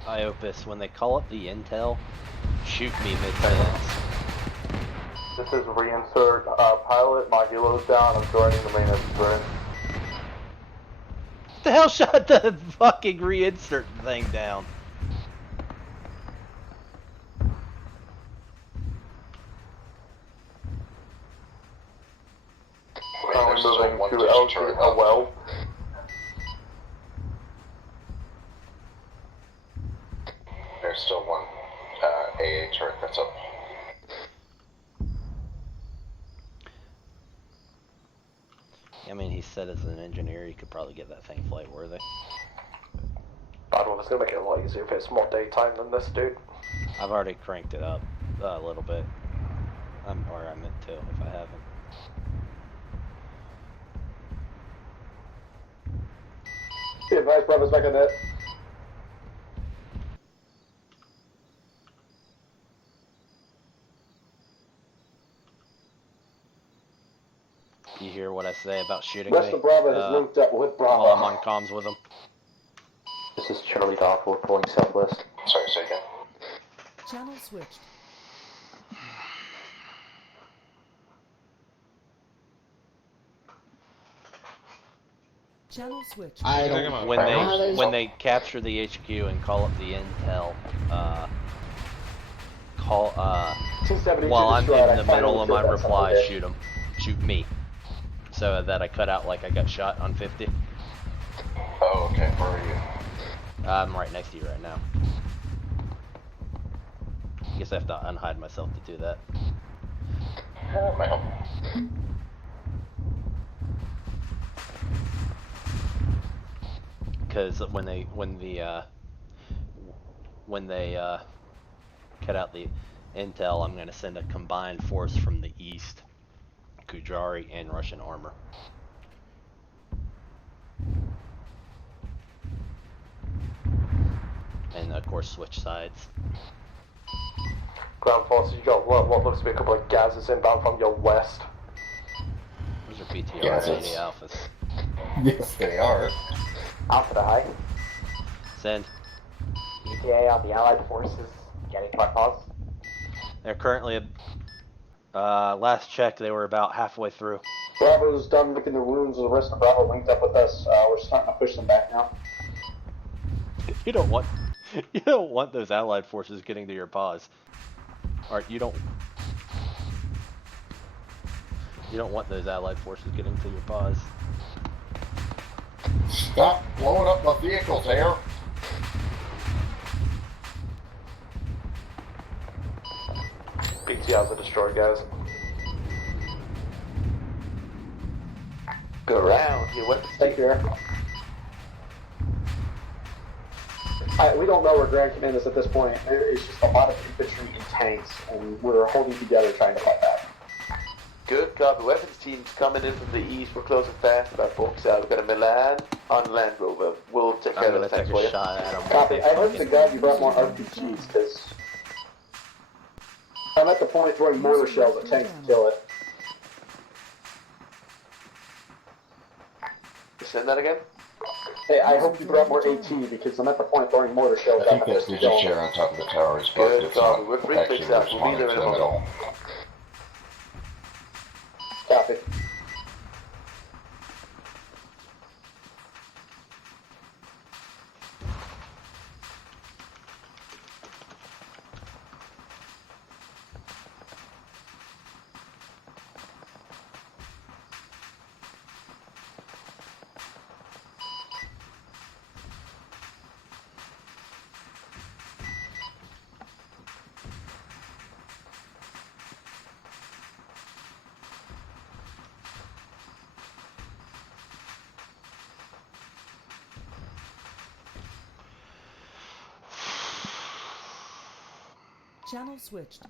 Iopus, when they call up the intel, shoot me mid-sentence. This is reinsert pilot. My helo's down. I'm joining the main engine. The hell shut the fucking reinsert thing down? I'm moving to LG a well. There's still one AA turret that's up. I mean, he said as an engineer, he could probably get that thing flight worthy. Bad one, it's gonna make it a lot easier if it's more daytime than this, dude. I've already cranked it up a little bit. Or I meant to, if I haven't. Be advised, Bravo's back on net. You hear what I say about shooting West me? of Bravo has linked up with Bravo. While I'm on comms with them. This is Charlie Dark, we're pulling southwest. Sorry, say again. Channel switched. Channel switch. I don't. When they capture the HQ and call up the intel, while I'm in the middle of my reply, shoot them. Shoot me. So that I cut out like I got shot on 50. Oh, okay. Where are you? I'm right next to you right now. I guess I have to unhide myself to do that. Because when they cut out the intel, I'm going to send a combined force from the east, Kujari and Russian armor. And of course switch sides. Ground forces, you got what looks to be a couple of gases inbound from your west. Those are BTR and the alphas. Yes, they are. Alpha to high. Send. ETA on the Allied forces getting to our cause. They're currently, last check, they were about halfway through. Bravo's done licking the wounds, the rest of Bravo linked up with us. We're starting to push them back now. You don't want those Allied forces getting to your paws. Or you don't want those Allied forces getting to your paws. Stop blowing up my vehicles, Air. BTRs are destroyed, guys. Go around. You went Thank you, Air. We don't know where Grand Command is at this point. There is just a lot of infantry and tanks, and we're holding together trying to fight back. Good, copy. Weapons teams coming in from the east. We're closing fast. About folks out. We've got a Milan on Land Rover. We'll take care of the tanks for you. Copy. I hope to God you brought more RPGs, because I'm at the point throwing mortar shells at tanks to kill it. Send that again? Hey, I hope you brought more AT, because I'm at the point throwing mortar shells I at think this that to kill chair them. on top of the tower is Good, it's copy. not We're free actually fix out. We'll be responding there to in a them at moment. all. Copy. Channel switched.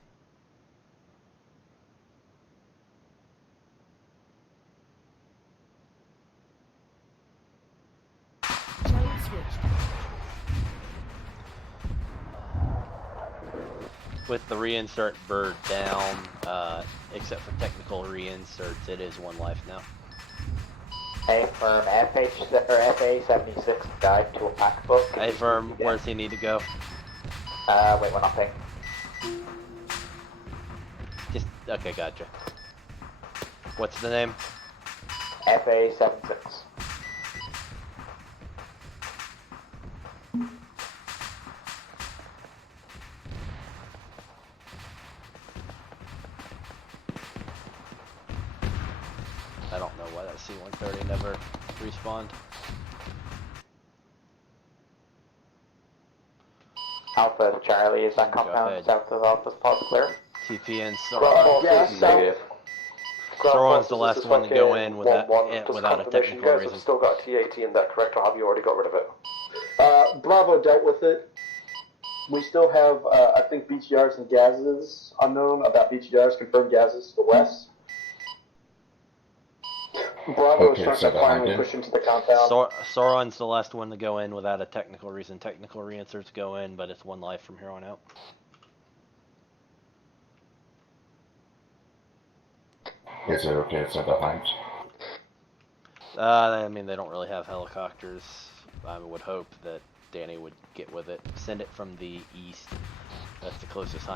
Channel switched. With the reinsert bird down, except for technical reinserts, it is one life now. A firm FA76 guide to a pack book. A firm, where's he need to go? Wait, we're not paying. Just, okay, gotcha. What's the name? FA76. I don't know why that C-130 never respawned. Alpha to Charlie, is that compound south of Alpha's pod clear? TPN Negative. Soron's the last one to go in without a technical You guys reason. have still got T-80 in that, correct? Or have you already got rid of it? Bravo dealt with it. We still have, I think, BTRs and gases unknown about BTRs, confirmed gases to the west. Bravo is starting to finally push into the compound. Sauron's the last one to go in without a technical reason. Technical reinserts go in, but it's one life from here on out. Is it okay to send a hunt? I mean, they don't really have helicopters. I would hope that Danny would get with it. Send it from the east. That's the closest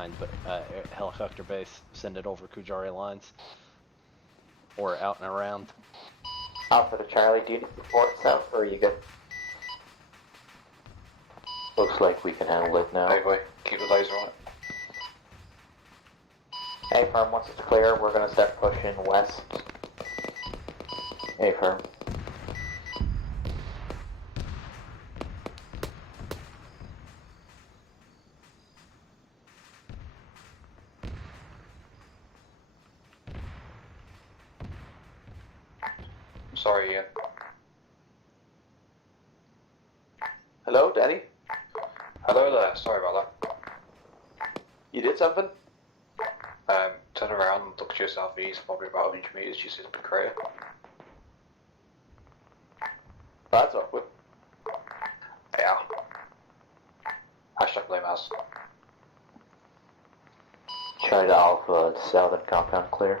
helicopter base. Send it over Kujari lines. Or out and around. Alpha to Charlie, do you need support south or are you good? Looks like we can handle it now. Hey boy, keep the laser on it. A firm, once it's clear, we're gonna start pushing west. A firm. Sorry, Ian. Hello, Danny? Hello there, sorry about that. You did something? Turn around and look to your southeast, probably about 100 meters, you see the big crater. That's awkward. Yeah. Hashtag blame us. Charlie to Alpha, southern compound clear.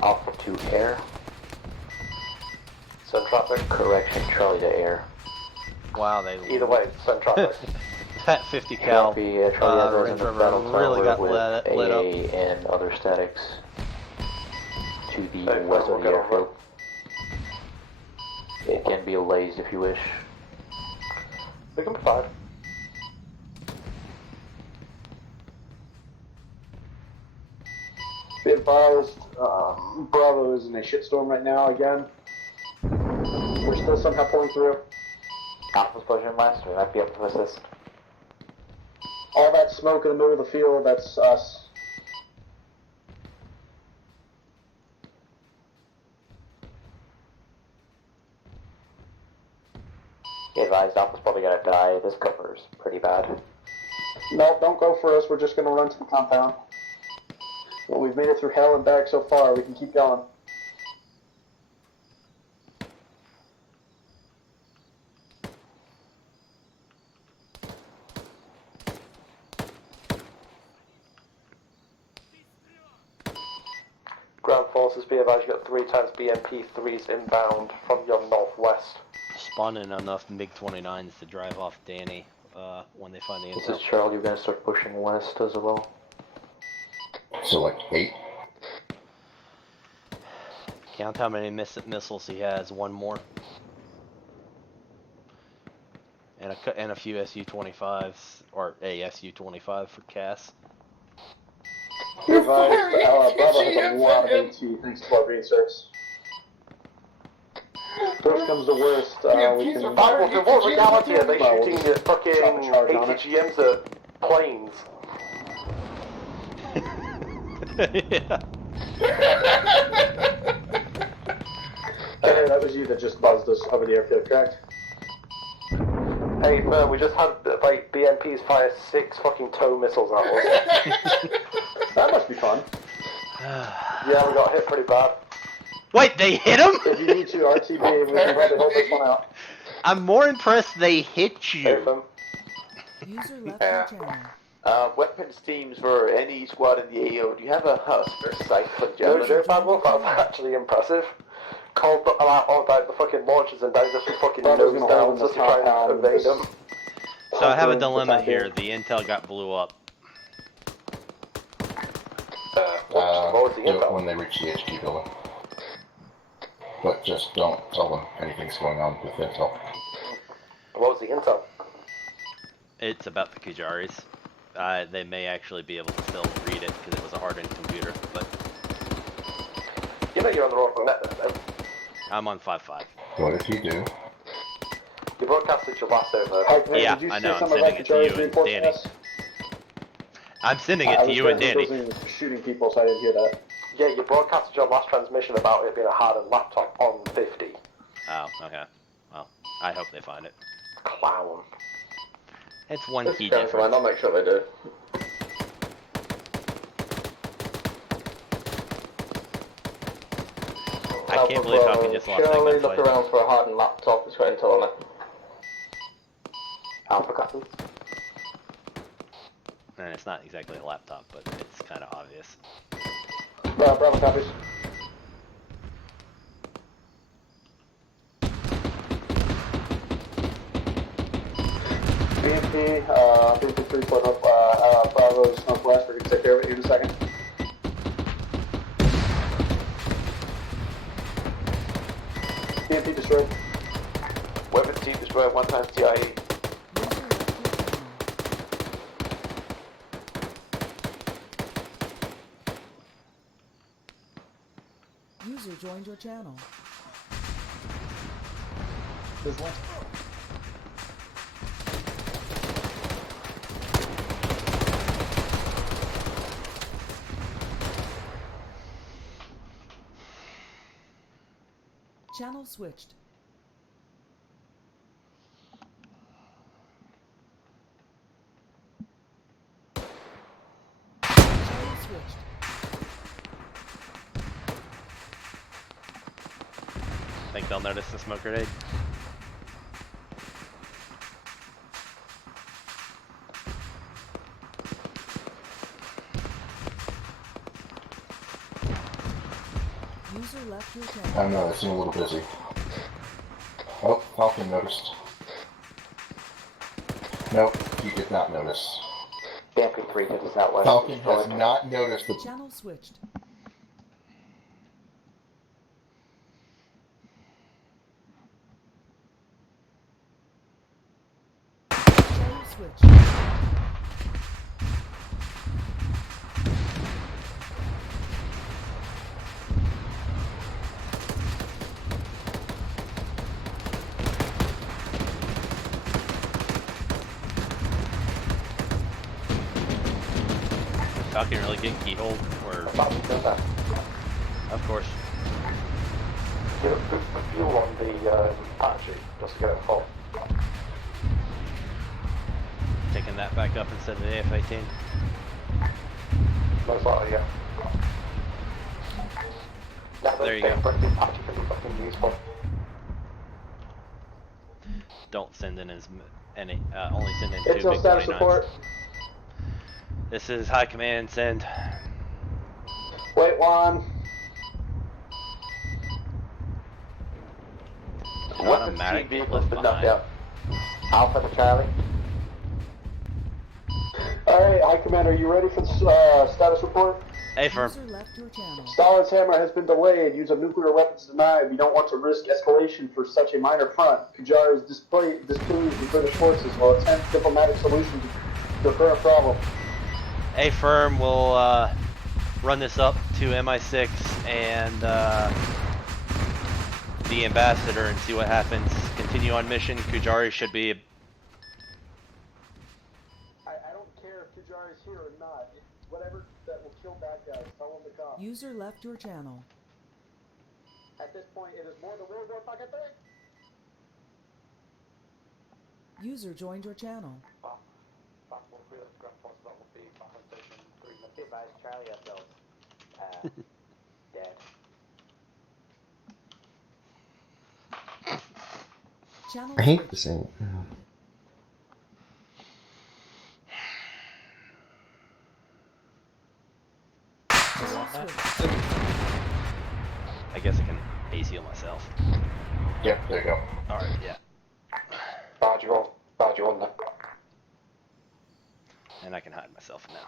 Alpha to air. Send traffic. Correction, Charlie to air. Wow, they Either way, send traffic. that 50 cal Copy, Charlie Range Rover really got lit up. And other statics to the west of the airfield. It can be a laze if you wish. We can provide. Be advised, Bravo is in a shitstorm right now again. We're still somehow pulling through. Alpha's pushing west, we might be able to assist. All that smoke in the middle of the field, that's us. Be advised, Alpha's probably gonna die. This cover's pretty bad. No, don't go for us, we're just gonna run to the compound. Well, we've made it through hell and back so far, we can keep going. Ground forces, be advised, you got 3 times BMP 3s inbound from your northwest. Spawning enough MiG-29s to drive off Danny when they find the This intel. is Charlie, you're gonna start pushing west as well. So like 8? Count how many missiles he has. One more. And a few Su-25s, or a Su-25 for Cass. Be advised, Bravo has a lot of AT thanks to our research. Worst comes to worst, we can... What reality are they shooting at fucking ATGMs at planes? Yeah. Hey, that was you that just buzzed us over the airfield, correct? Hey, man, we just had, like, BMPs fire 6 fucking tow missiles at us. That must be fun. Yeah, we got hit pretty bad. Wait, they hit him? If you need to, RTB, we can probably hold this one out. I'm more impressed they hit you. User left your channel. Weapons teams for any squad in the AO, do you have a spare sight for the No, Gemini? bad wolf, that's actually impressive. Called all the fucking launchers and down just fucking nose down just to try and evade them. So I have a dilemma here. The intel got blew up. What was the Do it intel? when they reach the HQ building. But just don't tell them anything's going on with intel. What was the intel? It's about the Kujaris. They may actually be able to still read it because it was a hardened computer, but You know you're on the wrong net then. I'm on 5.5. What if you do? You broadcasted your last over. Yeah, I know. I'm sending it to you and Danny. I'm sending it to you and Danny. Shooting people, so I didn't hear that. Yeah, you broadcasted your last transmission about it being a hardened laptop on 50. Oh, okay. Well, I hope they find it. Clown. It's one key Fine, difference. I'll make sure they do. I can't believe how we just lost that Surely gunfight. look around for a hardened laptop, it's got intel on it. Alpha copy. And it's not exactly a laptop, but it's kind of obvious. Bravo copies. BMP, BMP 3 foot up, Bravo's northwest. We're gonna take care of it here in a second. BMP destroyed. Weapons team destroyed 1 times TIE. User joined your channel. There's one. Channel switched. Channel switched. Think they'll notice the smoke grenade? User left your I channel. don't know, they seem a little busy. Oh, Falcon noticed. Nope, he did not notice. BMP 3 to the southwest. Falcon has not noticed the... Channel switched. Channel switched. Falcon really get keyhole or? Of course. Get a good fuel on the patch sheet just to get it full. Taking that back up instead of the AF-18. Most likely, yeah. There you go. Patch can be fucking useful. Don't send in as any. Only send in It's 2 on big status 29s. report. This is High Command. Send. Wait one. Automatic vehicles left been knocked behind. out. Alpha to Charlie. Alright, High Commander, are you ready for the status report? Hey, firm. User left your channel. Stalin's hammer has been delayed. Use of nuclear weapons denied. We don't want to risk escalation for such a minor front. Kujari is displeased with British forces will attempt diplomatic solution to the current problem. A firm will run this up to MI6 and the ambassador and see what happens. Continue on mission. Kujari should be. I don't care if Kujari's here or not. Whatever that will kill bad guys, tell them to come. User left your channel. At this point, it is more the World War fucking thing. User joined your channel. Charlie ourselves. Dead. Channel I hate switched. this thing. I guess I can AC heal myself. Yep, there you go. Alright, yeah. Badger on there. And I can hide myself now.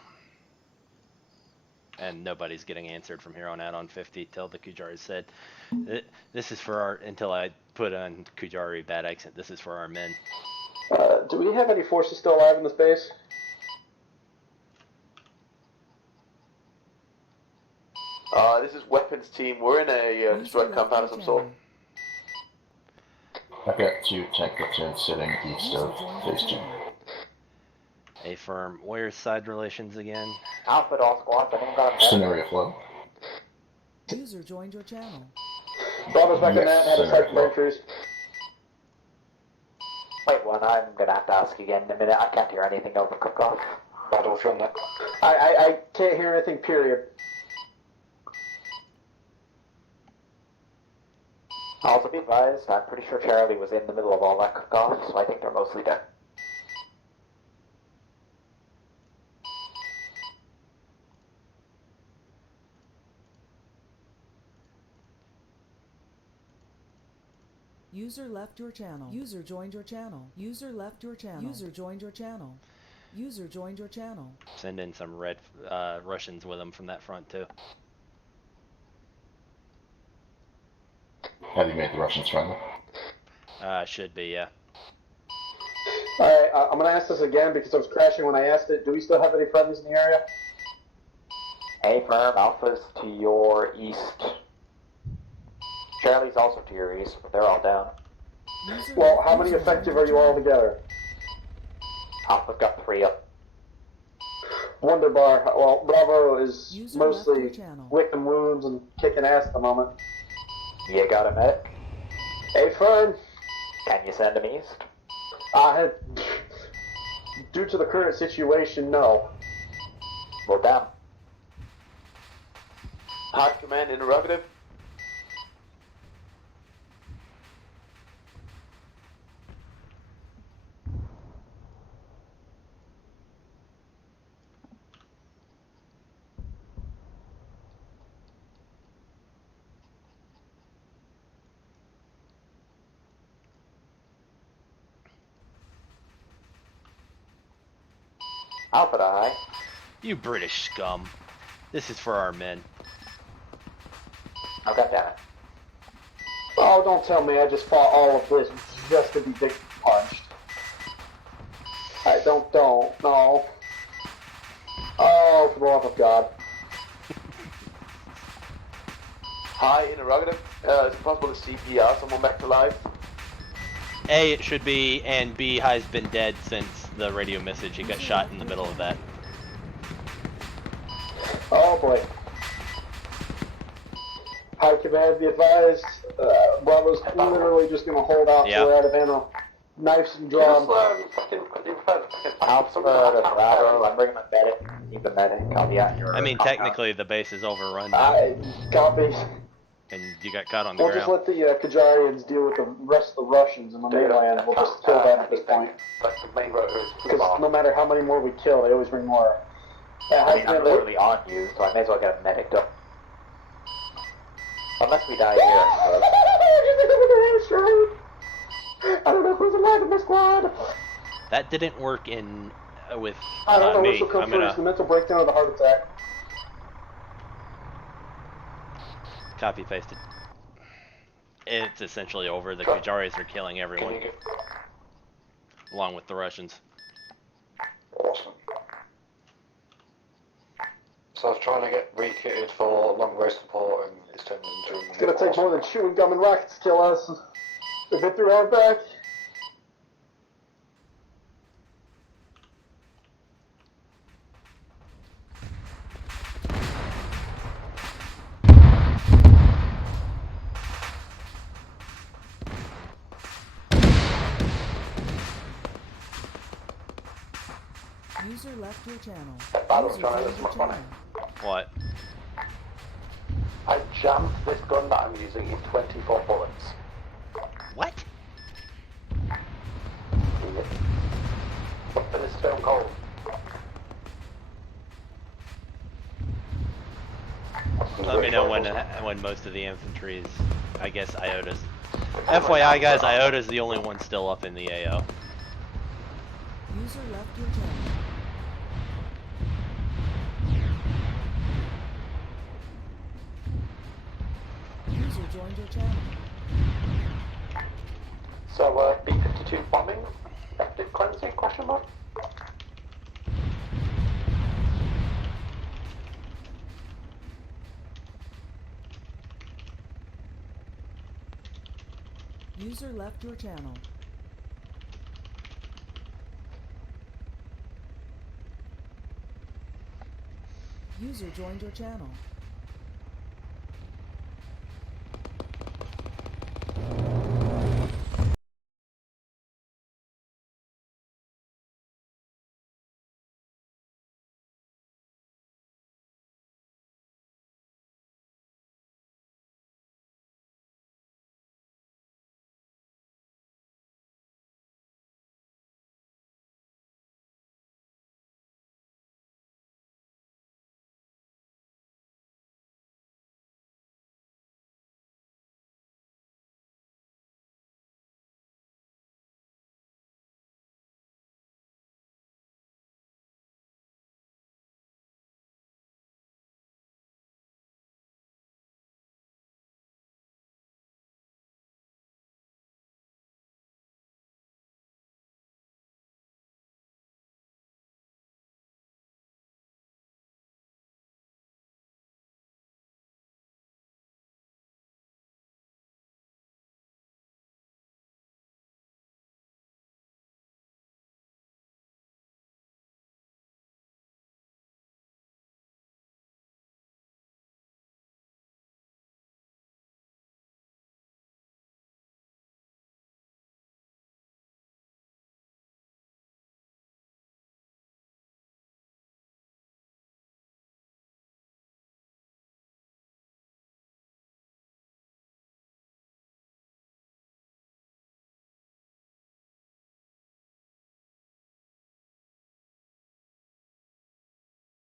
And nobody's getting answered from here on out on 50 till the Kujari said. This is for our, until I put on Kujari bad accent, this is for our men. Do we have any forces still alive in this base? This is weapons team. We're in a destroyed compound of some sort. I've got 2 tank platoons sitting east of phase 2. A firm, where's side relations again? Alpha to all squads. I think got a Scenario flow. User joined your channel. Bravo's back in Yes, that, had a scenario sight flow. entries. Wait one, I'm gonna have to ask again in a minute. I can't hear anything over cook-off. Badger on there. I can't hear anything, period. Also be advised, I'm pretty sure Charlie was in the middle of all that cook-off, so I think they're mostly dead. User left your channel. User joined your channel. User left your channel. User joined your channel. User joined your channel. Send in some red Russians with them from that front too. Have you made the Russians friendly? Should be, yeah. Alright, I'm gonna ask this again because I was crashing when I asked it. Do we still have any friendlies in the area? A firm, Alpha's to your east. Charlie's also to your east, but they're all down. Well, how many effective are you all together? Alpha's got 3 up. Wonderbar. Well, Bravo is mostly licking wounds and kicking ass at the moment. You got a medic? A firm. Can you send him east? Due to the current situation, no. We're down. Hard command interrogative. Alpha to high. You British scum. This is for our men. Oh, goddammit. Oh, don't tell me I just fought all of this just to be dick punched. I don't, no. Oh, for the love of God. Hi, interrogative. Is it possible to CPR someone back to life? A, it should be, and B, High's been dead since the radio message. He got shot in the middle of that. Oh boy. High command, be advised. Bravo's literally just gonna hold out till we're out of ammo. Knives and drawn. Alpha to Bravo, I'm bringing my medic. Keep the medic, I'll be out your... I mean, technically the base is overrun now. Copy. And you got caught on the We'll ground. just let the Kujarians deal with the rest of the Russians in the mainland. We'll just kill them at this point. Because no matter how many more we kill, they always bring more. I mean, I'm literally on you, so I may as well get a medic up. Unless we die here. I don't know who's alive in this squad. That didn't work in with I don't know me. which will come first, the mental breakdown or the heart attack. Copy pasted. It's essentially over. The Kujaris are killing everyone. Along with the Russians. Awesome. So I was trying to get re-kitted for long range support and it's turned into... It's gonna take more than chewing gum and rockets to kill us. If it through our back. User left your channel. Battle's trying to smoke on it. What? I jammed this gun that I'm using in 24 bullets. What? But it's stone cold. Let me know when most of the infantry's, I guess, IOTA's. FYI, guys, IOTA's the only one still up in the AO. User left your channel. User joined your channel. So, B-52 bombing? Active cleansing, question mark? User left your channel. User joined your channel.